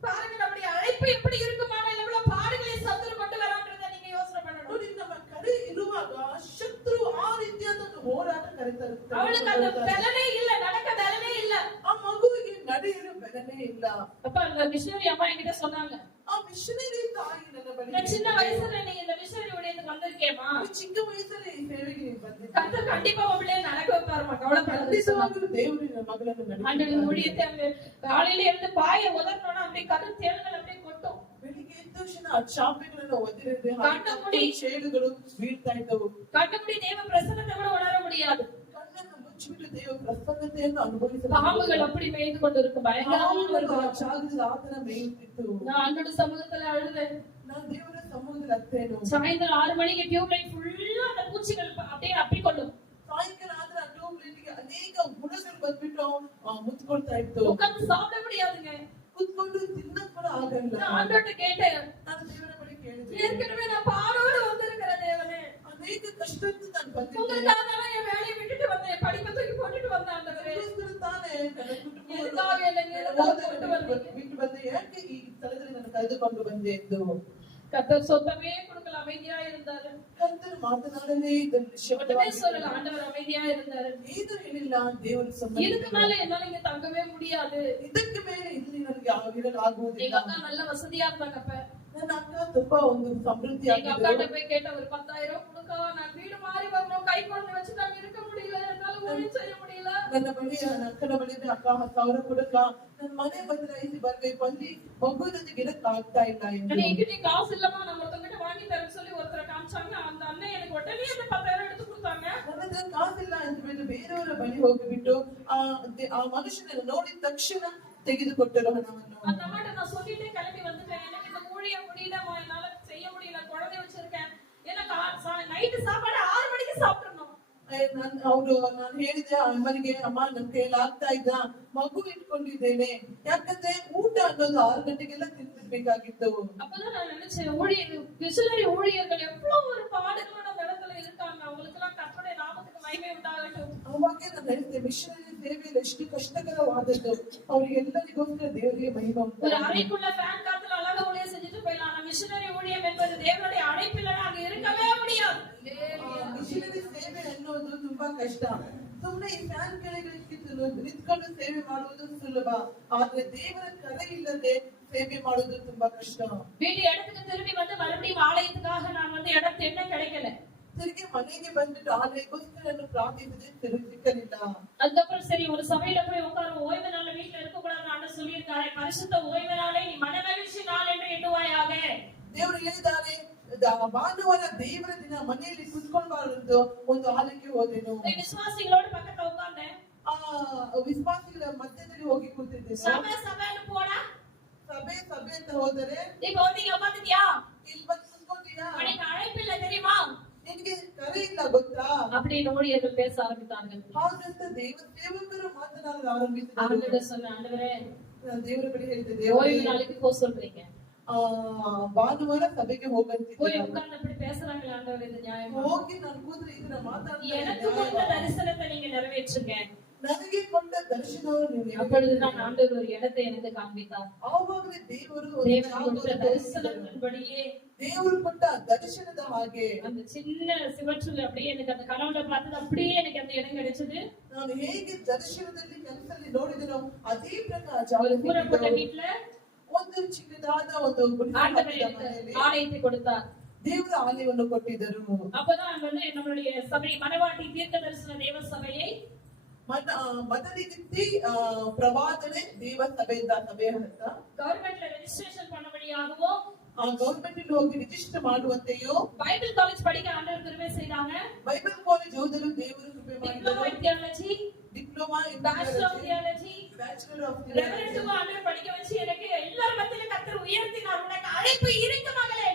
பாருங்க நம்முடைய அழைப்பு எப்படி இருக்குமானால் எவ்வளவு பாடுகளை சத்துரு கொண்டு வரான்றதை நீங்க யோசனை பண்ணணும். ನೋಡಿ ನಮ್ಮ ಕಡೆ ಇರುವಾಗ ಶತ್ರು ಆ ರೀತಿಯಾದ ಒಂದು ಹೋರಾಟ ಕರೀತಾರೆ. அவளுக்கு அந்த பலனே இல்ல, நடக்க பலனே இல்ல. ಆ ಮಗುವಿಗೆ ನಡೆಯಲು ಬೆಲನೇ ಇಲ್ಲ. அப்ப அந்த மிஷனரி அம்மா என்கிட்ட சொன்னாங்க, ಆ ಮಿಷನರಿ ತಾಯಿ ನನ್ನ ಬಳಿ, நான் சின்ன வயசுல நீ இந்த மிஷனரி உடையதுக்கு வந்திருக்கேமா, ಚಿಕ್ಕ ವಯಸ್ಸಲ್ಲಿ ಈ ಸೇವೆಗೆ ನೀನು ಬಂದಿದ್ದೆ. கர்த்தர் கண்டிப்பா உங்களே நடக்க வைப்பாருமா, கவலைப்படாதீங்க. ಖಂಡಿತವಾಗಲೂ ದೇವರು ನಿನ್ನ ಮಗಳನ್ನು ನಡೆಸುತ್ತಾನೆ. ஆண்டவர் ஊழியத்தை அங்க காலையில இருந்து பாயை உதறனோனா அப்படியே கரு தேள்கள் அப்படியே கொட்டும். ಬೆಳಿಗ್ಗೆ ಎದ್ದ ತಕ್ಷಣ ಆ ಚಾಪೆಗಳನ್ನು ಒದರಿದೆ, ಶೇಡುಗಳು ಬೀಳ್ತಾ ಇದ್ದವು. கண்டபடி தேவ பிரசன்னத்தை கூட உணர முடியாது. ಕಣ್ಣನ್ನು ಮುಚ್ಚಿಬಿಟ್ಟು ದೇವ ಪ್ರಸನ್ನತೆಯನ್ನು ಅನುಭವಿಸಲು பாம்புகள் அப்படி மேய்ந்து கொண்டிருக்கும், பயங்கரமான ஒரு ಜಾಗದಲ್ಲಿ ಆತನ ಮೇಯುತ್ತಿತ್ತು. நான் ஆண்டோட சமூகத்துல அழுதேன். ನಾನು ದೇವರ ಸಮ್ಮುಖದಲ್ಲಿ ಅತ್ತೇನು. சாயந்தரம் 6 மணிக்கு டியூப்லைட் ஃபுல்லா அந்த பூச்சிகள் அப்படியே ಅಪ್ಪಿಕೊಳ್ಳು. ಸಾಯಂಕಾಲ ಆದ್ರೆ ಆ ಟ್ಯೂಬ್ ಲೈಟ್ಗೆ ಅನೇಕ ಹುಳಗಳು ಬಂದ್ಬಿಟ್ಟು ಮುತ್ಕೊಳ್ತಾ ಇತ್ತು. உட்கார்ந்து சாப்பிட முடியாதுங்க. ಕುತ್ಕೊಂಡು ತಿನ್ನಕ್ ಕೂಡ ಆಗಲ್ಲ. நான் ஆண்டவர்ட்ட கேட்டேன், ನಾನು ದೇವರ ಬಳಿ ಕೇಳಿದೆ, ஏற்கனவே நான் பாடோடு வந்திருக்கிற தேவனே, ಅನೇಕ ಕಷ್ಟದಿಂದ ನಾನು ಬಂದಿದ್ದೆ. உங்களுக்காக தான் என் வேலையை விட்டுட்டு வந்தேன், படிப்பை தூக்கி போட்டுட்டு வந்தேன் ஆண்டவரே. ಅದಕ್ಕೋಸ್ಕರ ತಾನೇ ನನ್ನ எதுக்காக என்னை இங்க கொண்டு வந்தீங்க? ಬಿಟ್ಟು ಬಂದೆ, ಯಾಕೆ ಈ ಸ್ಥಳದಲ್ಲಿ ನಾನು ಕರೆದುಕೊಂಡು ಬಂದೆ ಎಂದು. கர்த்தர் சொத்தமே கொடுக்கல, அமைதியா இருந்தாரு. ಕರ್ತರು ಮಾತನಾಡಲೇ ಇದನ್ನು ஒண்ணுமே சொல்லல, ஆண்டவர் அமைதியா இருந்தாரு. ಏನು ಹೇಳಿಲ್ಲ, ದೇವರು இதுக்கு ಸಮ್ಮತಿಸಿದರು. மேல என்னால இங்க தங்கவே முடியாது. ಇದಕ್ಕೆ ಮೇಲೆ ಇಲ್ಲಿ ನನಗೆ எங்க ಆಗುವುದಿಲ್ಲ. அக்கா நல்ல வசதியா இருந்தாங்க. அப்ப ನನ್ನ ಅಕ್ಕ ತುಂಬಾ ಒಂದು ಸಮೃದ್ಧಿ எங்க அக்காட்ட ಆಗಿದ್ರು. போய் கேட்ட, ஒரு 10,000 கொடுக்கா, நான் வீடு மாறி வரணும், கை குழந்தை வச்சு நாங்க இருக்க முடியல, என்னால ஊழியம் செய்ய முடியல. ನನ್ನ ಬಳಿ ನನ್ನ ಅಕ್ಕನ ಬಳಿ ಅಕ್ಕ 10,000 ಕೊಡಕ ನನ್ನ ಮನೆ ಬದಲಾಯಿಸಿ ಬರ್ಬೇಕು, ಅಲ್ಲಿ ಮಗುವಿನೊಂದಿಗೆ ಇರಕ್ ಆಗ್ತಾ ಇಲ್ಲ ಎಂದು. ஆனா என்கிட்ட காசு இல்லமா, நான் ஒருத்தங்கிட்ட வாங்கி தரேன்னு சொல்லி ஒருத்தரை காமிச்சாங்க. அந்த அண்ணன் எனக்கு உடனே அந்த 10,000 எடுத்து கொடுத்தாங்க. ನನ್ನ ಹತ್ರ ಕಾಸಿಲ್ಲ ಅಂತ ಹೇಳಿ ಬೇರೆಯವರ ಬಳಿ ಹೋಗಿಬಿಟ್ಟು ಆ ಮನುಷ್ಯನನ್ನು ನೋಡಿದ ತಕ್ಷಣ ತೆಗೆದುಕೊಟ್ಟರು ಹಣವನ್ನು. அந்த அம்மாட்ட நான் சொல்லிட்டே கிளம்பி வந்துட்டேன், எனக்கு இந்த ஊழியம் முடியலமா, என்னால செய்ய முடியல, குழந்தை வச்சிருக்கேன், எனக்கு நைட்டு சாப்பாடு 6 மணிக்கு சாப்பிடணும். ನಾನು ಹೇಳಿದೆ ಅಮ್ಮನಿಗೆ, ಅಮ್ಮ ನನ್ ಕೈಯಲ್ಲಿ ಆಗ್ತಾ ಇದ್ದ, ಮಗು ಇಟ್ಕೊಂಡಿದ್ದೇನೆ, ಯಾಕಂದ್ರೆ ಊಟ ಅನ್ನೋದು 6 ಗಂಟೆಗೆಲ್ಲ ತಿನ್ಬಿಡ್ಬೇಕಾಗಿತ್ತು. அப்பதான் நான் நினைச்சேன், மிஷனரி ஊழியர்கள் எவ்வளவு ஒரு பாடுகளோட அந்த இடத்துல இருக்காங்க, அவங்களுக்கு எல்லாம் கர்த்தருடைய நாமத்துக்கு மகிமை உண்டாகட்டும். ಅವಾಗ ನಾನು ಹೇಳಿದೆ, ಮಿಷನರಿ ಸೇವೆಯಲ್ಲಿ ಎಷ್ಟು ಕಷ್ಟಕರವಾದದ್ದು, ಅವ್ರಿಗೆಲ್ಲರಿಗೋಸ್ಕರ ದೇವರಿಗೆ ಮಹಿಮೆ ஒரு ಉಂಟು. அறைக்குள்ள ஃபேன் காத்துல அழகா ஊழியம் செஞ்சுட்டு போயிடலாம். ஆனா மிஷனரி ஊழியம் என்பது தேவனுடைய அழைப்பில்லை, அங்க இருக்கவே முடியாது. ಮಿಷನರಿ ಸೇವೆ ಅನ್ನೋದು ತುಂಬಾ ಕಷ್ಟ. ಸುಮ್ಮನೆ ಈ ಫ್ಯಾನ್ ಕೆಳಗೆ ನಿಂತ್ಕೊಂಡು ಸೇವೆ ಮಾಡುವುದು ಸುಲಭ, ಆದ್ರೆ ದೇವರ ಕರೆ ಇಲ್ಲದೆ ಸೇವೆ ಮಾಡುವುದು ತುಂಬಾ ಕಷ್ಟ. வீட்டு இடத்துக்கு திரும்பி வந்து மறுபடியும் ஆலயத்துக்காக நான் வந்து இடம் தேட கிடைக்கல. ತಿರುಗಿ ಮನೆಗೆ ಬಂದ್ಬಿಟ್ಟು ಆಲಯಕ್ಕೋಸ್ಕರ ಪ್ರಾರ್ಥಿಸದೆ ಸಿಕ್ಕಲಿಲ್ಲ. அதுக்கப்புறம் சரி, ஒரு சபையில போய் உட்கார, ஓய்வு நாள்ல வீட்டுல இருக்க கூடாது, ஆண்டவர் சொல்லியிருக்காரு, பரிசுத்த ஓய்வு நாளை நீ மனமகிழ்ச்சி நாள் என்று எண்ணுவாயாக. ದೇವರು ಹೇಳಿದ್ದಾರೆ, ಭಾನುವಾರ ದೇವರ ದಿನ ಮನೆಯಲ್ಲಿ ಕುತ್ಕೊಳ್ಬಾರದು. ಒಂದು ಆಲಯಕ್ಕೆ ಹೋದೆನು, விசுவாசிகளோட பக்கத்துல உட்கார்ந்தேன். ವಿಶ್ವಾಸಿಗಳ ಮಧ್ಯದಲ್ಲಿ ಹೋಗಿ ಕೂತಿದ್ದೇನೆ. சபைன்னு போனா ಸಭೆ ಅಂತ ಹೋದರೆ, இப்ப வந்து இங்க உட்காந்துட்டியா, ಇಲ್ಲಿ ಬಂದು ಕುತ್ಕೊಂಡಿಯಾ, உனக்கு அழைப்பில்லை தெரியுமா, ನಿನಗೆ ಕರೆ ಇಲ್ಲ ಗೊತ್ತಾ, அப்படின்னு ஊழியர்கள் பேச ஆரம்பித்தார்கள். ಹಾಗಂತ ದೇವರ ಸೇವಕರು ಮಾತನಾಡಲು ಆರಂಭಿಸಿದರು. ஆண்டவர் சொன்ன, ஆண்டவரே ದೇವರ ಬಳಿ ಹೇಳಿದೆ, ஓய்வு நாளைக்கு போக சொல்றீங்க, ಭಾನುವಾರ ಸಭೆಗೆ போய் ಹೋಗಂತಿದ್ದೆ. உட்கார்ந்து அப்படி பேசுறாங்களே ஆண்டவர், இது நியாயமா? ಹೋಗಿ ನಾನು ಕೂತ್ರೆ ಇದನ್ನ எனக்கு கொடுத்த ಮಾತಾಡ್ತಾ தரிசனத்தை நீங்க நிறைவேற்றுங்க. ನನಗೆ ಕೊಟ್ಟ ದರ್ಶನವನ್ನು ನೀವು அப்பொழுது நான் ஆண்டவர் ஒரு இடத்தை எனக்கு காண்பித்தார். ಆವಾಗಲೇ ದೇವರು ಒಂದು தேவன் ಜಾಗವನ್ನು கொடுத்த தரிசனத்தின்படியே ದೇವರು ಕೊಟ್ಟ ದರ್ಶನದ ಹಾಗೆ அந்த சின்ன சிவற்றுல அப்படியே எனக்கு அந்த கனவுல பார்த்தது அப்படியே எனக்கு அந்த இடம் கிடைச்சது. ನಾನು ಹೇಗೆ ದರ್ಶನದಲ್ಲಿ ಕನಸಲ್ಲಿ ನೋಡಿದನೋ ಅದೇ ಪ್ರಕಾರ ஒரு ಜಾಗ கூரைப்பட்ட வீட்டுல ಒಂದು ಚಿಕ್ಕದಾದ ಒಂದು ஆண்டவர் எனக்கு ಮನೆಯಲ್ಲಿ ஆலயத்தை கொடுத்தார். ದೇವರ ಆಲಯವನ್ನು ಕೊಟ್ಟಿದ್ದರು. அப்பதான் வந்து நம்மளுடைய சபை மனவாட்டி தீர்க்க தரிசன தேவ சபையை ಮದಲಿಗಿತ್ತಿ ಪ್ರವಾದನೆ ದೇವ ಸಭೆಯಿಂದ ಸಭೆಯ ಹತ್ತ கவர்மெண்ட்ல ரெஜிஸ்ட்ரேஷன் பண்ணபடியாகவும் ಗವರ್ಮೆಂಟ್ ಅಲ್ಲಿ ಹೋಗಿ ರಿಜಿಸ್ಟರ್ ಮಾಡುವಂತೆಯೋ, பைபிள் காலேஜ் படிக்க ஆண்டவர் கிருபை செய்தாங்க. ಬೈಬಲ್ ಕಾಲೇಜ್ ಓದಲು ದೇವರು ಕೃಪೆ டிப்ளமா ಮಾಡಿದರು. In theology, diploma in bachelor of theology, bachelor of reverend ஆண்டவர் படிக்க வச்சு எனக்கு எல்லார் மத்தியில கர்த்தர் உயர்த்தினார். உனக்கு அழைப்பு இருக்கு மகளே.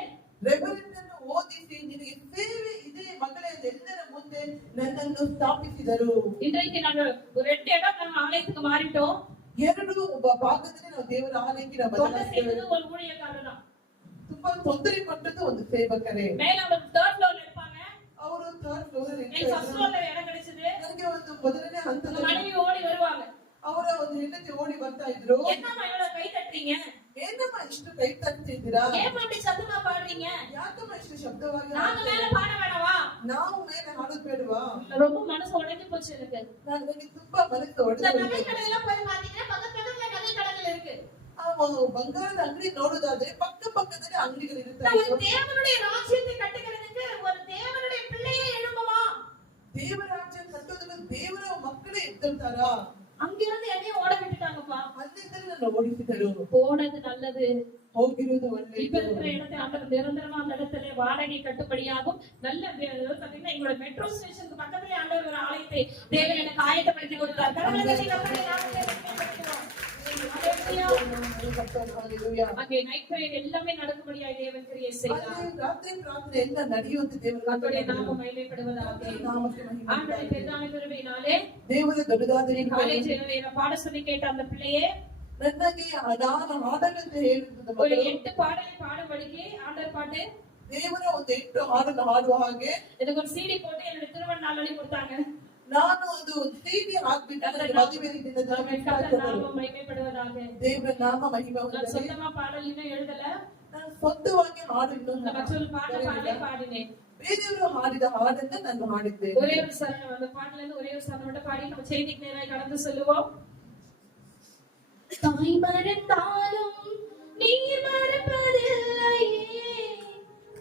ರೆವರೆಂಡ್ ಅನ್ನು ಓದಿಸಿ ನಿನಗೆ ಸೇವೆ ಇದೆ ಮಗಳೇ ಎಲ್ಲರ ಮುಂದೆ ನನ್ನನ್ನು ಸ್ಥಾಪಿಸಿದರು. இன்றைக்கு நாங்க ஒரு 2 இடம் நம்ம ஆலயத்துக்கு மாறிட்டோம். 2 ಭಾಗದಲ್ಲಿ ನಾವು ದೇವರ ಆಲಯಕ್ಕೆ ನಾವು தொண்டை ಬದಲಾಯಿಸಿದ್ದೇವೆ. செய்வது ஒரு ஊழியக்காரர் தான். ತುಂಬಾ ತೊಂದರೆ ಕೊಟ್ಟದ್ದು ಒಂದು ಸೇವಕರೇ. மேல அவர் 3rd ஃப்ளோர்ல இருப்பாங்க, ಅವರು 3rd ಫ್ಲೋರ್ ಅಲ್ಲಿ எனக்கு ஃபர்ஸ்ட் ஃப்ளோர்ல இடம் கிடைச்சது. ನನಗೆ ಒಂದು ಮೊದಲನೇ அந்த ಹಂತದಲ್ಲಿ மனைவி ஓடி வருவாங்க, ಅವರ ಒಂದು ಹೆಂಡತಿ ಓಡಿ ಬರ್ತಾ ಇದ್ರು. என்னம்மா இவ்வளவு கை தட்டுறீங்க? ಏನಮ್ಮ ಇಷ್ಟು ಕೈ ತಟ್ತಿದ್ದೀರಾ? ஏம்மா இப்படி சத்தமா பாடுறீங்க? ಯಾಕಮ್ಮ ಇಷ್ಟು ಶಬ್ದವಾಗಿ நாங்க மேல பாட வேணாவா? ನಾವು ಮೇಲೆ ಹಾಡೋದು ಬೇಡವಾ? ரொம்ப மனசு உடைஞ்சு போச்சு எனக்கு. ನನಗೆ ತುಂಬಾ ಮನಸ್ಸು இந்த ಒಡೆದು நகை கடையில போய் பாத்தீங்கன்னா பக்கத்துல நகை கடைகள் இருக்கு. ಬಂಗಾರದ ಅಂಗಡಿ ನೋಡೋದಾದ್ರೆ ಪಕ್ಕ ಪಕ್ಕದಲ್ಲಿ ಅಂಗಡಿಗಳು நம்ம ಇರುತ್ತವೆ. தேவனுடைய ராஜ்யத்தை கட்டுகிறதுக்கு ஒரு தேவனுடைய பிள்ளையே எழும்புமா? ದೇವರ ರಾಜ್ಯ ಕಟ್ಟೋದಕ್ಕೆ ದೇವರ ಮಕ್ಕಳೇ ಎದ್ದೇಳ್ತಾರಾ? அங்கிருந்து என்னையும் ஓட விட்டுட்டாங்கப்பா. ಅಲ್ಲಿಂದಲೇ ನನ್ನ ಓಡಿಸಿದರು. போனது நல்லது. ಹೋಗಿರುವುದು இப்ப ಒಳ್ಳೆಯದು. இருக்கிற இடத்தை ஆண்டவர் நிரந்தரமா அந்த இடத்துல வாடகை கட்டுப்படியாகும். நல்ல பாத்தீங்கன்னா எங்களோட மெட்ரோ ஸ்டேஷனுக்கு பக்கத்துல ஆண்டவர் ஒரு ஆலயத்தை தேவன் எனக்கு ஆயத்தப்படுத்தி கொடுத்தார். கடவுளே கர்த்தருடைய நாமத்தை மகிமைப்படுத்துவோம். Hallelujah. அங்கே நைட் பிரேயர் எல்லாமே நடக்கும்படியாய் தேவன் கிரியை செய்தார். ಅಲ್ಲಿ ರಾತ್ರಿ ಪ್ರಾರ್ಥನೆ ಎಲ್ಲ ನಡೆಯುವಂತೆ ದೇವರು கர்த்தருடைய நாமம் மகிமைப்படுவதாக. ನಾಮಕ್ಕೆ ಮಹಿಮೆ ஆண்டவருடைய பெரிதான கிருபையினாலே ದೇವರ ದೊಡ್ಡದಾದ காலேஜ் பாட சொல்லி கேட்ட அந்த பிள்ளையே ನನಗೆ ನಾನು ಹಾಡಲೆಂತ ಹೇಳಿದ ஒரு ಮಗಳು 8 பாடலை பாடும்படிக்கு ஆண்டவர் பாட்டு ದೇವರ ಒಂದು 8 ಹಾಡನ್ನು ಹಾಡುವ ಹಾಗೆ எனக்கு ஒரு CD போட்டு என்னோட திருமண நாள் அன்னைக்கு கொடுத்தாங்க. ನಾನು ಒಂದು ಸಿಡಿ ಹಾಕ್ಬಿಟ್ಟು ನನ್ನ ಮದುವೆ ದಿನದಲ್ಲಿ கர்த்தர் நாமம் மகிமைப்படுவதாக. ದೇವರ ನಾಮ ಮಹಿಮೆ நான் ಹೊಂದಲಿ. சொந்தமா பாடல் இன்னும் எழுதல. ನಾನು ಸ್ವಂತವಾಗಿ ಹಾಡು ಇನ್ನೊಂದು இந்த மற்றொரு பாடலே பாடினேன். ಬೇರೆಯವರು ಹಾಡಿದ ಹಾಡನ್ನ ನಾನು ಹಾಡಿದ್ದೇನೆ. ஒரே ஒரு சரணம் அந்த பாட்டுல இருந்து ஒரே ஒரு சரணம் மட்டும் பாடி நம்ம செய்திக்கு நேராக கடந்து சொல்லுவோம். தாய் மறந்தாலும் நீர் மறப்பதில்லையே,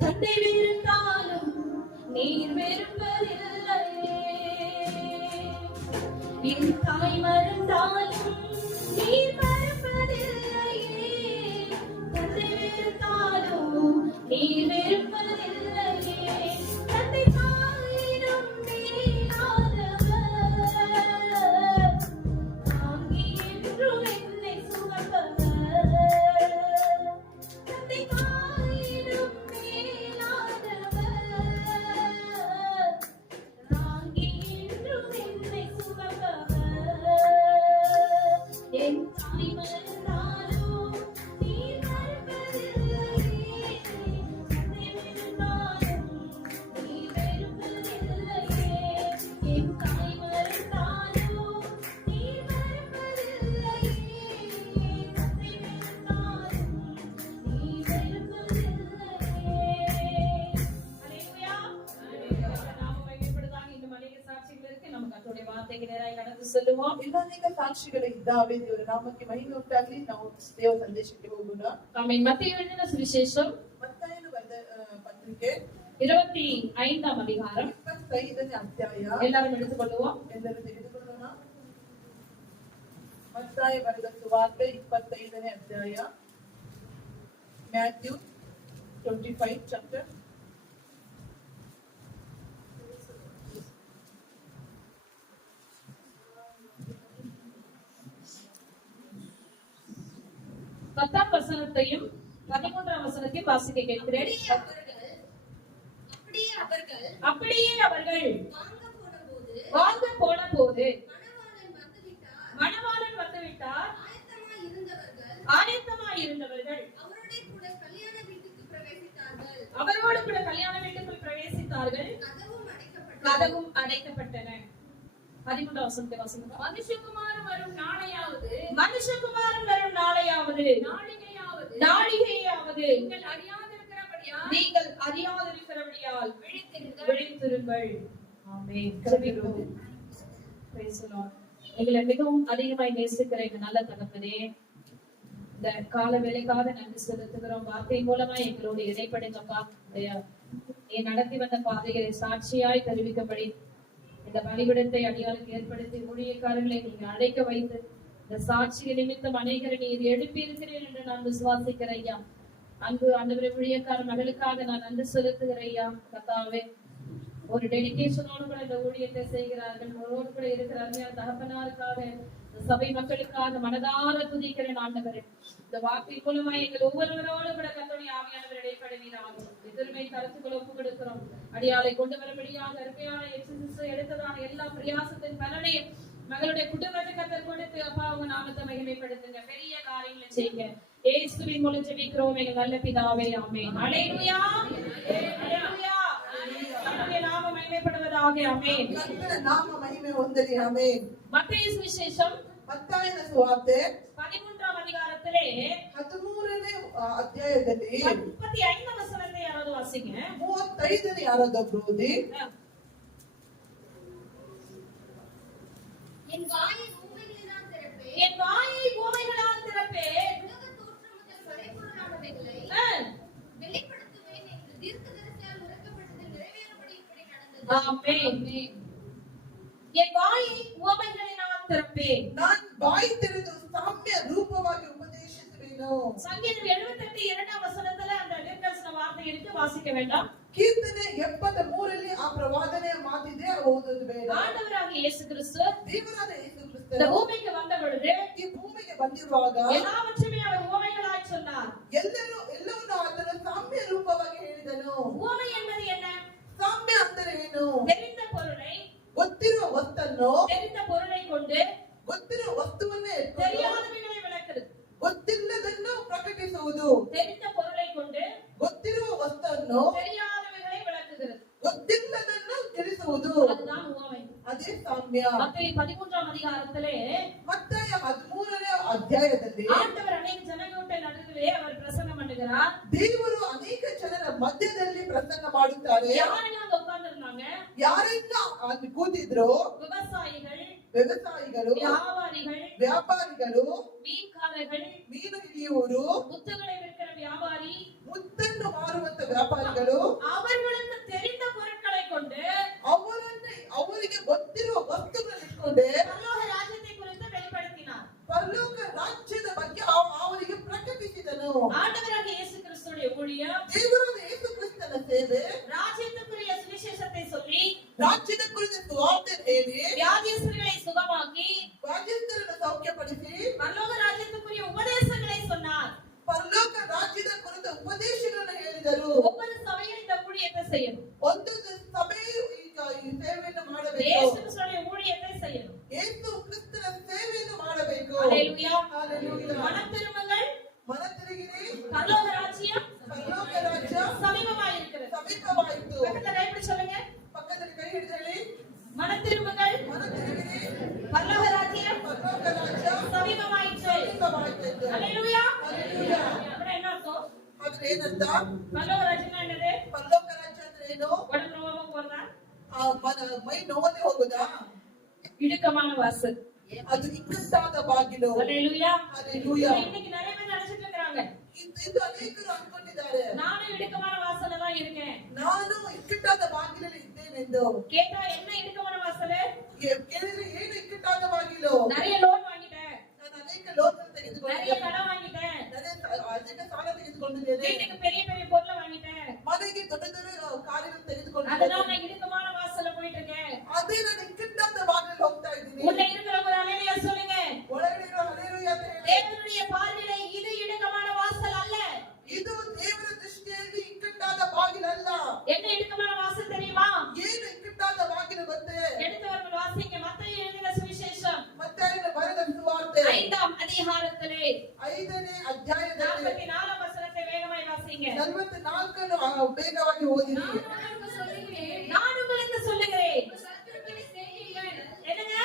தந்தை வெறுத்தாலும் நீர் வெறுப்பதில்லையே. என் தாய் மறந்தாலும் நீர் மறப்பதில்லையே, தந்தை வெறுத்தாலும் நீர் வெறுப்பதில்லையே. தந்தை தாயினும் மேலானவர், தாங்கி என்றும் என்னை சுமப்பவர். தந்தை தாயினும் மேலானவர், தாங்கி என்றும் என்னை சுமப்பவர். என் தாய் மறந்தாலும் நீர் மறப்பதில்லையே, தந்தை வெறுத்தாலும் நீர் வெறுப்பதில்லையே. என் தாய் மறந்தாலும் நீர் மறப்பதில்லையே, தந்தை வெறுத்தாலும் நீர் வெறுப்பதில்லையே. ஹல்லேலூயா. நாம மகிமைப்படுவதாக. இன்னும் அநேக சாட்சிகள் இருக்கு. நம்ம கர்த்தருடைய வார்த்தைக்கு நேராக கடந்து சொல்லுவோம். ಇನ್ನೊಂದೀಗ ಸಾಕ್ಷಿಗಳು ಇದ್ದಾವೆ. ದೇವರ ನಾಮಕ್ಕೆ ಮಹಿಮೆ ಉಂಟಾಗಲಿ. ನಾವು ದೇವ ಸಂದೇಶಕ್ಕೆ ಹೋಗೋಣ. ஆமென். மத்தேயு எழுதின சுவிசேஷம் ಮತ್ತಾಯನು ಬರೆದ ಪತ್ರಿಕೆ 25ஆம் அதிகாரம் 25ನೇ ಅಧ್ಯಾಯ. எல்லாரும் எடுத்துக்கொள்வோம். ಎಲ್ಲರೂ ತೆಗೆದುಕೊಳ್ಳೋಣ. ಮತ್ತಾಯ ಬರೆದ ಸುವಾರ್ತೆ 25ನೇ ಅಧ್ಯಾಯ. Matthew 25 chapter. பத்தாம் வசனத்தையும் 13ஆம் வசனத்தையும் வாசிக்க கேட்கிறேன். அப்படியே அவர்கள் வாங்க போன போது மணவாளன் வந்துவிட்டார். ஆயத்தமாய் இருந்தவர்கள் அவரோடு கூட கல்யாண வீட்டுக்குள் பிரவேசித்தார்கள். கதவும் அடைக்கப்பட்டன. 13ஆம் வசனத்தை வாசிங்க. மனுஷகுமாரன் வரும் நாளையாவது நாளிகையாவது நீங்கள் அறியாதிருக்கிறபடியால் விழித்திருங்கள். ஆமென். ஜெபிப்போம். Praise the Lord. எங்களை மிகவும் அதிகமாய் நேசிக்கிற எங்க நல்ல தகப்பனே, இந்த கால வேலைக்காக நன்றி செலுத்துகிறோம். வார்த்தை மூலமா எங்களோடு இடைப்படுங்கப்பா. நீ நடத்தி வந்த பாதைகளை சாட்சியாய் தெரிவிக்கப்படி இந்த பலிபிடத்தை அடியாளுக்கு ஏற்படுத்தி ஊழியக்காரர்களை நீங்க அழைக்க வைத்து இந்த சாட்சிய நிமித்தம் அநேகரை நீர் எழுப்பி இருக்கிறேன் என்று நான் விசுவாசிக்கிறேன் ஐயா. அன்பு ஆண்டவரே, ஊழியக்கார மகளுக்காக நான் நன்றி செலுத்துகிறேன் ஐயா. கர்த்தாவே, ஒரு டெடிகேஷனோடு கூட இந்த ஊழியத்தை செய்கிறார்கள். ஒருவரோடு கூட இருக்கிறார்கள். தகப்பனாருக்காக சபை மக்களுக்காக மனதார துதிக்கிறேன் ஆண்டவரே. இந்த வார்த்தை மூலமா எங்கள் ஒவ்வொருவரோடு கூட கர்த்தருடைய ஆவியானவர் இடைப்படுவீராகும். எதிர்மை கருத்துக்கள் ஒப்புக் கொடுக்கிறோம். அடியாளை கொண்டு வரும்படியாக அருமையான எக்ஸசைஸ் எடுத்ததான எல்லா பிரயாசத்தின் பலனையும் மகளுடைய குடும்பத்தை கர்த்தர் கொடுத்து அப்பா உங்க நாமத்தை மகிமைப்படுத்துங்க. பெரிய காரியங்களை செய்யுங்க. இயேசுவின் மூலம் ஜெபிக்கிறோம் எங்கள் நல்ல பிதாவே. ஆமென். ஹல்லேலூயா. ஹல்லேலூயா. கர்த்தருடைய நாமம் மகிமைப்படுவதாக. ஆமென். ಕರ್ತನ ನಾಮ ಮಹಿಮೆ ಹೊಂದಲಿ. ಆಮೆನ್. மத்தேயு சுவிசேஷம் ಮತ್ತಾಯನ ಸುವಾರ್ತೆ 13ஆம் அதிகாரத்திலே 13ನೇ ಅಧ್ಯಾಯದಲ್ಲಿ 35 வசனத்தை யாராவது வாசிங்க. 35ನೇ ಯಾರಾದೊಬ್ರು ಓದಿ. என் வாயை ஊமைகளினால் திறப்பேன். என் வாயை உவமைகளால் திறப்பேன். உலக தோற்றம் முதல் படைப்புலனானவைகளை வெளிப்படுத்துவேன் என்று தீர்க்கதரிசியால் உரைக்கப்பட்டது நிறைவேறும்படி இப்படி நடந்தது. ஆமென். என் வாயை உவமைகளினால் திறப்பேன். நான் ಬಾಯಿ ತೆರೆದು ಸಾಮ್ಯ ರೂಪವಾಗಿ ಉಪದೇಶಿಸುವೆನು. சங்கீதம் 78 2ஆம் வசனத்துல அந்த தீர்க்கதரிசன வார்த்தை இருக்கு, வாசிக்க வேண்டாம். ಕೀರ್ತನೆ 73ರಲ್ಲಿ ಆ ಪ್ರವಾದನೆಯ ಮಾತಿದೆ, ಓದೋದು ಬೇಡ. ஆண்டவராகிய இயேசு கிறிஸ்து ದೇವರಾದ ಯೇಸು இந்த ಕ್ರಿಸ್ತನು பூமிக்கு வந்த பொழுது ಈ ಭೂಮಿಗೆ ಬಂದಿರುವಾಗ எல்லாவற்றையுமே அவர் உவமைகளாய் சொன்னார். ಎಲ್ಲವನ್ನೂ ಆತನ ಸಾಮ್ಯ ರೂಪವಾಗಿ ಹೇಳಿದನು. உவமை என்பது என்ன? ಸಾಮ್ಯ ಅಂದರೆ ಏನು? தெரிந்த பொருளை ಗೊತ್ತಿರುವ ವಸ್ತನ್ನು தெரிந்த பொருளை கொண்டு ಗೊತ್ತಿರುವ ವಸ್ತುವನ್ನೇ ಎತ್ಕೊಂಡು தெரியாதவைகளை விளக்குறது. ಗೊತ್ತಿಲ್ಲದನ್ನು ಪ್ರಕಟಿಸುವುದು. தெரிந்த பொருளை கொண்டு ಗೊತ್ತಿರುವ ವಸ್ತನ್ನು தெரியாதவைகளை விளக்குகிறது. ಗೊತ್ತಿಲ್ಲದನ್ನು ತಿಳಿಸುವುದು. அதுதான் உவமை. ಅದೇ ಸಾಮ್ಯ. மத்தேயு 13ஆம் அதிகாரத்திலே ಮತ್ತಾಯ 13ನೇ ಅಧ್ಯಾಯದಲ್ಲಿ ஆண்டவர் அநேக ஜனக்கூட்ட நடுவிலே அவர் பிரசங்கம் பண்ணுகிறார். ದೇವರು ಅನೇಕ ಜನರ ಮಧ್ಯದಲ್ಲಿ ಪ್ರಸಂಗ ಮಾಡುತ್ತಾರೆ. யாரெல்லாம் அங்க உட்கார்ந்திருந்தாங்க? ಯಾರೆಲ್ಲ ಅಲ್ಲಿ ಕೂತಿದ್ರು? விவசாயிகள், ವ್ಯವಸಾಯಿಗಳು, வியாபாரிகள், ವ್ಯಾಪಾರಿಗಳು, மீன்காரர்கள், ಮೀನು ಹಿಡಿಯುವರು, முத்துகளை விற்கிற வியாபாரி, ಮುತ್ತನ್ನು ಮಾರುವಂತ ವ್ಯಾಪಾರಿಗಳು, அவர்களுக்கு தெரிந்த பொருட்களை கொண்டு ಅವರಿಗೆ ಗೊತ್ತಿರುವ ವಸ್ತುಗಳನ್ನು ಇಟ್ಕೊಂಡೆ பரலோக ராஜ்யத்தை குறித்து வெளிப்படுத்தினார். ಪರಲೋಕ ರಾಜ್ಯದ ಬಗ್ಗೆ ಅವರಿಗೆ ಪ್ರಕಟಿಸಿದನು. ஆண்டவராகிய இயேசு கிறிஸ்துவின் ஊழியம் ದೇವರಾದ ಯೇಸು ಕ್ರಿಸ್ತನ ಸೇವೆ, ராஜ்யத்துக்குரிய சுவிசேஷத்தை சொல்லி ರಾಜ್ಯದ ಕುರಿತ ಸುವಾರ್ತೆ ಹೇಳಿ, வியாதியஸ்தர்களை சுகமாக்கி ವ್ಯಾಧಿಸ್ಥರನ್ನು ಸೌಖ್ಯಪಡಿಸಿ, பரலோக ராஜ்யத்துக்குரிய உபதேசங்களை சொன்னார். ಪರಲೋಕ ರಾಜ್ಯದ ಕುರಿತ ಉಪದೇಶಗಳನ್ನು ಹೇಳಿದರು. ஒவ்வொரு சபையும் இந்த ஊழியத்தை செய்யணும். ಒಂದೊಂದು ಸಭೆಯು ಈಗ ಈ ಸೇವೆಯನ್ನು ಮಾಡಬೇಕು. இயேசு கிறிஸ்துவின் ஊழியத்தை செய்யணும். ಯೇಸು ಕ್ರಿಸ್ತನ ಸೇವೆಯನ್ನು ಮಾಡಬೇಕು. ஹல்லேலூயா. ಹಲ್ಲೆಲೂಯಾ. மனம் திரும்புங்கள், ಮನ ತಿರುಗಿರಿ, பரலோக ராஜ்யம் ಪರಲೋಕ ರಾಜ್ಯ சமீபமாயிருக்கிறது. ಸಮೀಪವಾಯಿತು. பக்கத்துல கைப்பிடி சொல்லுங்க. ಪಕ್ಕದಲ್ಲಿ ಕೈ ಹಿಡಿದಳಿ, மனம் திரும்புங்கள், ಮನ ತಿರುಗಿರಿ, பரலோக ராஜ்யம் ಪರಲೋಕ ರಾಜ್ಯ சமீபமாயிற்று. ಸಮೀಪವಾಯಿತು. ஹல்லேலூயா. ಹಲ್ಲೆಲೂಯಾ. அப்படின்னா என்ன அர்த்தம்? ಆದ್ರೆ ಏನಂತ? பரலோக ராஜ்யம்னா என்னது? ಪರಲೋಕ ರಾಜ್ಯ ಅಂದ್ರೆ ಏನು? உடம்பு நோவாம போறதா? ಮೈ ನೋವಲ್ಲಿ ಹೋಗುದಾ? இடுக்கமான வாசல். ಅದು ಇಕ್ಕಟ್ಟಾದ ಬಾಗಿಲು. ஹல்லேலூயா. ಹಲ್ಲೆಲೂಯಾ. இன்னைக்கு நிறைய பேர் நினைச்சிட்டு இருக்காங்க, ಇದು ಅನೇಕರು ಅನ್ಕೊಂಡಿದ್ದಾರೆ, நானும் இடுக்கமான வாசல்ல தான் இருக்கேன். ನಾನು ಇಕ್ಕಟ್ಟಾದ ಬಾಗಿಲಲ್ಲಿ ಇದ್ದೇನೆಂದು. கேட்டா என்ன இடுக்கமான வாசல்? ಕೇಳಿದ್ರೆ ಏನು ಇಕ್ಕಟ್ಟಾದ ಬಾಗಿಲು? நிறைய ಲೋನ್ வாங்கிட்டேன், ನಾನು ಅನೇಕ ಲೋನ್ நிறைய ತೆಗೆದುಕೊಂಡಿದ್ದೇನೆ, கடன் வாங்கிட்டேன், ಅನೇಕ ಸಾಲ ತೆಗೆದುಕೊಂಡಿದ್ದೇನೆ, வீட்டுக்கு பெரிய பெரிய பொருளை வாங்கிட்டேன், ಮನೆಗೆ ದೊಡ್ಡ ದೊಡ್ಡ ಕಾರ್ಯಗಳು அதனால ತೆಗೆದುಕೊಂಡಿದ್ದೇನೆ. நான் இடுக்கமான வாசல்ல போயிட்டு இருக்கேன். ಅದೇ ನಾನು ಇಕ್ಕಟ್ಟಾದ ಬಾಗಿಲಲ್ಲಿ ಹೋಗ್ತಾ ಇದ್ದೀನಿ. உள்ள இருக்கிற ஒரு அலையில சொல்லுங்க, ಒಳಗಡೆ ಇರೋ ಹಲ್ಲೆಲೂಯಾ ಅಂತ ಹೇಳಿ. தேவனுடைய பார்வையில இது இடுக்கமான வாசல் அல்ல. ಇದು ದೇವರ ದೃಷ್ಟಿಯಲ್ಲಿ ಇಕ್ಕಟ್ಟಾದ ಬಾಗಿಲಲ್ಲ. என்ன இடுக்கமான வாசல் தெரியுமா? ಏನು ಇಕ್ಕಟ್ಟಾದ ಬಾಗಿಲು ಗೊತ್ತೇ? எடுத்தவர்கள் வாசிங்க, மத்தேயு எழுதின சுவிசேஷம் ಮತ್ತೆ ಅದರ ಬರೆದ ಸುವಾರ್ತೆ 5ஆம் அதிகாரத்திலே 5ನೇ ಅಧ್ಯಾಯದಲ್ಲಿ 44ஆம் வசனத்தை வேகமாய் வாசிங்க. 44 ಬೇಗವಾಗಿ ಓದಿರಿ. நான் உங்களுக்கு சொல்லுகிறேன். சத்துருக்களை சிநேகியுங்கள். என்னங்க?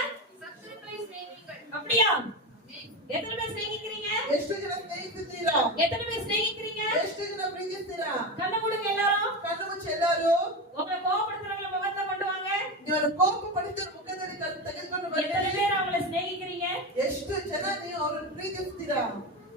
சத்துருக்களை சிநேகியுங்கள். அப்படியா? எத்தனை பேர் சிநேகிக்கிறீங்க? ಎಷ್ಟು ಜನ ಸ್ನೇಹಿಸುತ್ತೀರಾ? எத்தனை பேர் சிநேகிக்கிறீங்க? ಎಷ್ಟು ಜನ ಪ್ರೀತಿಸ್ತೀರಾ? கண்ண மூடுங்க எல்லாரும். ಕಣ್ಣು ಮುಚ್ಚಿ ಎಲ್ಲರೂ. உங்களை கோபப்படுத்துறவங்கள முகத்தை கொண்டு வாங்க. ನೀವು ಕೋಪ ಪಡಿಸಿದ ಮುಖದಲ್ಲಿ ತೆಗೆದುಕೊಂಡು எத்தனை ಬನ್ನಿ. பேர் அவங்களை சிநேகிக்கிறீங்க? ಎಷ್ಟು ಜನ ನೀವು ಅವರನ್ನು ಪ್ರೀತಿಸ್ತೀರಾ?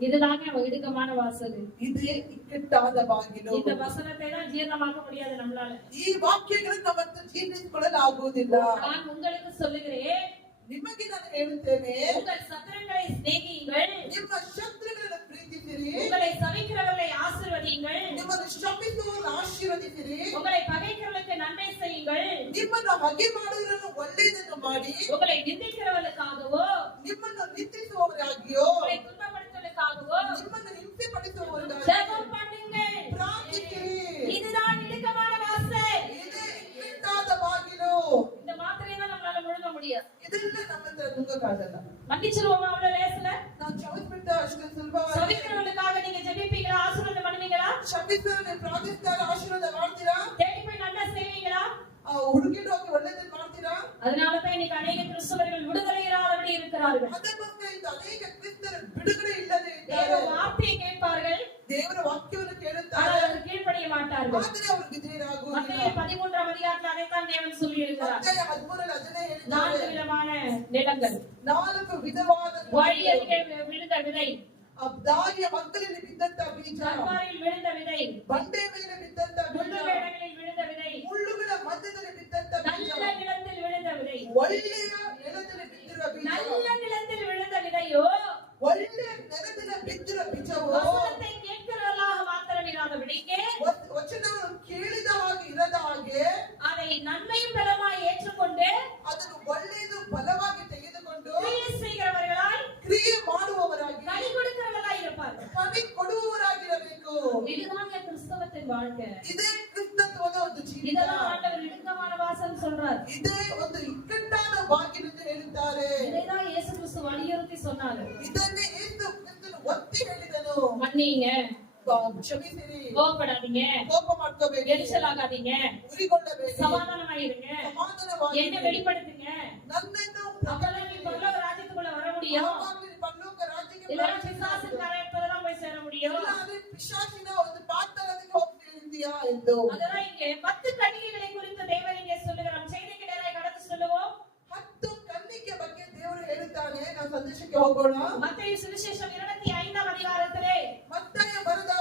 இதுதாங்க இடுக்கமான வாசல். ಇದೇ ಇಕ್ಕಟ್ಟಾದ ಬಾಗಿಲು. இந்த வசனத்தை தான் ஜீரணமாக்க முடியாது நம்மளால. ಈ ವಾಕ್ಯಗಳನ್ನು ಮತ್ತು ಜೀರ್ಣಿಸಿಕೊಳ್ಳಲು ಆಗುವುದಿಲ್ಲ. நான் உங்களுக்கு சொல்லுகிறேன், ನಿಮಗೆ ನಾನು ಹೇಳುತ್ತೇನೆ, உங்கள் சத்துருக்களை சிநேகியுங்கள், ನಿಮ್ಮ ಶತ್ರುಗಳನ್ನು ಪ್ರೀತಿಸಿರಿ, உங்களை சபிக்கிறவர்களை ஆசீர்வதியுங்கள், ನಿಮ್ಮನ್ನು ಶಪಿಸುವವರನ್ನು ಆಶೀರ್ವದಿಸಿರಿ, உங்களை பகைக்கிறவர்களுக்கு நன்மை செய்யுங்கள், ನಿಮ್ಮನ್ನು ಹಗೆ ಮಾಡುವವರನ್ನು ಒಳ್ಳೆಯದನ್ನು ಮಾಡಿ, உங்களை நிந்திக்கிறவர்களுக்காகவோ ನಿಮ್ಮನ್ನು ನಿಂದಿಸುವವರಾಗಿಯೋ, உங்களை துன்பப்படுத்துவதற்காகவோ ನಿಮ್ಮನ್ನು ಹಿಂಸೆ ಪಡಿಸುವವರಾಗಿ ஜெபம் பண்ணுங்கள். ಪ್ರಾರ್ಥಿಸಿರಿ. இதுதான் இடுக்கமான வாசல். ಇದೇ ಇಕ್ಕಟ್ಟಾದ ಬಾಗಿಲು. இந்த மாத்திரையை தான் நம்மளால முழுங்க முடியாது. ಇದೆಲ್ಲ ನಮ್ಮ ಹತ್ರ ನುಂಗಕ್ಕಾಗಲ್ಲ. மன்னிச்சிருவோமா அவ்வளவு லேசுல? ನಾವು ಕ್ಷಮಿಸ್ಬಿಟ್ಟ ಅಷ್ಟು ಸುಲಭವಾಗಿ. சபிக்கிறவர்களுக்காக நீங்க ஜெபிப்பீங்களா? ஆசீர்வாதம் பண்ணுவீங்களா? ಶಪಿಸುವವರನ್ನು ಪ್ರಾರ್ಥಿಸ್ತಾರ, ಆಶೀರ್ವಾದ ಮಾಡ್ತೀರಾ? தேடி போய் நன்மை செய்வீங்களா? ಹುಡುಗಿಟ್ಟು ಹೋಗಿ ಒಳ್ಳೆಯದನ್ನು ಮಾಡ್ತೀರಾ? அதனாலதான் இன்னைக்கு அநேக கிறிஸ்தவர்கள் விடுதலை இல்லாதபடி இருக்கிறார்கள். ಇರುತ್ತಾರೆ. ಅದಕ್ಕೋಸ್ಕರ ಇಂದು ಅನೇಕ ಕ್ರಿಸ್ತರು ಬಿಡುಗಡೆ ಇಲ್ಲದೆ ದೇವರ ಇದ್ದಾರೆ. ವಾರ್ತೆயை ಕೇಳ್பார்கள், ದೇವರ ವಾಕ್ಯವನ್ನು ಕೇಳುತ್ತಾರೆ, ஆனால் ಅದಕ್ಕೆ கீழ்ப்படிய மாட்டார்கள். ಆದರೆ ಅವರು ವಿಧೇಯರಾಗುವುದಿಲ್ಲ. மத்தேயு 13ஆம் அதிகாரத்தில் அதைத்தான் தேவன் சொல்லி இருக்கிறார். ಮತ್ತಾಯ 13 ಅದನ್ನೇ ಹೇಳಿದ್ದಾರೆ. 4 விதமான நிலங்கள், 4 ವಿಧವಾದ வழியருகே விழுந்த விதை, ದಾರಿಯ ಮಕ್ಕಳಲ್ಲಿ ಬಿದ್ದಂತ ಬೀಜ, கற்பாறையில் விழுந்த விதை, ಬಂಡೆ ಮೇಲೆ ಬಿದ್ದಂತ ಬೀಜ, முள்ளுள்ள இடங்களில் விழுந்த விதை, ಮುಳ್ಳುಗಳ ಮಧ್ಯದಲ್ಲಿ ಬಿದ್ದಂತ ಬೀಜ, நல்ல நிலத்தில் விழுந்த விதை. ಒಳ್ಳೆಯ ನೆಲದಲ್ಲಿ ಬಿದ್ದಿರುವ ಬೀಜ, நல்ல நிலத்தில் விழுந்த விதையோ ಒಳ್ಳೆಯ ನೆಲದಲ್ಲಿ ಬಿದ್ದಿರುವ ಬೀಜವು வசனத்தை கேட்கிறவர்களாக மாத்திரம் இராதபடிக்கு ವಚನವನ್ನು ಕೇಳಿದ ಹಾಗೆ ಇರದ ಹಾಗೆ அதை நன்மையும் பலமாய் ஏற்றுக்கொண்டு ಅದನ್ನು ಒಳ್ಳೆಯದು ಬಲವಾಗಿ ತೆಗೆದುಕೊಂಡು கிரியை செய்கிறவர்களாய், ಕ್ರಿಯೆ ಮಾಡುವವರಾಗಿ, கனி கொடுக்கிறவர்களாய் இருப்பார்கள். ಕವಿ ಕೊಡುವವರಾಗಿರಬೇಕು. இதுதான் கிறிஸ்தவத்தின் வாழ்க்கை. ಇದೇ ಕ್ರಿಸ್ತತ್ವದ ಒಂದು ಜೀವಿತ. இதெல்லாம் ஆண்டவர் இடுக்கமான வாசல் சொல்றார். ಇದೇ ಒಂದು ಇಕ್ಕಟ್ಟಾದ ಬಾಗಿಲು ಎಂದು ಹೇಳುತ್ತಾರೆ. இதைதான் இயேசு கிறிஸ்து வலியுறுத்தி சொன்னாரு. ಇದನ್ನೇ ಯೇಸು ಕ್ರಿಸ್ತನು ಒತ್ತಿ ಹೇಳಿದನು. மன்னிங்க, ಕ್ಷಮಿಸಿರಿ, கோபப்படாதீங்க, ಕೋಪ ಮಾಡ್ಕೋಬೇಡಿ, எரிச்சல் ஆகாதீங்க, ಉರಿಗೊಳ್ಳಬೇಡಿ, சமாதானமாயிருங்க, ಸಮಾಧಾನವಾಗಿ என்ன வெளிப்படுத்துங்க. ನನ್ನನ್ನು அப்பதான் நீ பரலோக ராஜ்யத்துக்குள்ள வர முடியும். ಯಾವಾಗಲೂ ಪರಲೋಕ ರಾಜ್ಯಕ್ಕೆ இல்லைன்னா பிசாசின் கரைப்பதான் போய் சேர முடியும். ಇಲ್ಲಾಂದ್ರೆ ಪಿಶಾಚಿನ ಒಂದು ಪಾತಾಳಕ್ಕೆ ಹೋಗ್ತೀಯಾ ಎಂದು. அதெல்லாம் இங்கே 10 கன்னிகைகளை குறித்து தேவன் இங்கே சொல்லுகிறார். செய்திக்கு நேராய் கடந்து சொல்லுவோம். 10 ಕನ್ನಿಕೆ ಬಗ್ಗೆ ದೇವರು ಹೇಳುತ್ತಾನೆ. ನಾವು ಸಂದೇಶಕ್ಕೆ ಹೋಗೋಣ. மத்தேயு சுவிசேஷம் 25ஆம் அதிகாரத்திலே ಮತ್ತಾಯ ಬರೆದ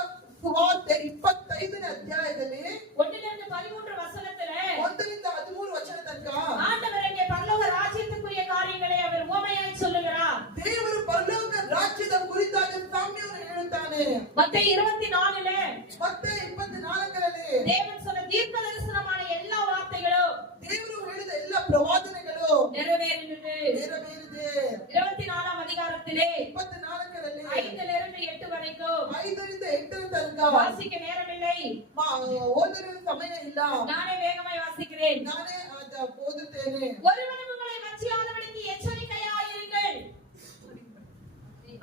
ಸುವಾರ್ತೆ 25ನೇ ಅಧ್ಯಾಯದಲ್ಲಿ 1லிருந்து 13 வசனத்திலே 1ರಿಂದ 13 ವಚನ ತನಕ ஆண்டவர் இங்கே பரலோக ராஜ்யத்துக்குரிய காரியங்களை அவர் உவமையாய் சொல்லுகிறார். ದೇವರು ಪರಲೋಕ ರಾಜ್ಯದ ಕುರಿತಾದ ಸಾಮ್ಯವನ್ನು ಹೇಳುತ್ತಾನೆ. மத்தேயு 24லே ಮತ್ತೆ 24ರಲ್ಲಿ தேவன் சொன்ன தீர்க்க தரிசனமான எல்லா வார்த்தைகளும் ದೇವರು ಹೇಳಿದ ಎಲ್ಲ ಪ್ರವಾದನೆಗಳು நிறைவேறினது. ನೆರವೇರಿದೆ. 24ஆம் அதிகாரத்திலே 24ರಲ್ಲಿ 5லிருந்து 8 வரைக்கும் 5ರಿಂದ 8 ತನಕ வாசிக்க நேரமில்லை, ಓದಲು ಸಮಯ ಇಲ್ಲ. நானே வேகமாய் வாசிக்கிறேன். ನಾನೇ ಓದುತ್ತೇನೆ. ஒருவனும் உங்களை வஞ்சியாதபடிக்கு எச்சரிக்கையாயிருங்கள்.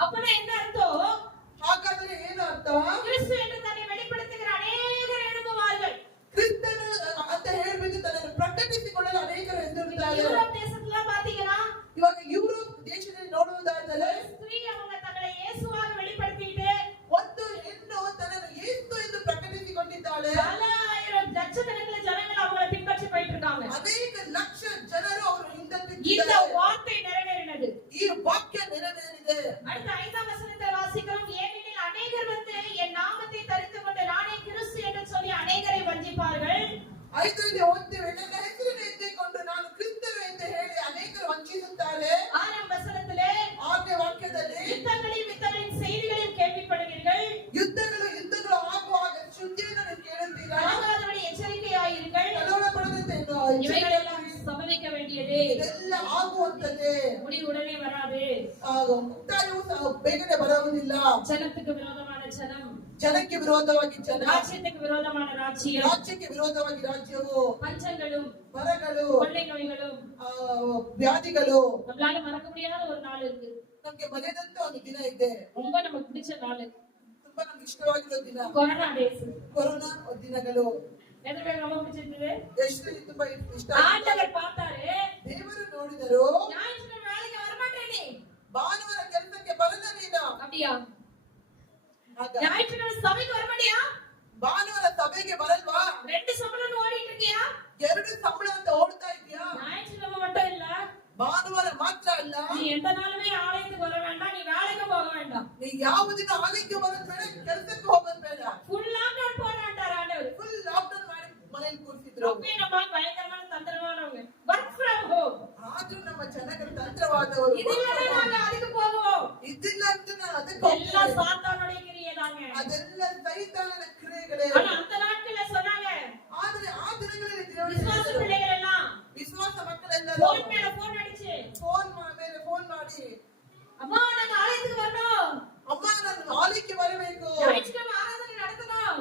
அப்பனா என்ன அர்த்தம்? ಹಾಗಾದ್ರೆ ಏನು ಅರ್ಥ? கிறிஸ்து என்று தன்னை வெளிப்படுத்துகிற அநேகர் எழும்புவார்கள். ಕ್ರಿಸ್ತನು ಅಂತ ಹೇಳ್ಬಿಟ್ಟು ತನ್ನನ್ನು ಪ್ರಕಟಿಸಿಕೊಳ್ಳಲು ಅನೇಕರು ಎದುರುತ್ತಾರೆ. யூரோப் தேசத்துல பாத்தீங்கன்னா ಇವಾಗ ಯುರೋಪ್ ದೇಶದಲ್ಲಿ ನೋಡುವುದಾದರೆ ஸ்திரீ அவங்க தங்களை இயேசுவாக வெளிப்படுத்திட்டு ಒಂದು ಹೆಣ್ಣು ತನ್ನನ್ನು ಯೇಸು ಎಂದು ಪ್ರಕಟಿಸಿಕೊಂಡಿದ್ದಾಳೆ. பல ஆயிரம் லட்சக்கணக்கில் ஜனங்கள் அவங்களை பின்பற்றி போயிட்டு இருக்காங்க. ಅನೇಕ ಲಕ್ಷ ಜನರು ಅವರು இந்த ಹಿಂದಟ್ಟಿದ್ದಾರೆ. வார்த்தை நிறைவேறினது. ಈ ವಾಕ್ಯ ನೆರವೇರಿದೆ. அடுத்த 5ஆம் வசனத்தை வாசிக்கிறோம். ஏனெனில் அநேகர் வந்து என் நாமத்தை தரித்துக் கொண்டு நானே கிறிஸ்து என்று சொல்லி அநேகரை வஞ்சிப்பார்கள். 5ರಲ್ಲಿ ಓದ್ತೇವೆ, ನನ್ನ ಹೆಸರನ್ನು ಎತ್ತಿಕೊಂಡು ನಾನು ಕ್ರಿಸ್ತನು ಎಂದು ಹೇಳಿ ಅನೇಕರು ವಂಚಿಸುತ್ತಾರೆ. 6ஆம் வசனத்திலே 6ನೇ ವಾಕ್ಯದಲ್ಲಿ யுத்தங்களின் செய்திகளையும் கேள்விப்படுவீர்கள். ಯುದ್ಧಗಳು ಆಗುವಾಗ ಸುದ್ದಿಯನ್ನು ನೀವು ಕೇಳುತ್ತೀರಾ? ஆகாதபடி எச்சரிக்கையாயிருங்கள். ಕಳವಳ ಪಡದಂತೆ இவைகளெல்லாம் சம்பவிக்க வேண்டியது, ಇದೆಲ್ಲ ಆಗುವಂತದ್ದೇ. முடிவு உடனே வராது. ಮುಕ್ತಾಯವು ಬೇಗನೆ ಬರುವುದಿಲ್ಲ. ஜனத்துக்கு விரோதமான ஜனம், ಜನಕ್ಕೆ ವಿರೋಧವಾಗಿ ಜನ, ராஜ்யத்துக்கு விரோதமான ராஜ்யம், ರಾಜ್ಯಕ್ಕೆ ವಿರೋಧವಾಗಿ ರಾಜ್ಯವು, பஞ்சங்களும் ಬರಗಳು, கொள்ளை நோய்களும். ವ್ಯಾಧಿಗಳು. நம்மளால மறக்க முடியாத ஒரு நாள் இருக்கு. ನಮ್ಗೆ ಮರೆಯದಂತ ಒಂದು ದಿನ ಇದೆ. ரொம்ப நமக்கு பிடிச்ச நாள் ತುಂಬಾ ನಮ್ಗೆ ಇಷ್ಟವಾಗಿರೋ ದಿನ கொரோனா டேஸ். ಕೊರೋನಾ ದಿನಗಳು. எத்தனை பேர் ரொம்ப பிடிச்சிருந்தது? ಎಷ್ಟು ತುಂಬಾ ಇಷ್ಟ. ஆண்டவர் பார்த்தாரு, ದೇವರು ನೋಡಿದರು, ஞாயிற்றுக்கிழமை வேலைக்கு வரமாட்டேன் நீ. ಭಾನುವಾರ ಕೆಲಸಕ್ಕೆ ಬರಲ್ಲ ನೀನು. அப்படியா? ಆಗ ஞாயிற்றுக்கிழமை சபைக்கு வரமாட்டியா? ಭಾನುವಾರ ಸಭೆಗೆ ಬರಲ್ವಾ? 2 சம்பளம் ஓடிட்டு இருக்கியா? 2 ಸಂಬಳ ಅಂತ ಓಡ್ತಾ ಇದೀಯಾ? ஞாயிற்றுக்கிழமை மட்டும் இல்ல, ಭಾನುವಾರ ಮಾತ್ರ ಅಲ್ಲ, நீ எந்த நாளுமே ஆலயத்துக்கு வர வேண்டாம், நீ வேலைக்கு போக வேண்டாம். ನೀ ಯಾವ ದಿನ ಆಲಯಕ್ಕೆ ಬರೋದು ಬೇಡ, ಕೆಲಸಕ್ಕೆ ಹೋಗೋದು ಬೇಡ. ஃபுல் லாக்டவுன் போறான்டார் ஆண்டவர். ಫುಲ್ ಲಾಕ್ಡೌನ್ ಮಾಡಿ ಮನೆಯಲ್ಲಿ ಕೂರಿಸಿದ್ರು. அப்பவே நம்ம பயங்கரமான தந்திரமானவங்க. Work from home. ಆದ್ರೂ ನಮ್ಮ ಜನಗಳು ತಂತ್ರವಾದವರು. இதுலவே நாங்க அதுக்கு போவோம். ಇದಿಲ್ಲ ಅಂತ ನಾನು ಅದಕ್ಕೆ எல்லாம் ಹೋಗ್ತೇನೆ. சாத்தானுடைய கிரியை தாங்க. ಅದೆಲ್ಲ ಸೈತಾನನ ಕ್ರಿಯೆಗಳೇ. ஆனா அந்த நாட்கள்ல சொன்னாங்க, ಆದ್ರೆ ಆ ದಿನಗಳಲ್ಲಿ ದೇವರು விசுவாச பிள்ளைகள் எல்லாம் ವಿಶ್ವಾಸ ಮಕ್ಕಳೆಲ್ಲರೂ போன் மேல போன் அடிச்சு, ಮೇಲೆ ಫೋನ್ ಮಾಡಿ, அம்மா நாங்க ஆலயத்துக்கு வரணும், ಅಮ್ಮ ನಾನು ಆಲಯಕ್ಕೆ ಬರಬೇಕು, ஞாயிற்றுக்கிழமை ஆராதனை நடத்தணும்,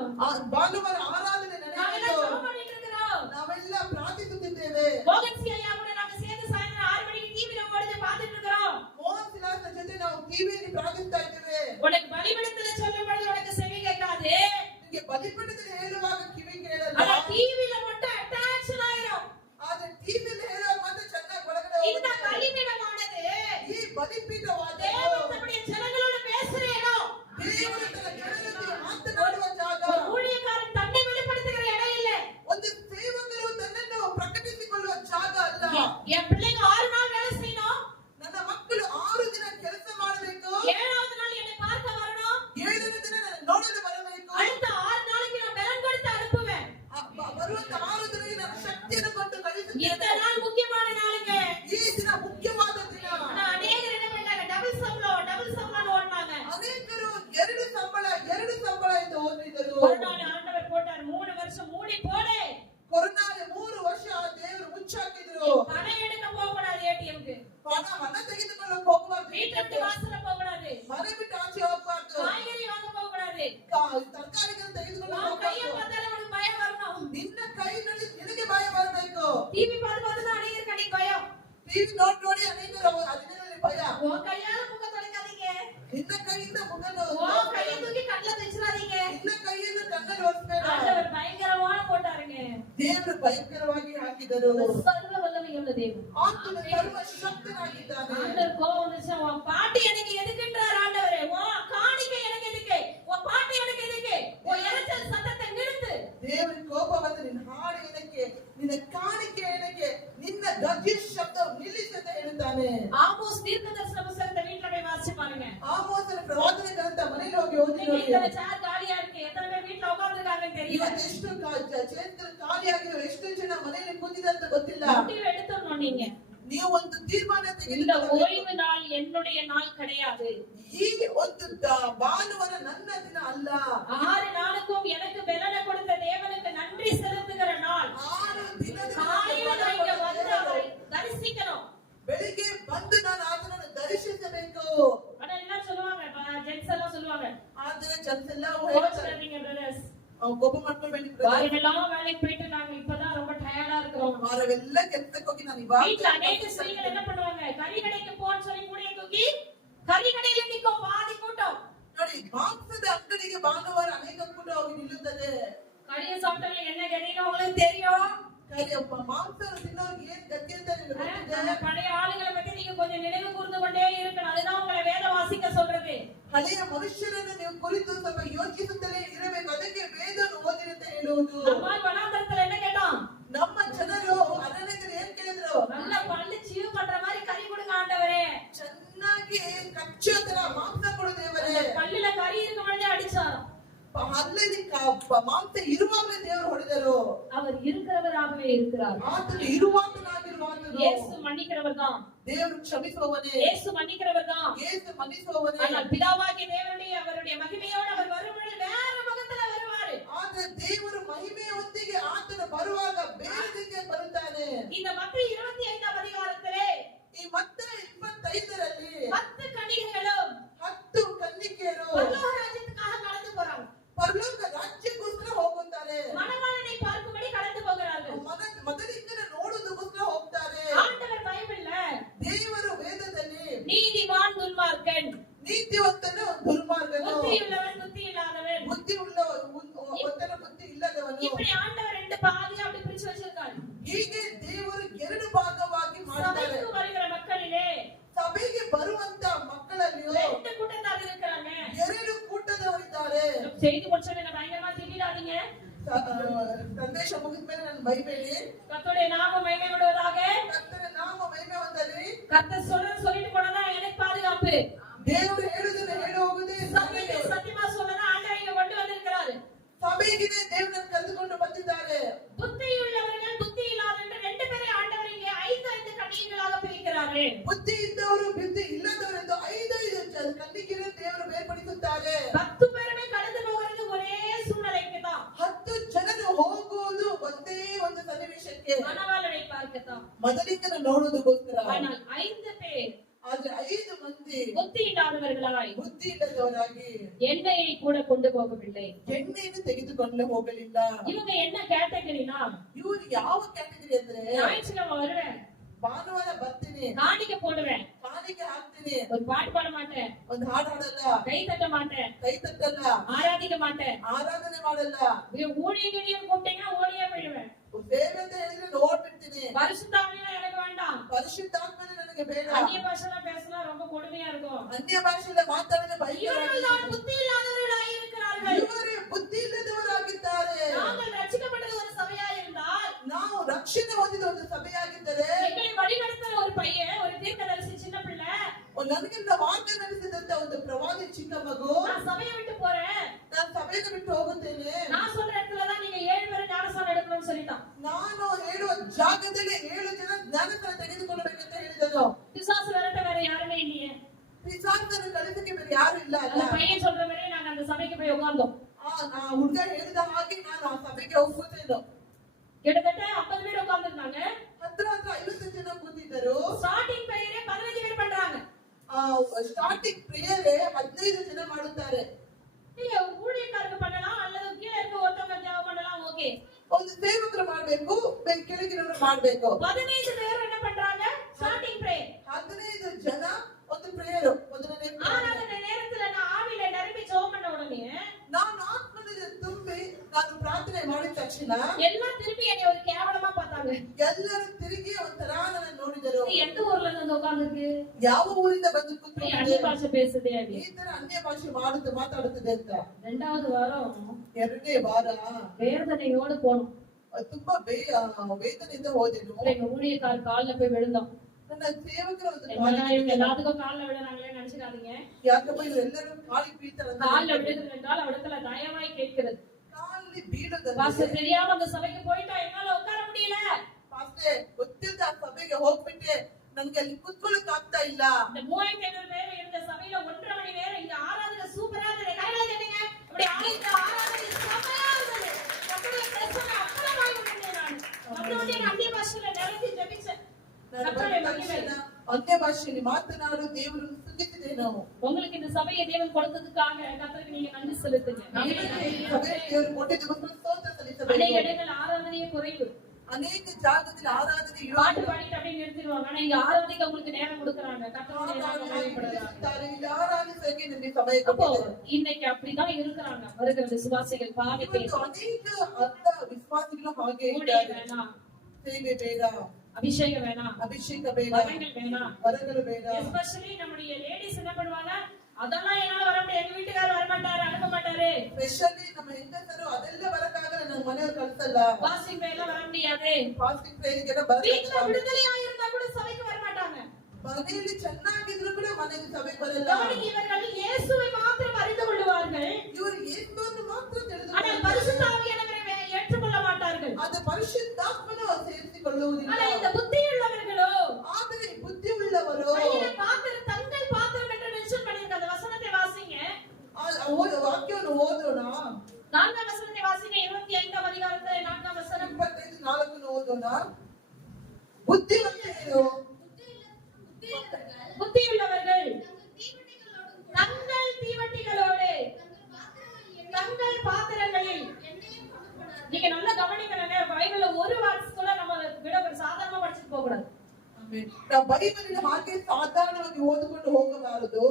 ಭಾನುವಾರ ಆರಾಧನೆ நாங்க ನಡೆಯಬೇಕು, ஜெபம் பண்ணிட்டு இருக்கிறோம். ನಾವೆಲ್ಲ ಪ್ರಾರ್ಥಿಸುತ್ತಿದ್ದೇವೆ. மோகன் சி ஐயா கூட நாங்க சேர்ந்து சாயந்தரம் 6 மணிக்கு டிவில ஓடுது பார்த்துட்டு இருக்கிறோம். ಮೋಹನ್ ಸಿಲಾಸ್ ಜೊತೆ ನಾವು ಟಿವಿಯಲ್ಲಿ ಪ್ರಾರ್ಥಿಸ್ತಾ ಇದ್ದೇವೆ. உனக்கு பலிபீடத்துல சொல்லும் பொழுது உனக்கு செவி கேட்காது, ನಿಮಗೆ ಬಲಿಪೀಠದಲ್ಲಿ ಹೇಳುವಾಗ ಕಿವಿ ಕೇಳಲ್ಲ. ஆனா டிவில மட்டும் அட்டாச் ஆயிரும். ಆದ್ರೆ ಟಿವಿಯಲ್ಲಿ ಹೇಳುವಾಗ ಮಾತ್ರ ಚೆನ್ನಾಗಿ ಒಳಗಡೆ இந்த ಹೋಗುತ್ತೆ. பலிபீடமானது ಈ ಬಲಿಪೀಠ ಟಿವಿ ನೋಡಿ ಅನೇಕರು ಅದರಲ್ಲಿ ಭಯ. உன் கையால முக தொடக்காதீங்க. ನಿನ್ನ ಕೈಯಿಂದ ಮುಖನ உன் கையை தூக்கி கண்ணுல தெச்சிராதீங்க. ನಿನ್ನ ಕೈಯನ್ನು ಕಣ್ಣಲ್ಲಿ ಒರೆಸಬೇಡ. ஆண்டவர் பயங்கரமான போட்டாருங்க. ದೇವರು ಭಯಂಕರವಾಗಿ ಹಾಕಿದರು. சர்வ வல்லமையுள்ள தேவன். ಆತನು ಸರ್ವಶಕ್ತನಾಗಿದ್ದಾನೆ. ஆண்டவர் கோபம் வந்துச்சு, உன் பாட்டு எனக்கு எதுக்குன்றார் ஆண்டவரே. உன் காணிக்கை எனக்கு எதுக்கு? உன் பாட்டு எனக்கு எதுக்கு? உன் இரைச்சல் சத்தத்தை நிறுத்து. ದೇವರ ಕೋಪ ಬಂದು ನಿನ್ನ ಹಾಡು ಏನಕ್ಕೆ, ನಿನ್ನ ಕಾಣಿಕೆ ಏನಕ್ಕೆ, ನಿನ್ನ ಗರ್ಜಿ ಶಬ್ದ ನಿಲ್ಲಿಸದ ಹೇಳ್ತಾನೆ. ஆமோஸ் தீர்க்கதரிசன புத்தகத்தை வீட்ல போய் வாசிச்சு பாருங்க. ಆಮೋಸನ ಪ್ರವಾದನೆ ಗ್ರಂಥ ಮನೆಯಲ್ಲಿ ಹೋಗಿ ಓದಿ நீங்க ನೋಡಿ. இத்தனை சேர் காலியா இருக்கு, எத்தனை பேர் வீட்ல உட்கார்ந்திருக்காங்கன்னு தெரியல. ಇವತ್ತು ಎಷ್ಟು ಚೇತ್ರ ಖಾಲಿಯಾಗಿರೋ, ಎಷ್ಟು ಜನ ಮನೆಯಲ್ಲಿ ಕೂತಿದೆ ಅಂತ ಗೊತ್ತಿಲ್ಲ. முடிவு எடுத்துறணும் நீங்க. ನೀವು ಒಂದು ತೀರ್ಮಾನ இந்த ತೆಗೆದುಕೊಳ್ಳಬೇಕು. ஓய்வு நாள் என்னுடைய நாள் கிடையாது. ಈ ಒಂದು ಭಾನುವಾರ ನನ್ನ ದಿನ ಅಲ್ಲ. 6 நாளுக்கும் எனக்கு பலனை கொடுத்த தேவனுக்கு நன்றி செலுத்துகிற நாள். 6 ದಿನದ காலையில நான் இங்க வந்து அவரை தரிசிக்கணும். ಬೆಳಿಗ್ಗೆ ಬಂದು ನಾನು ಆತನನ್ನು ದರ್ಶಿಸಬೇಕು. ஆனா என்ன சொல்லுவாங்க, ஜென்ஸ் எல்லாம் சொல்லுவாங்க, ಆದರೆ ಜನರೆಲ್ಲ கோச்சுக்காதீங்க பிரதர்ஸ், ಕೋಪ ಮಾಡ್ಕೊಳ್ಬೇಡಿ. வாரமெல்லாம் வேலைக்கு போயிட்டு நாங்க இப்பதான் ரொம்ப டயர்டா இருக்கிறோம். ವಾರವೆಲ್ಲ ಕೆಲಸಕ್ಕೆ ಹೋಗಿ ನಾನು வீட்டுல அநேக ஸ்திரீகள் என்ன பண்ணுவாங்க, கறி கடைக்கு போன்னு சொல்லி கூடைய தூக்கி கறி கடையில நிக்கும் பாதி கூட்டம். ನೋಡಿ, ಮಾಂಸದ ಅಂಗಡಿಗೆ ಭಾನುವಾರ ಅನೇಕ ಕೂಡ ಹೋಗಿ ನಿಲ್ಲುತ್ತದೆ. கறியை சாப்பிட்டவங்க என்ன கறின்னு உங்களுக்கு தெரியும். ಕರಿಯಪ್ಪ ಮಾಂಸ ತಿನ್ನೋರಿಗೆ ಏನ್ ಗತಿ ಅಂತ ನಿಮಗೆ ಗೊತ್ತಿದೆ? அந்த பழைய ஆளுகளை பத்தி நீங்க கொஞ்சம் நினைவு கூர்ந்து கொண்டே இருக்கணும். அதுதான் உங்களை வேத வாசிக்க சொல்றது. ಹಳೆಯ ಮನುಷ್ಯರನ್ನು ನೀವು ಕುರಿತು ಸ್ವಲ್ಪ ಯೋಚಿಸುತ್ತಲೇ ಇರಬೇಕು. ಅದಕ್ಕೆ ವೇದವನ್ನು ಓದಿರಿ ಅಂತ ಹೇಳುವುದು. நம்ம வனாந்தரத்துல என்ன கேட்டோம், ನಮ್ಮ ಜನರು ಅರಣ್ಯದಲ್ಲಿ ಏನ್ ಕೇಳಿದ್ರು? நல்ல பல்லு சீவு பண்ற மாதிரி கறி கொடுங்க ஆண்டவரே. ಚೆನ್ನಾಗಿ ಕಚ್ಚೋ ತರ ಮಾಂಸ ಕೊಡು ದೇವರೇ. பல்லுல கறி இருக்க பொழுதே அடிச்சாராம். ಅಲ್ಲದೆ ಮಾಂಸ ಇರುವಾಗಲೇ ದೇವರು ಹೊಡೆದರು. அவர் இருக்கிறவராகவே இருக்கிறார். ಆತನು ಇರುವಾತನಾಗಿರುವಾತನು. இயேசு மன்னிக்கிறவர் தான். ದೇವರು ಕ್ಷಮಿಸುವವನೇ. இயேசு மன்னிக்கிறவர் தான். ಯೇಸು ಮನ್ನಿಸುವವನೇ. ஆனால் பிதாவாகிய தேவனுடைய அவருடைய மகிமையோடு அவர் வரும்பொழுது வேற முகத்துல வருவாரு. ಆದ್ರೆ ದೇವರು ಮಹಿಮೆಯೊಂದಿಗೆ ಆತನು ಬರುವಾಗ ಬೇರೆ ರೀತಿಯಾಗಿ ಬರುತ್ತಾನೆ. இந்த மத்திய 25ஆம் அதிகாரத்திலே ಈ ಮತ್ತೆ 25ರಲ್ಲಿ 10 கன்னிகைகளும் 10 ಕನ್ನಿಕೆಯರು பரலோக ராஜ்யத்துக்காக கடந்து போறாங்க. ಪರಲೋಕ ರಾಜ್ಯಕ್ಕೋಸ್ಕರ ಹೋಗುತ್ತಾರೆ. மணவாளனை பார்க்கும்படி கடந்து போகிறார்கள். ಮಗನಿಂದ ನೋಡುವುದಕ್ಕೋಸ್ಕರ ಹೋಗ್ತಾರೆ. ஆண்டவர் பைபிள்ல ದೇವರು ವೇದದಲ್ಲಿ நீதிமான் துன்மார்க்கன், ನೀತಿವಂತನು ದುರ್ಮಾರ್ಗನು, புத்தியுள்ளவன் புத்தி இல்லாதவன், ಬುದ್ಧಿ ಉಳ್ಳ ಒಂದರ ಬುದ್ಧಿ ಇಲ್ಲದವನು. இப்படி ஆண்டவர் 2 பாதியா அப்படி பிரிச்சு வச்சிருக்காரு. ಹೀಗೆ ದೇವರು 2 ಭಾಗವಾಗಿ ಮಾಡ್ತಾರೆ. சபைக்கு வருகிற மக்களிலே ಸಭೆಗೆ ಬರುವಂತ ಮಕ್ಕಳಲ್ಲಿಯೂ 2 கூட்டத்தார் இருக்காங்க. 2 ಕೂಟದವರಿದ್ದಾರೆ. செய்தி முடிச்சவங்க என்ன பயங்கரமா திட்டிடாதீங்க. ಸಂದೇಶ ಮುಗಿದ ಮೇಲೆ ನಾನು ಬೈಬೇಡಿ. கர்த்தருடைய நாமம் மகிமைப்படுவதாக. ಕರ್ತನ ನಾಮ ಮಹಿಮೆ ಹೊಂದಲಿ. கர்த்தர் சொல்லிட்டு போனதா எனக்கு பாதுகாப்பு. ದೇವರು ಹೇಳುವುದನ್ನು ಹೇಳಿ ಹೋಗುದೇ சத்தியத்தை சத்தியமா சொல்லனா ஆண்டவர் இங்க கொண்டு வந்திருக்கிறாரு. ಸಭೆಗೆ ದೇವರನ್ನು ಕರೆದುಕೊಂಡು ಬಂದಿದ್ದಾರೆ. புத்தியுள்ளவர்கள் புத்தி இல்லாதவர்கள் 2 பேரை ஆண்டவர் இங்கே 5 கன்னிகைகளாக பிரிக்கிறாரு. ಬುದ್ಧಿ ಇದ್ದವರು ಬುದ್ಧಿ ಇಲ್ಲದವರೆಂದು 5 ಕನ್ನಿಕೆಯನ್ನು ದೇವರು ಬೇರ್ಪಡಿಸುತ್ತಾರೆ. 10 பேருமே கடந்து போகிறது ஒரೇ சூழ்நிலைக்கு தான். 10 ಜನರು ಹೋಗುವುದು ಒಂದೇ ಒಂದು ಸನ್ನಿವೇಶಕ್ಕೆ, மணவாளனை பார்க்கத்தான். ಮೊದಲಿಂದ ನೋಡುವುದಕ್ಕೋಸ್ಕರ. ஆனால் 5 பேர் ಆದ್ರೆ 5 ಮಂದಿ புத்தி இல்லாதவர்களாய் ಬುದ್ಧಿ ಇಲ್ಲದವರಾಗಿ எண்ணெயை கூட கொண்டு போகவில்லை. ಎಣ್ಣೆಯನ್ನು ತೆಗೆದುಕೊಂಡು ಹೋಗಲಿಲ್ಲ. இவங்க என்ன கேட்டகரினா, ಇವರು ಯಾವ ಕ್ಯಾಟಗರಿ ಅಂದ್ರೆ, ஞாயிற்றுக்கிழமை வருவேன், ಭಾನುವಾರ ಬರ್ತೀನಿ, காணிக்க போடுவேன், ಕಾಣಿಕೆ ಹಾಕ್ತೀನಿ, ஒரு பாட்டு பாட மாட்டேன், ಒಂದು ಹಾಡು ಹಾಡಲ್ಲ, கை தட்ட மாட்டேன், ಕೈ ತಟ್ಟಲ್ಲ, ஆராதிக்க மாட்டேன், ಆರಾಧನೆ ಮಾಡಲ್ಲ, ஊழியம் கூப்பிட்டீங்கன்னா ஓடியே போயிடுவேன், ಸೇವೆ ಅಂತ ಹೇಳಿದ್ರೆ ಓಡ್ಬಿಡ್ತೀನಿ, பரிசுத்தாவியெல்லாம் எனக்கு வேண்டாம், ಪರಿಶುದ್ಧಾತ್ಮನೇ ನನಗೆ ಬೇಡ, அந்நிய பாஷைலாம் பேசினா ரொம்ப கொடுமையா இருக்கும். ಅನ್ಯ ಭಾಷೆಯಲ್ಲಿ ಮಾತಾಡಿದ್ರೆ இவர்கள் தான் புத்தி இல்லாதவர்களாய் இருக்கிறார்கள். ಇವರೇ ಬುದ್ಧಿ ಇಲ್ಲದವರಾಗಿದ್ದಾರೆ. நாங்கள் ரட்சிக்கப்பட்டது ஒரு சபையா இருந்தால், ನಾವು ರಕ್ಷಣೆ ಹೊಂದಿದ ಒಂದು ಸಭೆಯಾಗಿದ್ದರೆ, எங்களை வழிநடத்துற ஒரு பையன், ஒரு தீர்க்கதரிசி சின்ன பிள்ளை, ನನಗಿಂತ ಮಾರ್ಗ ನಡೆಸಿದಂತ ಒಂದು ಪ್ರವಾದಿ ಚಿಕ್ಕ ಮಗು, நான் சபையை விட்டு போறேன், ನಾನು ಸಭೆಯನ್ನು ಬಿಟ್ಟು ಹೋಗುತ್ತೇನೆ, நான் சொல்ற இடத்துலதான் நீங்க 7 பேர் ஞானஸ்நானம் எடுக்கணும்னு சொல்லிட்டான். ನಾನು ಹೇಳುವ ಜಾಗದಲ್ಲಿ 7 ಜನ ಜ್ಞಾನಸ್ನಾನ ತೆಗೆದುಕೊಳ್ಳಬೇಕಂತ ಹೇಳಿದನು. பிசாசு விரட்ட வேற யாருமே இல்லையே. ಪಿಸಾಚನ ಕಲಿಸಕ್ಕೆ ಬೇರೆ ಯಾರು ಇಲ್ಲ ಅಲ್ಲ. அந்த பையன் சொல்ற மாதிரி நாங்க அந்த சபைக்கு போய் உட்கார்ந்தோம். ಹುಡುಗ ಹೇಳಿದ ಹಾಗೆ ನಾನು ಆ ಸಭೆಗೆ ಹೋಗುತ್ತೇನೆ. கிட்டத்தட்ட 50 பேர் உட்கார்ந்துருந்தாங்க. ಹತ್ರ 50 ಜನ ಕೂತಿದ್ದರು. ஸ்டார்டிங் பிரேயரே 15 பேர் பண்றாங்க. ಸ್ಟಾರ್ಟಿಂಗ್ ಪ್ರೇಯರೇ 15 ಜನ ಮಾಡುತ್ತಾರೆ. நீங்க ஊழியக்காரங்க பண்ணலாம் அல்லது கீழ இருக்க ஒருத்தவங்க ஜெபம் பண்ணலாம், ஓகே. ಒಂದು ಸೇವಕರು ಮಾಡಬೇಕು, ಕೆಳಗಿನವರು ಮಾಡಬೇಕು. 15 பேர் என்ன பண்றாங்க? starting prayer. 15 ಜನ ಒಂದು ಪ್ರೇಯರ್ ಮೊದಲನೇ ஆராதனை நேரத்துல நான் ஆவியில நிரம்பி ஜெபம் பண்ண உடனே ನಾನು ಆತ್ಮದಲ್ಲಿ ತುಂಬಿ ನಾನು ಪ್ರಾರ್ಥನೆ ಮಾಡಿದ ತಕ್ಷಣ எல்லாம் திருப்பி என்னை ஒரு கேவலமா பார்த்தாங்க. ಎಲ್ಲರೂ ತಿರುಗಿ ಒಂಥರ ನನ್ನ ನೋಡಿದರು. நீ எந்த ஊர்ல இருந்து வந்து உட்கார்ந்திருக்கு? ಯಾವ ಊರಿಂದ ಬಂದು நீ ಕೂತ್ಕೊಂಡಿದ್ದೆ? அந்நிய பாஷை பேசுதே ಈ அப்படி. ತರ ಅನ್ಯ ಭಾಷೆ ಮಾತಾಡುತ್ತದೆ ಅಂತ. ரெண்டாவது வாரம் ಎರಡನೇ ವಾರ வேதனையோடு போனோம். ತುಂಬಾ ವೇದನೆಯಿಂದ ಹೋದೆನು. எங்க ஊழியக்கார கால்ல போய் விழுந்தோம். ನನ್ನ ಸೇವಕರ ಒಂದು இவங்க எல்லாத்துக்கும் கால்ல விழுறாங்களே நினைச்சுக்காதீங்க. ಯಾಕಪ್ಪ ಇವರೆಲ್ಲರೂ ಕಾಲಿಗೆ ಬೀಳ್ತಾರೆ ಅಂತ. கால்ல விழுகிறது என்றால் அவடத்துல தயவாய் கேட்கிறது. ಕಾಲಿಗೆ ಬೀಳೋದಂದ್ರೆ பாஸ்டர் தெரியாம அந்த சபைக்கு போயிட்டா என்னால உட்கார முடியல. ಪಾಸ್ಟೇ ಗೊತ್ತಿಲ್ಲದ ಆ ಸಭೆಗೆ ಹೋಗ್ಬಿಟ್ಟೆ ನನ್ಗೆ ಅಲ್ಲಿ ಕುತ್ಕೊಳ್ಳಕ್ ಆಗ್ತಾ ಇಲ್ಲ. இந்த 3500 பேர் இருந்த சபையில 1.5 மணி நேரம் இங்க ஆராதனை சூப்பரா இருந்தது. கையில கேட்டீங்க இப்படி ஆராதனை செமையா இருந்தது. அப்படியே பிரசன்ன அப்பளமாய் விட்டேன் நான். அப்படியே அந்நிய பாஷையில நிரம்பி ஜெபிச்சேன். ಅನ್ಯ ಭಾಷೆಯಲ್ಲಿ ಮಾತನಾಡು ದೇವರನ್ನು ಸ್ತುತಿಸಿದೆ ನಾವು. உங்களுக்கு இந்த சபையை தேவன் கொடுத்ததுக்காக கர்த்தருக்கு நீங்க நன்றி செலுத்துங்க. ಸಭೆ ದೇವರು ಕೊಟ್ಟಿದ್ದಕ್ಕೋಸ್ಕರ ಸ್ತೋತ್ರ ಸಲ್ಲಿಸಬೇಕು. அநேக இடங்கள் ஆராதனையே குறைவு. ಅನೇಕ ಜಾಗದಲ್ಲಿ ಆರಾಧನೆ பாட்டு பாடிட்டு அப்படியே நிறுத்திடுவாங்க. ஆனா இங்க ஆராதிக்க உங்களுக்கு நேரம் கொடுக்கறாங்க. கர்த்தருடைய நாமம் மகிமைப்படுவதாக. ಇಲ್ಲಿ ಆರಾಧಿಸಕ್ಕೆ ನಿಮಗೆ ಸಮಯ அப்போ ಕೊಟ್ಟಿದ್ದಾರೆ. இன்னைக்கு அப்படிதான் இருக்கிறாங்க வருகிற விசுவாசிகள் பாவி ಇವತ್ತು பேச ಅನೇಕ ಅರ್ಧ ವಿಶ್ವಾಸಿಗಳು ಹಾಗೆ ஊழியம் ಇದ್ದಾರೆ. வேணாம், ಸೇವೆ ಬೇಡ, அபிஷேகம் வேணாம், ಅಭಿಷೇಕ ಬೇಡ, வரங்கள் வேணாம். ವರಗಳು ಬೇಡ. எஸ்பெஷலி நம்முடைய லேடிஸ் என்ன பண்ணுவாங்க, அதெல்லாம் என்னால வர முடியாது, எங்க வீட்டுக்காரர் வர மாட்டாரு, அனுப்ப மாட்டாரு. ಸ್ಪೆಷಲಿ ನಮ್ಮ ಹೆಂಗಸರು ಅದೆಲ್ಲ ಬರಕ್ಕಾಗಲ್ಲ, ನನ್ನ ಮನೆಯವ್ರು ಕಳ್ಸಲ್ಲ. பாஸ்டிங் பிரேயர்ல வர முடியாது. ಫಾಸ್ಟಿಂಗ್ ಪ್ರೇಯರ್ಗೆ வீட்டுல விடுதலையா இருந்தா கூட சபைக்கு வர மாட்டாங்க. ಮನೆಯಲ್ಲಿ ಚೆನ್ನಾಗಿದ್ರು ಕೂಡ ಮನೆಗೆ ಸಭೆಗೆ ಬರಲ್ಲ. கவனிங்க, இவர்கள் இயேசுவை மாத்திரம் அறிந்து கொள்வார்கள். ಇವರು ಯೇಸುವನ್ನು ಮಾತ್ರ ತಿಳಿದು ஆனால் பரிசுத்த ஆவியானவரை ஏற்றுக்கொள்ள மாட்டார்கள். ಅದು ಪರಿಶುದ್ಧಾತ್ಮನು ಸೇರಿಸಿಕೊಳ್ಳುವುದಿಲ್ಲ. ஆனால் இந்த புத்தியுள்ளவர்களோ, ಆದರೆ ಬುದ್ಧಿ ಉಳ್ಳವರು கையில பாத்திரம், தங்கள் பாத்திரம் என்று மென்ஷன் பண்ணிருக்க அந்த வசனத்தை வாசிங்க. ವಾಕ್ಯವನ್ನು ಓದೋಣ. 4ஆம் வசனத்தை வாசிங்க. 25ஆம் அதிகாரத்துல 4ஆம் வசனம். 25:4 ಓದೋಣ. ಬುದ್ಧಿವಂತರು புத்தியுள்ளவர்கள் தங்கள் தீவட்டிகளோடு தங்கள் பாத்திரங்களில் நீங்க நல்லா கவனிக்கணும். பைபிள்ல ஒரு வார்த்தை கூட நம்ம விட சாதாரணமா படிச்சுட்டு போக கூடாது. ನಾವು ಬೈಬಲಿನ ಹಾಗೆ ಸಾಧಾರಣವಾಗಿ ಓದಿಕೊಂಡು ಹೋಗಬಾರದು.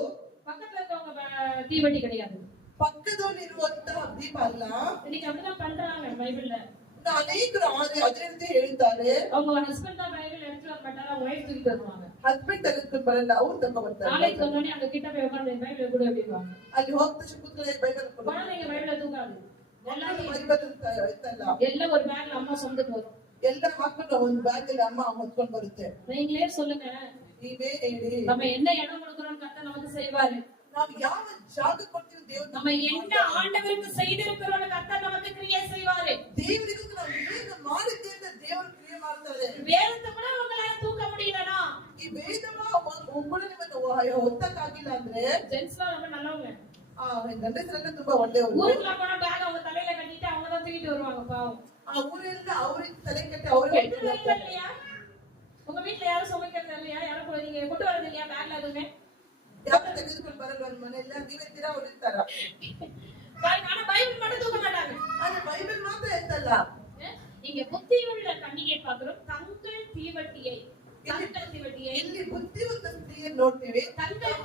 பக்கத்துல இருக்கவங்க தீவட்டி கிடையாது. ಪಕ್ಕದಲ್ಲಿರುವಂತಹ ದೀಪ ಅಲ್ಲ. இன்னைக்கு அப்படிதான் பண்றாங்க பைபிள்ல. ಅನೇಕರು ಅದೇ ರೀತಿ ಹೇಳ್ತಾರೆ. அவங்க ஹஸ்பண்ட் தான் பைபிள் எடுத்து வர மாட்டாங்க, வைஃப் தூக்கிட்டு வருவாங்க. ಹಸ್ಬೆಂಡ್ ತೆಗೆದುಕೊಂಡು ಬರಲ್ಲ, ಅವ್ರು ತಗೊಂಡು ಬರ್ತಾರೆ. நாளைக்கு சொன்னோடனே அங்க கிட்ட போய் உட்கார்ந்து பைபிள் கூட அப்படிவாங்க. ಅಲ್ಲಿ ಹೋಗ್ತಾ ಕೂತ್ಕೊಳ್ಳಿ ಬೈಬಲ್ குழந்தைங்க பைபிள தூக்காது. ಬೈಬಲ್ ಇತ್ತಲ್ಲ, எல்லாம் ஒரு பேக்ல அம்மா சொந்தಕ್ಕೆ வரும். ಎಲ್ಲ ಹಾಕೊಂಡು ಒಂದು ಬ್ಯಾಗ್ ಅಲ್ಲಿ ಅಮ್ಮ ಹೊತ್ಕೊಂಡು ಬರುತ್ತೆ. நீங்களே சொல்லுங்க, ನೀವೇ ಹೇಳಿ நம்ம என்ன இடம் கொடுக்கறோம் கர்த்தர் நமக்கு செய்வாரு. ನಾವು ಯಾವ ಜಾಗ ಕೊಡ್ತೀವಿ ದೇವರು நம்ம என்ன ஆண்டவருக்கு செய்திருக்கிறோம் கர்த்தர் நமக்கு கிரியை செய்வாரு. ದೇವರಿಗೂ ನಾವು ಏನು ಮಾಡಿದ್ದೇವೆ ಅಂತ ದೇವರು ಕ್ರಿಯೆ ಮಾಡ್ತಾರೆ. வேதத்தை கூட உங்களால தூக்க முடியலனா, ಈ ವೇದವ ಒಬ್ಬಳು ನಿಮ್ಮನ್ನು ಹೊತ್ತಕ್ಕಾಗಿಲ್ಲ ಅಂದ್ರೆ ஜென்ஸ்லாம் ரொம்ப நல்லவங்க. ಗಂಡಸರೆಲ್ಲ ತುಂಬಾ ಒಳ್ಳೆಯವರು. ஊருக்குள்ள போனா பேக் அவங்க தலையில கட்டிட்டு அவங்க தான் தூக்கிட்டு வருவாங்க பாவம். ಆ ಊರೆಲ್ಲ ಅವ್ರಿಗೆ ತಲೆ ಕಟ್ಟಿ ಅವ್ರಿಗೆ எடுத்துட்டு இல்லையா? உங்க வீட்ல யாரும் சமைக்கிறது இல்லையா? யாரும் நீங்க கொண்டு வரது இல்லையா பேக்ல எதுவுமே? ಯಾರು ತೆಗೆದುಕೊಂಡು ಬರಲ್ಲ ಒಂದು ಮನೆಯಲ್ಲ, ನೀವೇ ತೀರಾ ಅವ್ರು ಇರ್ತಾರ. ஆனா பைபிள் மட்டும் தூக்க மாட்டாங்க. ಆದ್ರೆ ಬೈಬಲ್ ಮಾತ್ರ ಎತ್ತಲ್ಲ. இங்க புத்தியுள்ள கன்னிகை பார்க்கிறோம். தங்கள் தீவட்டியை ಇಲ್ಲಿ ಬುದ್ಧಿವಂತ ಸ್ತ್ರೀಯನ್ನು ನೋಡ್ತೀವಿ. தங்கள்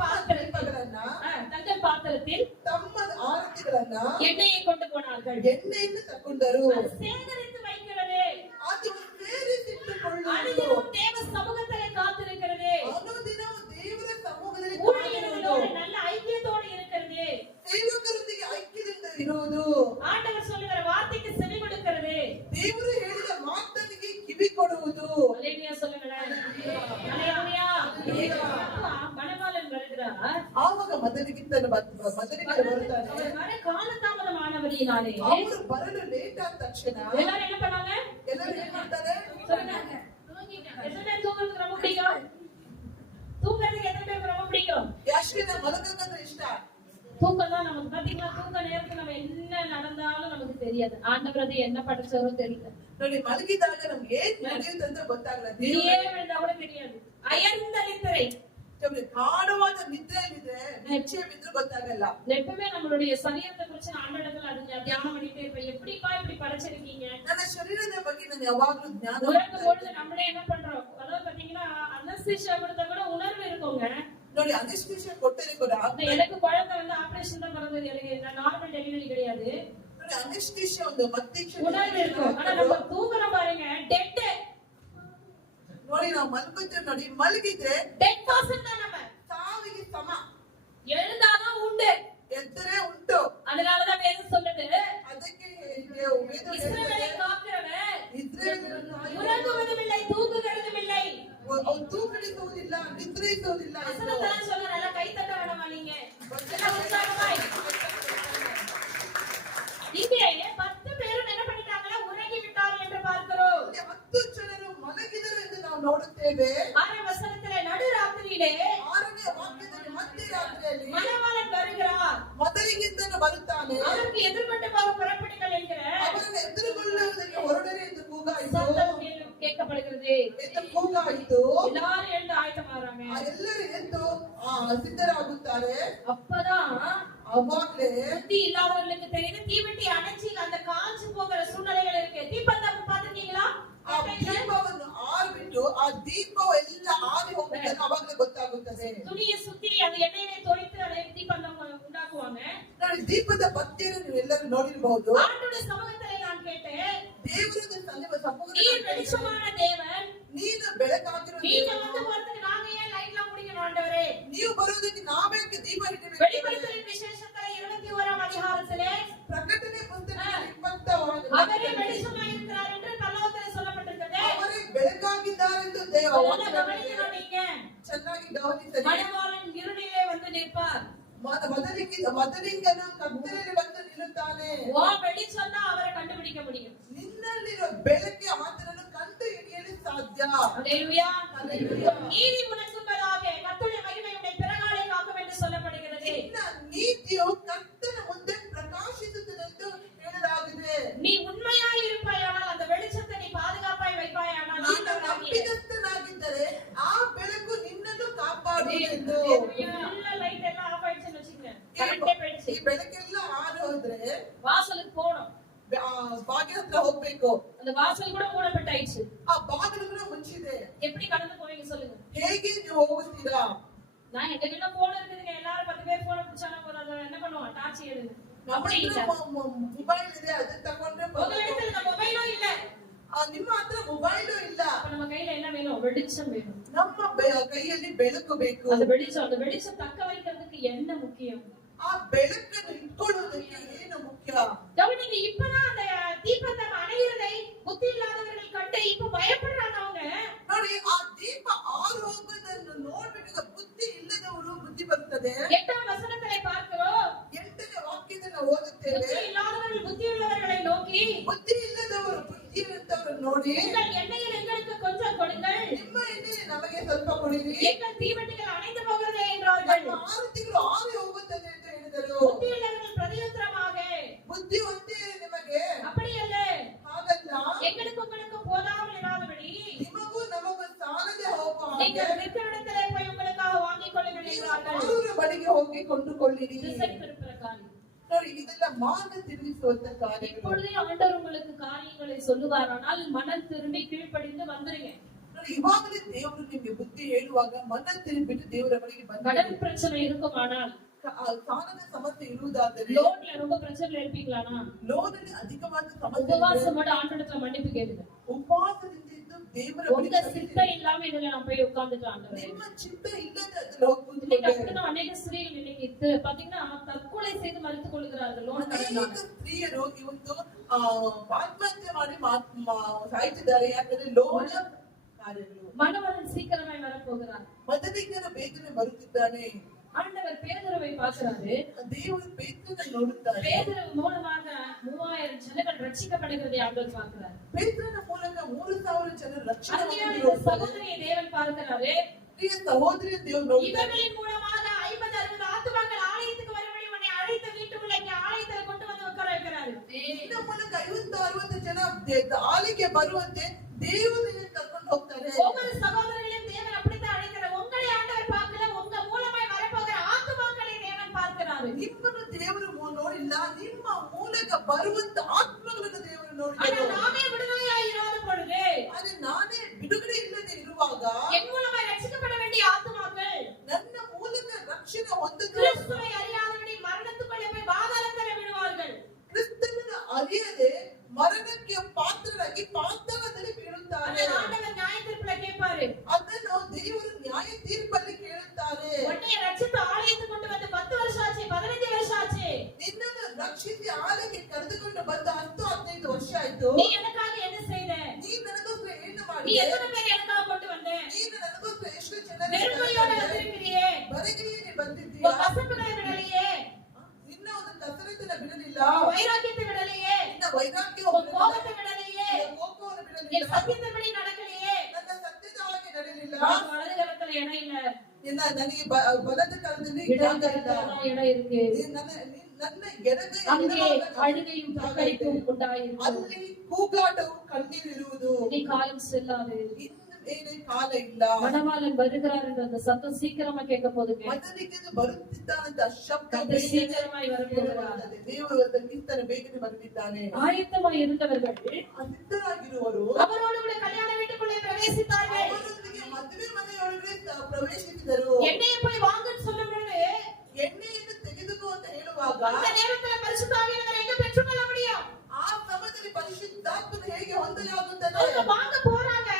பாத்திரத்தில் ತಮ್ಮ ಆರತಿಗಳನ್ನ எண்ணெயை கொண்டு போனார்கள். ಎಣ್ಣೆಯನ್ನು ತಕೊಂಡರು. சேகரித்து வைக்கிறது, ಅದು ಸೇರಿಸಿಟ್ಟುಕೊಳ್ಳುವುದು. அனுதினமும் தேவ சமூகத்திலே காத்திருக்கிறது, ಅನುದಿನವೂ ದೇವರ ಸಮೂಹದಲ್ಲಿ ஊழியர்களோடு நல்ல ஐக்கியத்தோடு இருக்கிறது, ಸೇವಕರೊಂದಿಗೆ ಐಕ್ಯದಿಂದ ಇರುವುದು, ஆண்டவர் சொல்லுகிற வார்த்தைக்கு செவி கொடுக்கிறது, ದೇವರು ಹೇಳಿದ ಮಾತನಿಗೆ ಕಿವಿ ಕೊಡುವುದು. அல்லேலூயா சொல்லுங்களேன். அல்லேலூயா. மணவாளன் வருகிறார். ಆವಾಗ ಮೊದಲಿಗಿಂತ ಬರ್ತಾನೆ. அவர் வர காலதாமதமானவரினாலே ಅವರು ಬರಲು ಲೇಟ್ ಆದ ತಕ್ಷಣ எல்லாரும் என்ன பண்ணாங்க? ಎಲ್ಲರೂ ಏನ್ ಮಾಡ್ತಾರೆ? சொல்லுங்க. எத்தனை பேர் தூங்குறதுக்கு ரொம்ப பிடிக்கும்? தூங்குறதுக்கு எத்தனை பேருக்கு ரொம்ப பிடிக்கும்? ಯಾಶ್ವಿನ ಮಲಗಂದ್ರೆ ಇಷ್ಟ. தூக்கம் தான் நமக்கு பாத்தீங்கன்னா, தூக்க நேரத்துல நம்ம என்ன நடந்தாலும் நமக்கு தெரியாது. ஆண்டவர் அது என்ன படைச்சாரோ தெரியல. ನೋಡಿ, ಮಲಗಿದಾಗ ನಮ್ಗೆ ಏನ್ ನಡೆಯುತ್ತೆ ಅಂತ ಗೊತ್ತಾಗಲ್ಲ. நீயே விழுந்தா கூட தெரியாது. அயர்ந்த நித்திரை. ಗಾಢವಾದ ನಿದ್ರೆಯಲ್ಲಿದ್ರೆ ನಿಚ್ಚೆ ಬಿದ್ರು ಗೊತ್ತಾಗಲ್ಲ. எப்பவுமே நம்மளுடைய சரீரத்தை குறிச்சு ஆண்டவர்கள் அது தியானம் பண்ணிட்டே இருப்பேன். எப்படிப்பா இப்படி படைச்சிருக்கீங்க? ನನ್ನ ಶರೀರದ ಬಗ್ಗೆ ನಾನು ಯಾವಾಗ್ಲೂ ಜ್ಞಾನ உறங்கும் பொழுது நம்மளே என்ன பண்றோம்? அதாவது பாத்தீங்கன்னா, அந்த அனஸ்தீசியா கொடுத்தா கூட உணர்வு இருக்குங்க. ನೋಡಿ ಅನಸ್ತೇಶಿಯಾ ಕೊಟ್ಟರೆ ಕೂಡ எனக்கு குழந்தை வந்து ஆபரேஷன் தான் பிறந்தது, எனக்கு நார்மல் டெலிவரி கிடையாது. ನೋಡಿ ಅನಸ್ತೇಶಿಯಾ ಒಂದು ಮತ್ತೆ உணர்வு இருக்கும். ஆனா நம்ம தூங்குறோம் பாருங்க, டெட். ನೋಡಿ ನಾವು ಮಲ್ಕೊತೀವಿ ನೋಡಿ, ಮಲಗಿದ್ರೆ டெட் பர்சன் தான் நம்ம. ಸಾವಿಗೆ ಸಮ. எழுந்தாதான் உண்டு, ಎದ್ದರೆ ಉಂಟು. அதனாலதான் வேதம் சொல்லுது, ಅದಕ್ಕೆ இஸ்ரவேலை காக்கிறவன் ಇಸ್ರೇಲನ್ನು உறங்குவதும் இல்லை, தூங்குகிறதும் இல்லை. ಅವ್ರು ತೂಕಡಿಸುವುದಿಲ್ಲ, ನಿದ್ರಿಸುವುದಿಲ್ಲ. வசனத்தெல்லாம் சொல்ல நல்லா கை தட்ட வேணாமா நீங்க? எல்லாம் உற்சாகமாய். இங்கே 10 பேரும் என்ன பண்ணிட்டாங்களா? உறங்கி விட்டார்கள் என்று பார்க்கிறோம். 10 ಜನರು ಮಲಗಿದರು ಎಂದು ನಾವು ನೋಡುತ್ತೇವೆ. 6 வசனத்திலே நடுராத்திரியிலே 6ನೇ ವಾಕ್ಯದಲ್ಲಿ ಮಧ್ಯರಾತ್ರಿಯಲ್ಲಿ மணவாளன் வருகிறார், ಮೊದಲಿಗಿಂತಲೂ ಬರುತ್ತಾನೆ. அவருக்கு எதிர்கொண்டு போக புறப்படுங்கள் என்கிற ಅವರನ್ನು ಎದುರುಗೊಳ್ಳುವುದಕ್ಕೆ ಹೊರಡರೆ ಎಂದು ಕೂಗಾಯಿತು. சத்தம் கேட்கப்படுகிறது. ಎಂದು ಕೂಗಾಯಿತು. எல்லாரும் எழுந்து ஆயத்தமாறாங்க. ಎಲ್ಲರೂ ಎದ್ದು ಸಿದ್ಧರಾಗುತ್ತಾರೆ. அப்பதான் ಅವಾಗಲೇ புத்தி இல்லாதவர்களுக்கு தெரியுது, தீவெட்டி அணைச்சி அந்த காய்ச்சி போகிற சூழ்நிலைகள் இருக்கு. தீப்பந்தம் பாத்துருக்கீங்களா? ಆ ದೀಪವನ್ನು ಆರ್ಬಿಟ್ಟು ಆ ದೀಪವು ಎಲ್ಲ ಆರಿ ಹೋಗುತ್ತದೆ. ಅವಾಗಲೇ ಗೊತ್ತಾಗುತ್ತದೆ. துணியை சுத்தி அந்த எண்ணெயை தோய்த்து அதை தீப்பந்தம் உண்டாக்குவாங்க. ನೋಡಿ, ದೀಪದ ಬತ್ತಿಯನ್ನು ನೀವೆಲ್ಲರೂ ನೋಡಿರಬಹುದು. ஆண்டவருடைய சமூகத்திலே நான் கேட்டேன், ದೇವರನ್ನು நீர் ಸಮೂಹದಲ್ಲಿ வெளிச்சமான தேவன், ನೀನು ಬೆಳಕಾಗಿರುವ நீங்க ದೇವರು. வந்து போறதுக்கு நாங்க ஏன் லைட்லாம் முடிக்கணும் ஆண்டவரே? ನೀವು ಬರುವುದಕ್ಕೆ ನಾವೇಕೆ ದೀಪ ಇಡಬೇಕು? வெளிப்படுத்தலின் விசேஷத்துல 21ஆம் அதிகாரத்திலே ಪ್ರಕಟಣೆ ಪುಸ್ತಕ 20 அவரே வெளிச்சமாய் இருக்கிறார் என்று பரலோகத்திலே சொல்லப்பட்டிருக்கிறது. ಅವರೇ ಬೆಳಕಾಗಿದ್ದಾರೆಂದು அதனால கவனிக்கணும் நீங்க. ಚೆನ್ನಾಗಿ ಗಮನಿಸಲಿ. மணவாளன் இருளிலே வந்து நிற்பார். ಮೊದಲಿಂಗನು ಕತ್ತಲೆಯಲ್ಲಿ ಬಂದು ನಿಲ್ಲುತ್ತಾನೆ. வெளிச்சம் தான் அவரை கண்டுபிடிக்க முடியும். ನಿನ್ನಲ್ಲಿರೋ ಬೆಳಕೆ ಆತನನ್ನು ಕಂಡು ಹಿಡಿಯಲು ಸಾಧ್ಯ. அல்லேலூயா. அல்லேலூயா. நீதி முழங்கும்பதாக கர்த்தருடைய மகிமை உன்னை பிறகாலே காக்கும் என்று சொல்லப்படுகிறது. ನಿನ್ನ ನೀತಿಯು ಕರ್ತನ ಮುಂದೆ ಪ್ರಕಾಶಿಸುತ್ತದೆಂದು ಹೇಳಲಾಗಿದೆ. நீ உண்மையாய் இருப்பாயானால் அந்த வெளிச்சத்தை நீ பாதுகாப்பாய் வைப்பாயானால் ನೀನು ஆண்டவராகிய ನಂಬಿಗಸ್ತನಾಗಿದ್ದರೆ ಆ ಬೆಳಕು ನಿನ್ನನ್ನು ಕಾಪಾಡುವುದು. ಎಲ್ಲ ಲೈಟ್ எல்லாம் ஆஃப் ஆயிடுச்சுன்னு வெச்சுங்க. கரெக்ட்டே போயிடுச்சு. ಈ ಬೆಳಕೆಲ್ಲ ಆರು ಹೋದ್ರೆ வாசலுக்கு போணும். ಬಾಗಿಲ ಹತ್ರ ಹೋಗ್ಬೇಕು. அந்த வாசல் கூட மூடப்பட்டாயிடுச்சு. ಆ ಬಾಗಿಲು ಕೂಡ ಮುಚ್ಚಿದೆ. எப்படி கடந்து போவீங்க சொல்லுங்க? ಹೇಗೆ ನೀವು ಹೋಗುತ್ತೀರಾ? நான் எங்க கிட்ட போன் இருக்குதுங்க, எல்லாரும் 10 பேர் போன் பிடிச்சாலும் போறாங்க, என்ன பண்ணுவோம்? டார்ச் எடுங்க. அப்படி இல்ல. ಮೊಬೈಲ್ ಇದೆ, ಅದನ್ನ ತಗೊಂಡ್ರೆ உங்க இடத்துல மொபைலும் இல்ல, ನಿಮ್ಮ ಹತ್ರ ಮೊಬೈಲು ಇಲ್ಲ. அப்ப நம்ம கையில என்ன வேணும்? வெளிச்சம் வேணும். ನಮ್ಮ ಕೈಯಲ್ಲಿ ಬೆಳಕು ಬೇಕು. அந்த வெளிச்சம் தக்க வைக்கிறதுக்கு என்ன முக்கியம்? ಆ ಬೆಳಕನ್ನು ಇಟ್ಕೊಳ್ಳೋದಕ್ಕೆ ಏನು ಮುಖ್ಯ? கவனிங்க, இப்பதான் அந்த தீபந்தம் அணையிறதை புத்தி இல்லாதவர்கள் கண்டு இப்ப பயப்படுறாங்க அவங்க. ನೋಡಿ, ಆ ದೀಪ ಆರು ಹೋಗುವುದನ್ನು ನೋಡ್ಬಿಟ್ಟು ಬುದ್ಧಿ ಇಲ್ಲದವರು ಬುದ್ಧಿ ಬರ್ತದೆ. 8ஆம் வசனத்திலே பார்க்கிறோம், 8ನೇ ವಾಕ್ಯದಲ್ಲಿ ಓದುತ್ತೇವೆ. புத்தி இல்லாதவர்கள் புத்தி உள்ளவர்களை நோக்கி, ಬುದ್ಧಿ ಇಲ್ಲದವರು ಬುದ್ಧಿ ಇರುತ್ತವರು ನೋಡಿ, உங்கள் எண்ணெயில் எங்களுக்கு கொஞ்சம் கொடுங்கள், ನಿಮ್ಮ ಎಣ್ಣೆ ನಮಗೆ ಸ್ವಲ್ಪ ಕೊಡಿರಿ, எங்கள் தீவெட்டிகள் அணைந்து போகிறதே என்றார்கள். ನಮ್ಮ 6 ತಿಂಗಳು ಆರಿ ಹೋಗುತ್ತದೆ ಎಂದು ಹೇಳಿದರು. புத்தி உள்ளவர்கள் பிரதியுத்தரமாக, ಬುದ್ಧಿ ಒಂದೇ ನಿಮಗೆ, அப்படி அல்ல, ಹಾಗಲ್ಲ, எங்களுக்கு உங்களுக்கு போதாமல் இராதபடி ನಿಮಗೂ ನಮಗೂ ಸಾಲದೆ ಹೋಗುವ நீங்கள் விற்கிறஇடத்திலே போய் உங்களுக்காக வாங்கிக் கொள்ளுங்கள் என்றார்கள். ಅವರ ಬಳಿಗೆ ಹೋಗಿ ಕೊಂಡುಕೊಳ್ಳಿರಿ. திசை திருப்புற காரியம். ನೋಡಿ, ಇದೆಲ್ಲ ಮಾರ್ಗ ತಿರುಗಿಸುವಂತ ಕಾರ್ಯಗಳು. இப்பொழுதே ஆண்டவர் உங்களுக்கு காரியங்களை சொல்லுவாரானால் மனம் திரும்பி கீழ்ப்படிந்து வந்துருங்க. ನೋಡಿ, ಇವಾಗಲೇ ದೇವರು ನಿಮಗೆ ಬುದ್ಧಿ ಹೇಳುವಾಗ ಮನ ತಿರುಗಿಬಿಟ್ಟು ದೇವರ ಬಳಿಗೆ ಬಂದ. கடன் பிரச்சனை இருக்குமானால், ಸಾಲದ ಸಮಸ್ಯೆ ಇರುವುದಾದರೆ, லோன்ல ரொம்ப பிரச்சனை இருப்பீங்களானா, ಲೋನಲ್ಲಿ ಅಧಿಕವಾದ ಸಮಸ್ಯೆ உபவாசமோட ஆண்டவரிடத்துல மன்னிப்பு கேளுங்க. ಉಪವಾಸದಿಂದ ಇದ್ದು ದೇವರ உங்க ಬಳಿಗೆ சித்தம் இல்லாம இதுல நான் போய் உட்கார்ந்துட்டு ஆண்டவரே. ನಿಮ್ಮ ಚಿತ್ತ ಇಲ್ಲದೆ ಅದ್ರಲ್ಲಿ ಹೋಗಿ இன்னைக்கு ಕೂತ್ಕೊಂಡ್ರೆ, அப்படிதான் அநேக ஸ்திரீகள் இன்னைக்கு பாத்தீங்கன்னா தற்கொலை செய்து மறுத்துக் கொள்கிறார்கள் லோன் ಅನೇಕ கடனால. ಸ್ತ್ರೀಯರು ಇವತ್ತು ಆತ್ಮಹತ್ಯೆ ಮಾಡಿ ಸಾಯ್ತಿದ್ದಾರೆ. ಯಾಕಂದ್ರೆ ಲೋನ ಕಾರ್ಯಗಳು. மணவாளன் சீக்கிரமாய் வரப்போகிறார். ಮೊದಲಿಗರ ಬೇಗನೆ ಬರುತ್ತಿದ್ದಾನೆ. ஆண்டவர் பேதுருவை பார்க்கிறாரு. ದೇವರು ಪೇತ್ರನ ನೋಡುತ್ತಾರೆ. பேதுரு மூலமாக 3000 ஜனங்கள் ரட்சிக்கப்படுகிறதை ஆண்டவர் பார்க்கிறார். ಪೇತ್ರನ ಮೂಲಕ 3000 ಜನರು ರಕ್ಷಣೆ அருமையான ಹೊಂದಿದ್ದಾರೆ. சகோதரியை தேவன் பார்க்கிறாரு. ಪ್ರಿಯ ಸಹೋದರಿಯ ದೇವರು ನೋಡುತ್ತಾರೆ. இவர்களின் மூலமாக 50-60 ஆத்துமாக்கள் ஆலயத்துக்கு வரும்படி உன்னை அழைத்த வீட்டுக்குள்ள இங்க ஆலயத்துல கொண்டு வந்து உட்கார வைக்கிறாரு. ನಿನ್ನ ಮೂಲಕ 50-60 ಜನ ಆಲಿಗೆ ಬರುವಂತೆ ದೇವರು ಕರ್ಕೊಂಡು ಹೋಗ್ತಾರೆ. ஒவ்வொரு சகோதரர்களையும் தேவன் அப்படித்தான் அழைக்கிறார். உங்களை ஆண்டவர் பார்க்கல, உங்க மூலமாய் வரப்போகிற ஆத்துமாக்களை தேவன் பார்க்கிறாரு. ನಿಮ್ಮನ್ನು ದೇವರು ನೋಡಿಲ್ಲ, ನಿಮ್ಮ ಮೂಲಕ ಬರುವಂತ ಆತ್ಮಗಳನ್ನು ದೇವರು ஆனா ನೋಡಿದರು. நாமே விடுதலையாய் இராத பொழுது, ಆದ್ರೆ ನಾನೇ ಬಿಡುಗಡೆ ಇಲ್ಲದೆ ಇರುವಾಗ, என் மூலமாய் ரட்சிக்கப்பட்ட ಮರಣಕ್ಕೆ ಪಾತ್ರರಾಗಿ ಪಾತಾಳದಲ್ಲಿ ಬೀಳುತ್ತಾರೆ. ஆண்டவர் நியாய தீர்ப்புல கேட்பாரு. ಅದನ್ನು ದೇವರು ನ್ಯಾಯ ತೀರ್ಪಲ್ಲಿ ಕೇಳುತ್ತಾರೆ. உன்னை ரட்சித்து ஆலயத்துக்கு கொண்டு வந்து 10 வருஷம் ஆச்சு, 15 வருஷம் ஆச்சு. ನಿನ್ನನ್ನು ರಕ್ಷಿಸಿ ಆಲಯಕ್ಕೆ ಕರೆದುಕೊಂಡು ಬಂದ 10-15 ವರ್ಷ ಆಯ್ತು. நீ எனக்காக என்ன செய்த? ನೀ ನನಗೋಸ್ಕರ ಏನು நீ ಮಾಡಿದೆ? எத்தனை பேர் எனக்காக கொண்டு வந்த? ನೀನು ನನಗೋಸ್ಕರ ಎಷ್ಟು ಜನರನ್ನು வெறுமையோட வந்திருக்கிறியே. ಬರಿಗೈಯಲ್ಲಿ உன் ಬಂದಿದ್ದೀಯಾ? கசப்புகளை விடலையே. ನಿನ್ನ ಒಂದು ಕಸರತ್ತಿನ ಬಿಡಲಿಲ್ಲ. உன் வைராக்கியத்தை விடலையே. ನಿನ್ನ ವೈರಾಗ್ಯ உன் கோபத்தை விடலையே. ಕೋಪವನ್ನು என் ಬಿಡಲಿಲ್ಲ. சத்தியத்தின்படி நடக்கலையே. ನನ್ನ ಸತ್ಯದ ಹಾಗೆ ನಡೆಯಲಿಲ್ಲ. உனக்கு வலது கரத்துல இடம் இல்ல, ನನಗೆ ಬಲದ ಕಾಲದಲ್ಲಿ இடது ಜಾಗ ಇಲ್ಲ. கரத்துல தான் இடம் இருக்கு. ನನ್ನ ಎಡಗೈ அங்கே அழுகையும் தற்கடிப்பும் உண்டாயிருக்கும். ಅಲ್ಲಿ ಕೂಗಾಟವು ಕಣ್ಣೀರಿರುವುದು. இனி காலம் செல்லாது. ಇನ್ನು ಮೇಲೆ ಕಾಲ ಇಲ್ಲ. மணவாளன் வருகிறார் என்ற அந்த சத்தம் சீக்கிரமா கேட்க போதுங்க. ಮದನಿಗೆ ಬರುತ್ತಿದ್ದಾನಂತ ಶಬ್ದ கர்த்தர் சீக்கிரமாய் வரப்போகிறார். ದೇವರು ಅದನ್ನು ಕಿತ್ತನೆ ಬೇಗನೆ ಬರುತ್ತಿದ್ದಾನೆ. ஆயத்தமாய் இருந்தவர்கள் ಸಿದ್ಧರಾಗಿರುವರು அவரோடு கூட கல்யாண வீட்டுக்குள்ளே பிரவேசித்தார்கள். ಅವರೊಂದಿಗೆ ಮದುವೆ ಮನೆಯೊಳಗೆ ಪ್ರವೇಶಿಸಿದರು. எண்ணெயை போய் வாங்கன்னு சொல்லும் பொழுது ಎಣ್ಣೆಯನ್ನು ತೆಗೆದುಕೋ ಅಂತ ಹೇಳುವಾಗ அந்த நேரத்துல பரிசுத்த ஆவியானவரை எங்க பெற்றுக்கொள்ள முடியும்? ಆ ಸಮಯದಲ್ಲಿ ಪರಿಶುದ್ಧಾತ್ಮನು ಹೇಗೆ ಹೊಂದಲಾಗುತ್ತದೆ? அவங்க வாங்க போறாங்க.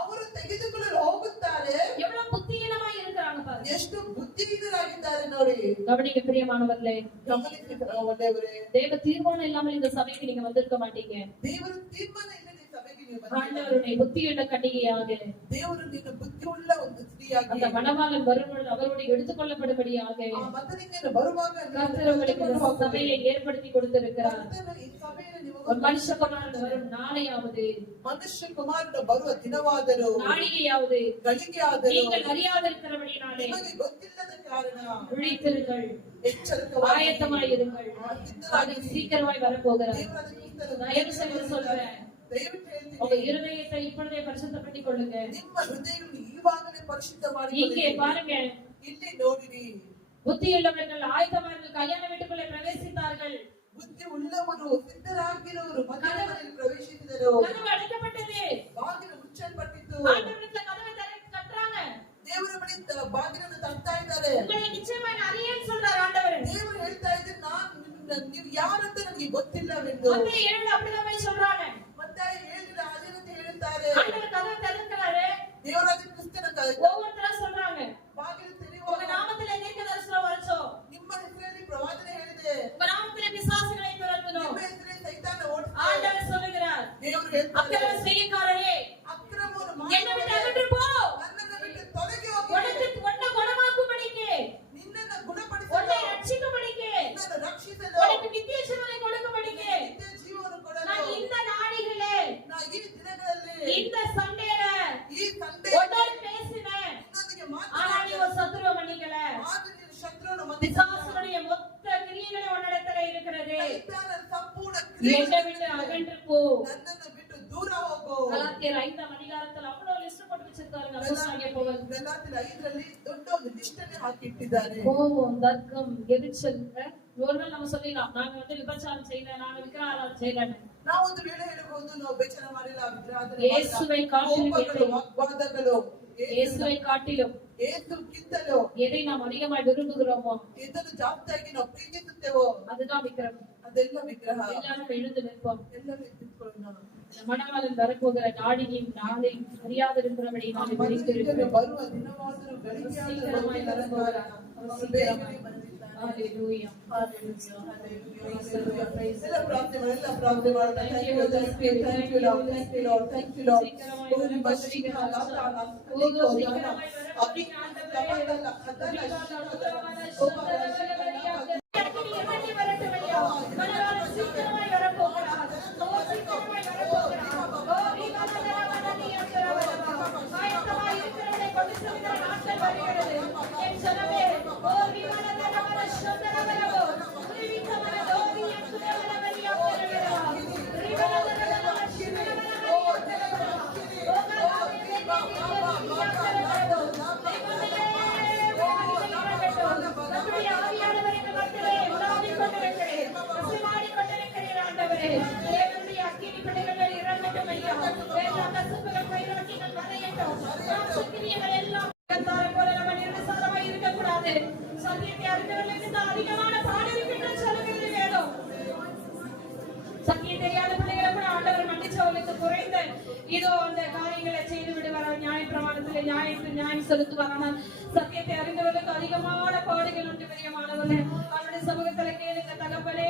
ಅವರು ತೆಗೆದುಕೊಳ್ಳಲು ಹೋಗುತ್ತಾರೆ. எவ்வளவு புத்தியீனமா இருக்கிறாங்க பாருங்க. ಎಷ್ಟು ಬುದ್ಧಿಹೀನರಾಗಿದ್ದಾರೆ ನೋಡಿ. கவனிக்க பிரியமானவர்களே, ಗಮನಿಸಿ ಒಳ್ಳೆಯವರೇ, தேவ தீர்மானம் இல்லாமல் இந்த சபைக்கு நீங்க வந்திருக்க மாட்டீங்க. ದೇವರ ತೀರ್ಮಾನ ಇಲ್ಲದೆ ಸಭೆಗೆ ನೀವು ಬಂದಿಲ್ಲ. ஆண்டவருடைய புத்தியுள்ள கன்னிகையாக ದೇವರು ನಿನ್ನ ಬುದ್ಧಿಯುಳ್ಳ ಒಂದು ಸ್ತ್ರೀಯಾಗಿ அந்த மணவாளன் வரும்பொழுது அவருடைய எடுத்துக்கொள்ளப்படும்படியாக ಆ ಮತನಿಗೆ ಬರುವಾಗ கர்த்தர் உங்களுக்கு இந்த சபையை ஏற்படுத்தி கொடுத்திருக்கிறார். ಕರ್ತನು ಈ ಸಭೆಯನ್ನು ஒரு ನಿಮಗೆ மனுஷகுமாரன் வரும் நாளையாவது, ಮನುಷ್ಯ ಕುಮಾರನ ಬರುವ ದಿನವಾದರೂ நாளிகையாவது ಗಳಿಗೆ ಆದರೂ நீங்கள் அறியாதிருக்கிறபடினாலே ನಿಮಗೆ ಗೊತ್ತಿಲ್ಲದ ಕಾರಣ விழித்திருங்கள், ಎಚ್ಚರಿಕವಾಗಿ ஆயத்தமாயிருங்கள். அது சீக்கிரமாய் வரப்போகிறார். ದೇವರ ಕೀರ್ತನೆ தயவு செய்து சொல்றேன், ದಯವಿಟ್ಟು உங்க ಹೇಳ್ತೀನಿ, இருதயத்தை இப்பொழுதே பரிசுத்தப்படுத்திக் கொள்ளுங்க. ನಿಮ್ಮ ಹೃದಯವನ್ನು ಈವಾಗಲೇ ಪರಿಶುದ್ಧ இங்கே ಮಾಡಿ பாருங்க, ಇಲ್ಲಿ ನೋಡಿರಿ. புத்தியுள்ளவர்கள் ஆயத்தமார்கள் கல்யாண வீட்டுக்குள்ளே பிரவேசித்தார்கள். ಬುದ್ಧಿ ಉಳ್ಳವರು ಸಿದ್ಧರಾಗಿರುವರು ಮದುವೆ ಮನೆಯಲ್ಲಿ ಪ್ರವೇಶಿಸಿದರು. கதவு அடைக்கப்பட்டது. ಬಾಗಿಲು ಮುಚ್ಚಲ್ಪಟ್ಟಿತು. ஆண்டவரிடத்துல கதவை தட்டுறாங்க. ದೇವರ ಬಳಿ ಬಾಗಿಲನ್ನು ತಟ್ತಾ ಇದ್ದಾರೆ. உங்களை நிச்சயமா நான் அறியேன்னு சொல்றார் ஆண்டவர். ದೇವರು ಹೇಳ್ತಾ ಇದ್ದಾರೆ, ನೀವು ಯಾರಂತ ನನಗೆ ಗೊತ್ತಿಲ್ಲವೆಂದು. மத்தேயு 7 அப்படிதான் போய் சொல்றாங்க. ಮತ್ತೆ ಹೇಳಿದ ಅದೇನಂತ ಹೇಳುತ್ತಾರೆ. ஆண்டவர் கதவை திறக்கிறாரு. ದೇವರಾದ ಕ್ರಿಸ್ತನ ஒவ்வொருத்தரா சொல்றாங்க, ಬಾಗಿಲು உங்க ತೆರೆಯುವಾಗ நாமத்திலே தீர்க்கதரிசனம் வரச்சோம், ನಿಮ್ಮ ಹೆಸರಲ್ಲಿ ಪ್ರವಾದನೆ ಹೇಳಿದೆ. உங்க நாமத்திலே பிசாசுகளை துரத்தணும். ನಿಮ್ಮ ಹೆಸರಲ್ಲಿ ಸೈತಾನ ಓಡಿಸಿದೆ. ஆண்டவர் சொல்லுகிறார், ದೇವರು ಹೇಳ್ತಾರೆ, அக்கிரம செய்யக்காரரே, ಅಕ್ರಮವನ್ನು என்னை விட்டு ಮಾಡಿ அகன்று போ. ನನ್ನನ್ನು ಬಿಟ್ಟು ತೊಲಗಿ ಹೋಗಿ. உன்னை குணமாக்கும்படிக்கு, ನಿನ್ನನ್ನು உன்னை ಗುಣಪಡಿಸಲು, ரட்சிக்கும்படிக்கு, ನಿನ್ನನ್ನು ರಕ್ಷಿಸಲು, உனக்கு நித்திய ஜீவனை கொடுக்கும்படிக்கு ನಿತ್ಯ ಜೀವವನ್ನು ಕೊಡಲು நான் இந்த நாளிலே ನಾ ಈ ದಿನಗಳಲ್ಲಿ இந்த சண்டேல ಈ ಸಂಡೆ உன்னோடு பேசினேன். ನಿನ್ನೊಂದಿಗೆ ஆனா நீ ஒரு சத்துருவ மன்னிக்கல. ಆದ್ರೆ ನೀನು ಶತ್ರುವನ್ನು பிசாசுடைய மொத்த கிரியைகளை உன்னிடத்துல இருக்கிறது. ಸೈತಾನನ ಸಂಪೂರ್ಣ என்னை விட்டு அகன்று போ. ನನ್ನನ್ನು ಬಿಟ್ಟು ದೂರ ಹೋಗು. கலாத்தியர் 5ஆம் அதிகாரத்துல அவ்வளவு லிஸ்ட் போட்டு வச்சிருக்காருங்க அப்போஸ்தலனாகிய பவுல். ಗಲಾತ್ಯರ 5ರಲ್ಲಿ ದೊಡ್ಡ ಒಂದು ಲಿಸ್ಟನ್ನೇ ಹಾಕಿಟ್ಟಿದ್ದಾರೆ. கோபம், தர்க்கம், எரிச்சல். ஒருவேளை நம்ம சொல்லிடலாம், நாங்க விபச்சாரம் செய்யல, நாங்க விக்கிரகாராதனை செய்யலன்னு. ನಾವು ಒಂದು ವೇಳೆ ಹೇಳಬಹುದು, ನಾವು ಬೇಚರ ಮಾಡಿಲ್ಲ, ವಿಗ್ರಹಾರಾಧನೆ இயேசுவை காட்டிலும் ಕೋಪಗಳು, ವಾಗ್ವಾದಗಳು, இயேசுவை காட்டிலும் ಏಸುಕ್ಕಿಂತಲೂ எதை நாம் அதிகமாய் விரும்புகிறோமோ ಇದನ್ನು ಜಾಸ್ತಿಯಾಗಿ ನಾವು ಪ್ರೀತಿಸುತ್ತೇವೋ அதுதான் விக்கிரம். ಅದೆಲ್ಲ ವಿಗ್ರಹ. எல்லாரும் எழுந்து நிற்போம். ಎಲ್ಲವೂ ಎತ್ತಿಕೊಳ್ಳೋಣ. இந்த மணவாளன் வரப்போகிற நாடினையும் நாளையும் அறியாதிருக்கிறபடி நாம் விழித்திருக்கிறோம். ಬರುವ ದಿನವಾದರೂ ಗಳಿಗೆಯಾದರೂ சீக்கிரமாய் வரப்போகிறார். ಅವರು ಬೇಗನೆ ಬಂದಿದ್ದಾರೆ. Hallelujah. Hallelujah. Praise the Lord. Praise the ಎಲ್ಲ ಪ್ರಾರ್ಥನೆ ಮಾಡೋಣ. Thank you, thank you, thank you, Lord, thank you, Lord, thank you, Lord. ಓರಿ ಬಶ್ಶಿಕ ಲಾತಾನ ಅಲಿಕೋ ದಾನ ಅಭಿ ಲಪದಲ ಖದಲ ಶಿಕದ ಓ ಬಶ್ಶಿಕ நம்முடைய ஆவியானவரை நியாயம் செலுத்துவாரானால் சத்தியத்தை அறிந்தவர்களுக்கு அதிகமான பாடுகள் உண்டு பிரியமானவர்களே. அவருடைய சமூகத்துல கேளுங்க தகப்பனே,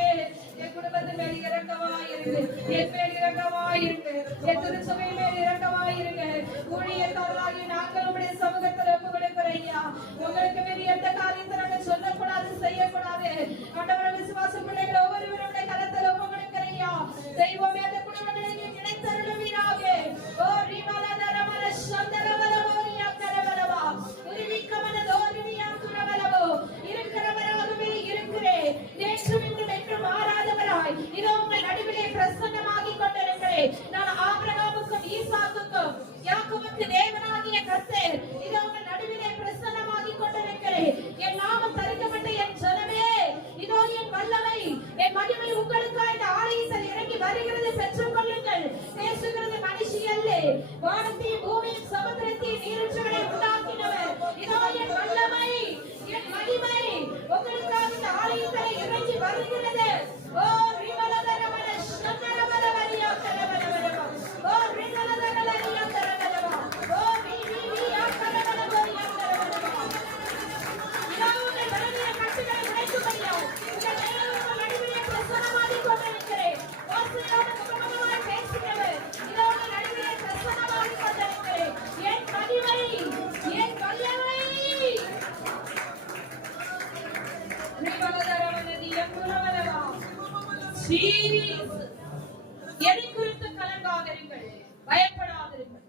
என் குடும்பத்தின் மேல் இரக்கமாயிருந்து, என் மேல் இரக்கமாயிருந்து, என் திருச்சபை மேல் இரக்கமாயிருங்க. ஊழியக்காரர்களாகி நாங்கள் உங்களுடைய சமூகத்தில் ஒப்பு கொடுக்கிறோம் ஐயா. உங்களுக்கு மீறி எந்த காரியத்தை நாங்கள் சொல்லக்கூடாது, செய்யக்கூடாது. ஆண்டவரை விசுவாச பிள்ளைகள் ஒவ்வொருவருடைய கரத்தில் ஒப்பு கொடுக்கிறோம் ஐயா. தெய்வமே அந்த குடும்பங்களை இணைத்தருளுவீராக. ஓ ரிமலதரமல சந்தரவலவோரியா கரவலவா உருவிக்கமனதோரியா துரவலவோ இருக்கிறவராகவே இருக்கிறேன். நேற்றும் இன்றும் என்றும் மாறாதவராய் இதோ உங்கள் நடுவிலே பிரசன்னமாகி கொண்டிருக்கிறேன். நான் ஆபிரகாமுக்கும் ஈசாக்குக்கும் யாக்கோபுக்கு தேவனாகிய கர்த்தர் இதோ உங்கள் நடுவிலே பிரசன்னமாகி கொண்டிருக்கிறேன். என் நாமம் தரிக்கப்பட்ட என் ஜனமே, இதோ என் வல்லமை, என் மகிமை உங்களுக்காக இந்த ஆலயத்தில் இறங்கி வருகிறது. பெற்றுக் கொள்ளுங்கள். பேசுகிறது மனுஷி அல்ல, வானத்தையும் பூமியும் சமுத்திரத்தையும் நீரூற்றுகளை உண்டாக்கினவர். இதோ என் வல்லமை, என் மகிமை உங்களுக்காக இந்த ஆலயத்தில் இறங்கி வருகிறது. ஓ ரிமலதரமல சந்தரவலவரியா கரவலவரவா ஓ ரிமலதரவலரியா கரவலவா ஓ விவிவியா கரவலவரியா கரவலவா. இதோ உங்கள் பலவீன கட்டுகளை உடைக்கும்படியா உங்கள் தேவனுக்கு நடுவிலே பிரசன்னமாகிக் கொண்டிருக்கிறேன். வாசையான முகமுகமாய் பேசுகிறவர் இதோ உங்கள் நடுவிலே பிரசன்னமாகிக் கொண்டிருக்கிறேன். என் மகிமை, என் வல்லமை ரிமலதரவலரியா கரவலவா. எதை குறித்து கலங்காதிருங்கள், பயப்படாதிருங்கள்.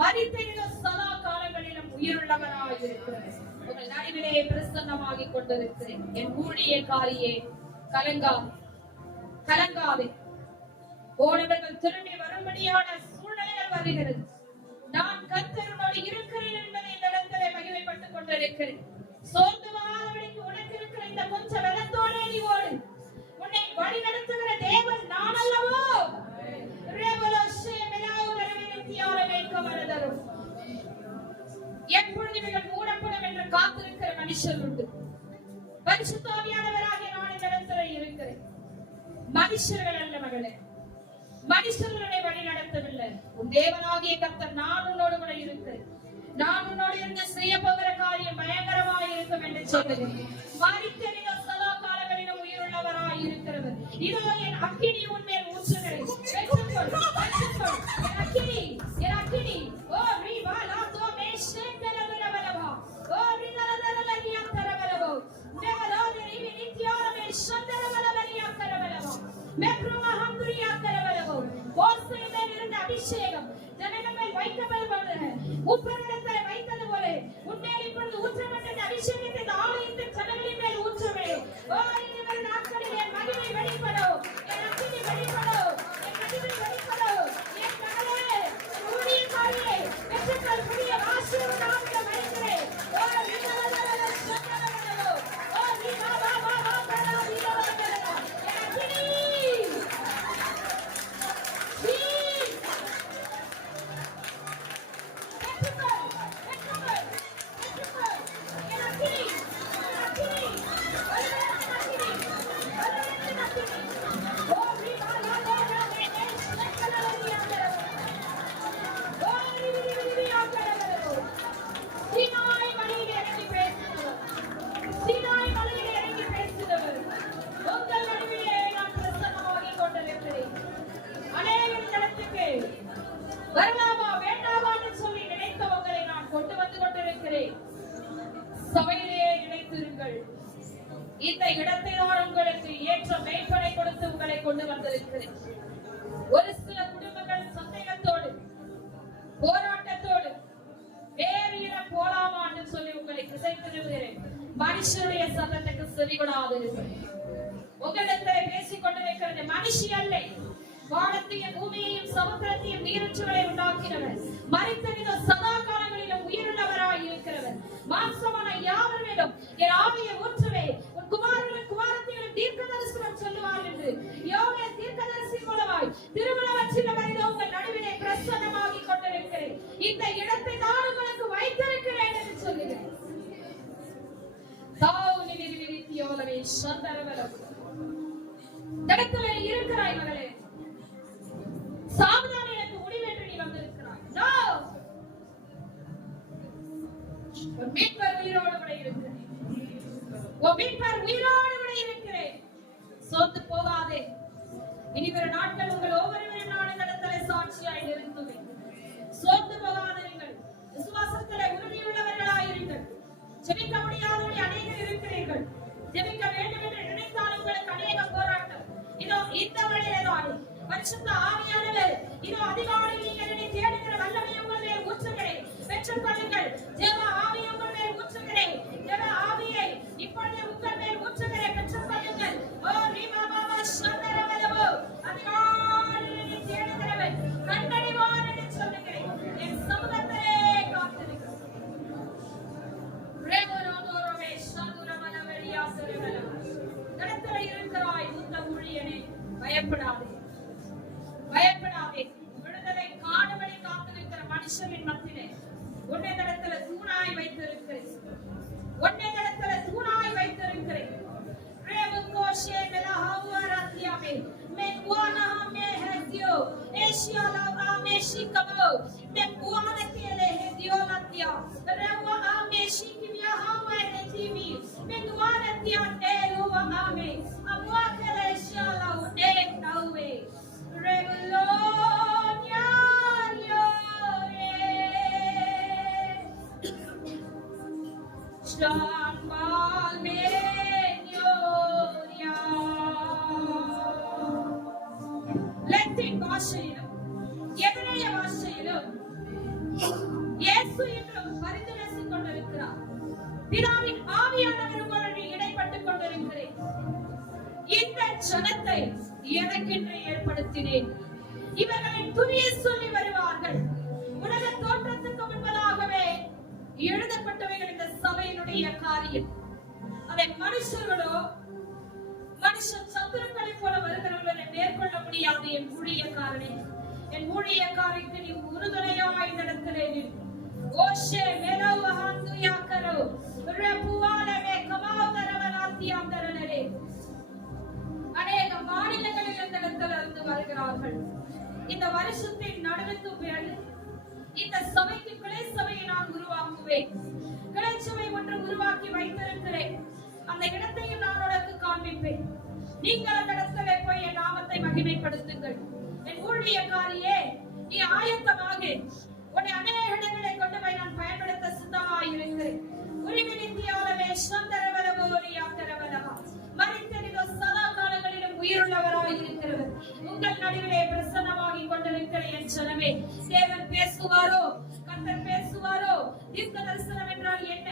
மரித்த சதா காலங்களிலும் உயிருள்ளவராயிருக்கிறது. உங்கள் நடுவிலே பிரசன்னமாகிக் கொண்டிருக்கிறேன். என் ஊழியக்காரியே கலங்காதே. போனவர்கள் திரும்பி வரும்படியான சூழ்நிலைகள் வருகிறது. நான் கர்த்தரோடு இருக்கிறேன் என்பதை இந்த இடத்திலே மகிமைப்பட்டுக் கொண்டிருக்கிறேன். சோர்ந்து வராதபடிக்கு உனக்கு இருக்கிற இந்த கொஞ்ச வெள்ளத்தோடே நீ ஓடு. உன்னை வழி நடத்துகிற தேவன் நான் அல்லவோ. எப்பொழுது இவர்கள் மூடப்படும் என்று காத்திருக்கிற மனுஷர் உண்டு. பரிசுத்த ஆவியானவராகிய நான் இந்த இடத்துல இருக்கிறேன். மனுஷர்கள் அல்ல மகளே, மனுஷர்களை வழி நடத்தவில்லை. உன் தேவனாகிய கர்த்தர் நான் உன்னோடு கூட இருக்கிறேன். நான் உன்னோடு இருந்து செய்ய போகிற காரியம் பயங்கரமாக இருக்கும் என்று சொல்லுகிறேன். மரித்தெறிந்த சதா காலங்களிலும் உயிருள்ளவராய் இருக்கிறவர். இதோ என் அக்கினி உன்மேல் ஊற்றுகிறேன். என் அக்கினி, என் அக்கினி. ஓ ரிவாலா தோ மேஷேக்கலவரவரவா ஓ ரினலதலலரியா கரவரவோ நெவலோதரி வினித்யாரமே சந்தரவலவரியா கரவரவோ மெக்ருமா ஹம்துரியா கரவரவோ. மோசேயில் இருந்த அபிஷேகம் ஜனங்கள் மேல் வைக்கப்படுகிறது. உப்பரிடத்தில் வைத்தது போல உன்மேல் இப்பொழுது ஊற்றப்பட்ட அபிஷேகத்தை இந்த ஆலயத்தின் ஜனங்களின் மேல் ஊற்றுவே. ஓ இனிவரும் நாட்களில் என் மகிமை வெளிப்படும், என் அக்கினி வெளிப்படும், என் மகிமை வெளிப்படும். என் மகளே, ஊழியக்காரியே, பெற்றுக்கொள் புதிய ஆசீர்வாதத்தை வைக்கிறேன். ஓ ரிமலதரல சந்தரவலவோ ஓ ரிமலவா கரவலவோ என் அக்கினி வரலாமா வேண்டாமான்னு சொல்லி நினைத்தவங்களை நான் கொண்டு வந்து கொண்டிருக்கிறேன். சபையிலே நினைத்திருங்கள். இந்த இடத்தை நான் உங்களுக்கு ஏற்ற மேய்ப்பனை கொடுத்து உங்களை கொண்டு வந்திருக்கிறேன். ஒரு சில குடும்பங்கள் சந்தேகத்தோடு போராட்டத்தோடு வேறு இடம் போலாமான்னு சொல்லி உங்களை திசை திரும்புகிறேன். மனுஷனுடைய சத்தத்துக்கு செவிகொடாதிருங்கள். உங்களிடத்தை பேசிக் கொண்டிருக்கிறது மனுஷி அல்ல, வானத்தையும் பூமியையும் சமுத்திரத்தையும் நீரூற்றுகளை உண்டாக்கினவர். மரித்த சதா காலங்களிலும் உயிருள்ளவராய் இருக்கிறவர். மாம்சமான யாவர் மேலும் என் ஆவியை ஊற்றுவே. உன் குமாரர்களும் குமாரத்திகளும் தீர்க்கதரிசனம் சொல்லுவார் என்று யோவேல் தீர்க்கதரிசி மூலமாய் திருமணவற்றில் உங்கள் நடுவிலே பிரசன்னமாகிக் கொண்டிருக்கிறேன். இந்த இடத்தை நான் உங்களுக்கு வைத்திருக்கிறேன் என்று சொல்லுகிறேன். இடத்திலே இருக்கிறாய் மகளே, சாவதான எனக்கு முடிவு என்று நீ வந்திருக்கிறாய். பரிசுத்த ஆவியானவர் இதோ அதிகாலையில் நீங்கள் என்னை தேடுகிற வல்லமை உங்கள் மேல் ஊற்றுகிறேன். பெற்றுக்கொள்ளுங்கள். தேவ ஆவி உங்கள் மேல் ஊற்றுகிறேன். தேவ ஆவியை இப்பொழுது உங்கள் மேல் ஊற்றுகிறேன். பெற்றுக்கொள்ளுங்கள். ஓ ரீமா பாபா சந்தரவலவோ அதிகாலையில் என்னை தேடுகிறவன் கண்டடைவான் என்று சொல்லுகிறேன். என் சமூகத்திலே காத்திருக்கிறேன். ரேவரோதோரவே சதுரவலவரியா சரவலவ கடத்தலை இருக்கிறாய் உந்த ஊழியனே, பயப்படாதே பயப்படாதே. விடுதலை காணும்படி காத்திருக்கிற மனுஷனின் மத்தியிலே உன்னை கடத்தல தூணாய் வைத்திருக்கிறேன். உன்னை கடத்தல தூணாய் வைத்திருக்கிறேன். ரேவு கோஷே மெலஹாவரத்தியாமே மெகுவானா மெஹதியோ ஏஷியாலா ஆமேஷிகமோ மெகுவானத்திலே ஹெதியோலத்தியா ரேவா ஆமேஷிகிமியா ஹாவனத்திமி மெகுவானத்தியா தேலுவா ஆமே அபுவாக்கலே ஷாலா உடே நௌவே ரெவலோனியா யோரே Shanmal menyoria. Latin பாஷையிலும் எபிரேய பாஷையிலும் இயேசு என்றும் பரிந்துரைத்துக் கொண்டிருக்கிறார். பிதாவின் ஆவியானவர் உங்களோடு இடைப்பட்டுக் கொண்டிருக்கிறேன். இந்த ஜனத்தை எனக்கென்று ஏற்படுத்தினேன். இவர்களின் துதியை சொல்லி வருவார்கள். உலக தோற்றத்துக்கு முன்பதாகவே எழுதப்பட்டவைகள் இந்த சபையினுடைய காரியம். அதை மனுஷர்களோ மனுஷ சத்துருக்களை போல வருகிறவர்களை மேற்கொள்ள முடியாது. என் ஊழியக்காரனே, என் ஊழியக்காரிக்கு நீ உறுதுணையாய் நடக்கிறேன். ஓஷே மெலவஹந்துயாக்கரோ ரெபுவாலவே கமாவதரவனாத்தியாந்தரனரே. அநேக மாநிலங்களில் இந்த இடத்திலிருந்து வருகிறார்கள். இந்த வருஷத்தின் நடுவுக்கு பிறகு இந்த சபைக்கு கிளை சபையை நான் உருவாக்குவேன். கிளை சபை ஒன்று உருவாக்கி வைத்திருக்கிறேன். அந்த இடத்தையும் நான் உனக்கு காண்பிப்பேன். நீங்கள் அந்த இடத்திலே போய் என் நாமத்தை மகிமைப்படுத்துங்கள். என் ஊழியக்காரியே, நீ ஆயத்தமாக உன்னை அநேக இடங்களை கொண்டு போய் நான் பயன்படுத்த சித்தமாய் இருக்கிறேன். உரிமையாளவே சந்தரவலவோரியாக்கரவலவா மரித்தனிதோ சதா காலங்களிலும் உயிருள்ளவராய் இருக்கிறவர் உங்கள் நடுவிலே பிரசன்னமாகி கொண்டிருக்கிற என் ஜனமே, தேவன் பேசுவாரோ, கர்த்தர் பேசுவாரோ? தீர்க்க தரிசனம் என்றால் என்ன?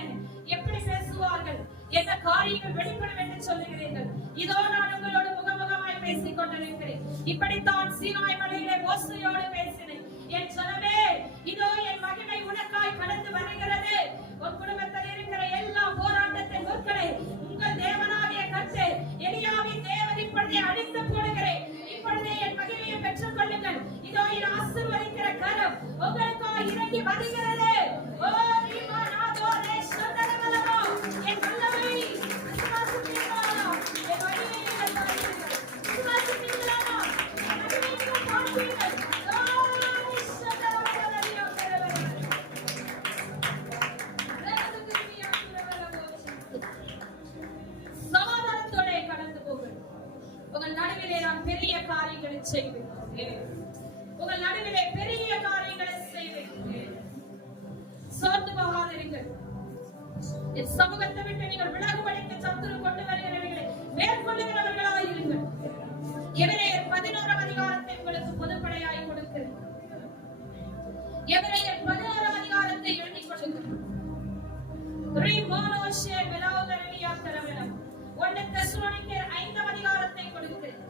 எப்படி பேசுவார்கள்? என்ன காரியங்கள் வெளிப்படும் என்று சொல்லுகிறீர்கள்? இதோ நான் உங்களோடு முகமுகமாய் பேசிக் கொண்டிருக்கிறேன். இப்படித்தான் சீனாய் மலையிலே மோசையோடு பேசினேன். என் ஜனமே, இதோ என் மகிமை உனக்காய் கடந்து வருகிறது. உன் குடும்பத்தில் இருக்கிற எல்லா போராட்டத்தின் முற்களை உங்கள் தேவனாகிய கர்த்தர் எலியாவின் தேவன் இப்பொழுதே அழித்து போடுகிறேன். இப்பொழுதே என் மகிமையை பெற்றுக் கொள்ளுங்கள். இதோ என் ஆசீர்வதிக்கிற கரம் உங்களுக்காய் இறங்கி வருகிறது. ஓ ரீமானாதோ ரேஷந்தரவலவோ என் வல்லமை விசுவாசித்தீர்களா? என் வழியை நீங்கள் காண்பீர்கள். விசுவாசித்தீர்களா? என் மகிமையை நீங்கள் காண்பீர்கள். ஓ ரேஷந்தரவலவோ சமாதானத்தோட கடந்து போங்கள். உங்கள் நடுவிலே நான் பெரிய காரியங்களை செய்வேன். உங்கள் நடுவிலே பெரிய காரியங்களை செய்வேன். சோர்ந்து போகாதிருங்கள். என் சமூகத்தை விட்டு நீங்கள் விலகுபடிக்கு சத்துரு கொண்டு வருகிறவர்களை மேற்கொள்ளுகிறவர்களாய் இருங்கள். எபிரேயர் 11ஆம் அதிகாரத்தை உங்களுக்கு பொதுப்படையாய் கொடுக்கிறேன். எபிரேயர் 11ஆம் அதிகாரத்தை எழுதிக் கொள்ளுங்கள். ரீமோனோஷே மெலோதரவியாக்கரவலம் 1 தெசலோனிக்கேயர் 5ஆம் அதிகாரத்தை கொடுக்கிறேன்.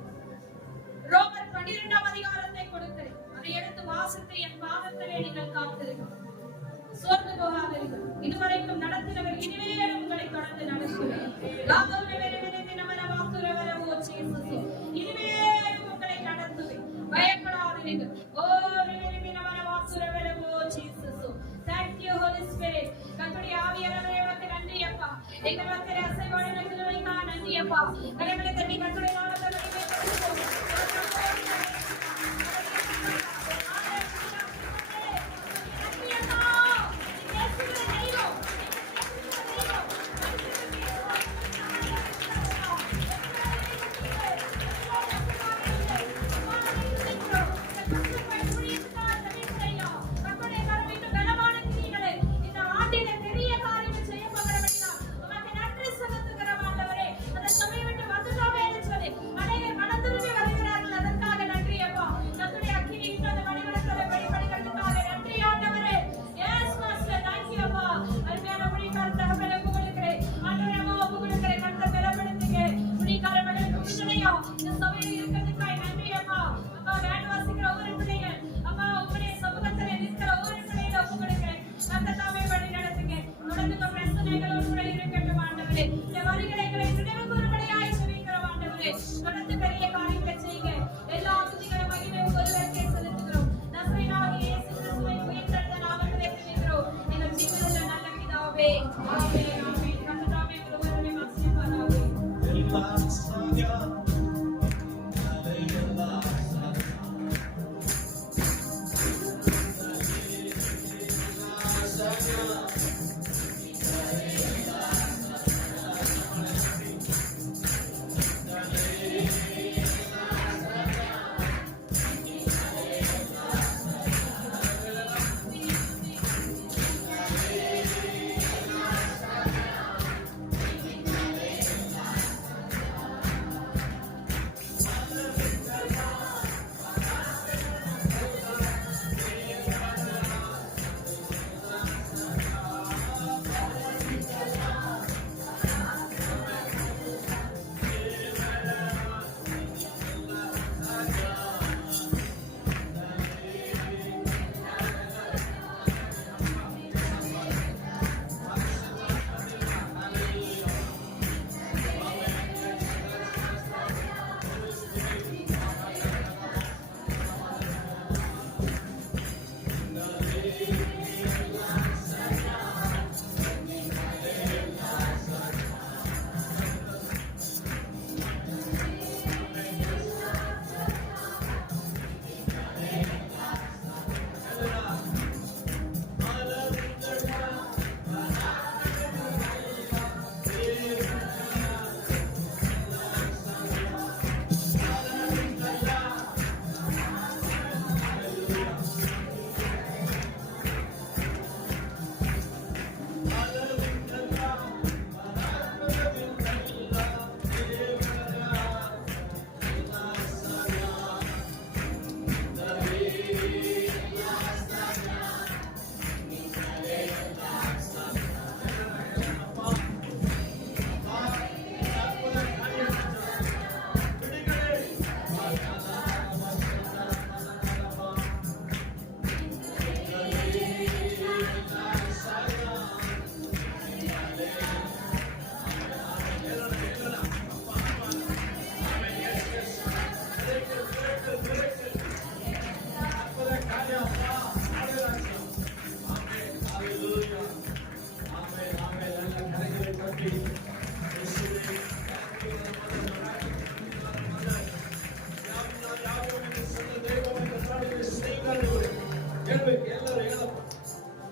ரோமர் 12ஆம் அதிகாரத்தை கொடுக்கிறேன். அதை எடுத்து வாசித்து என் பாதத்திலே நீங்கள் காத்திருங்கள். சோர்ந்து போகாதீர்கள். இதுவரைக்கும் நடத்தினவர் இனிமேலும் உங்களை தொடர்ந்து நடத்துவார். இனிமேலும் உங்களை நடத்துவேன். பயப்படாதீர்கள். Thank you, Holy Spirit. கர்த்தருடைய ஆவியானவரே, உமக்கு நன்றி அப்பா. எங்கள் மத்தியிலே அசைவாட நிற்கிறவருக்காக நன்றி அப்பா. கரங்களை தட்டி கர்த்தருடைய நாமத்தை மகிமைப்படுத்துவோம். பெரிய காரியங்கள் செய்ய போகிறபடியால் உமக்கு நன்றி செலுத்துகிறோம் ஆண்டவரே. அந்த சபையை விட்டு வந்துட்டோமே என்று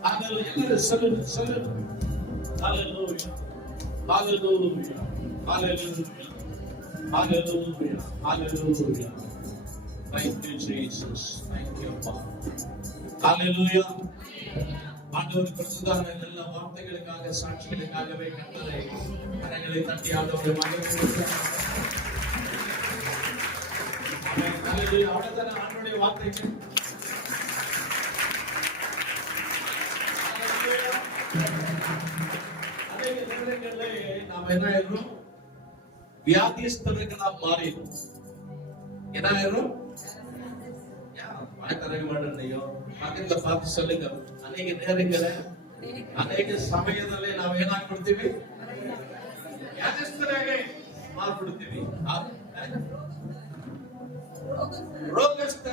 Hallelujah. Salute. Hallelujah. Hallelujah. Hallelujah. Hallelujah. Hallelujah. Thank you, Jesus. Thank you, Father. Hallelujah. ஆண்டவர் பிரசுதான நல்ல வார்த்தைகளுக்காக சாட்சிகளுக்காகவே கர்த்தரை கரங்களை தட்டி ஆண்டவரை மகிழ்ச்சிப்படுத்துங்கள். ஆமென். ஹalleluya. அவ்வளவுதான ஆண்டவருடைய வார்த்தைகள். ஹalleluya. அதே நேரங்களிலே நாம் என்ன ஆயிரும்? வியாதிஸ்தர்களா மாறிடும். என்ன ஆயிரும்? பக்கத்துல பார்த்து சொல்லுங்க. அநேக நேரங்கள ಅನೇಕ ಸಮಯದಲ್ಲಿ ನಾವು ಏನಾಗ್ಬಿಡ್ತೀವಿ, ಯಾಜಸ್ಥರಾಗಿ ಮಾರ್ಬಿಡ್ತೀವಿ, ರೋಗಸ್ಥರ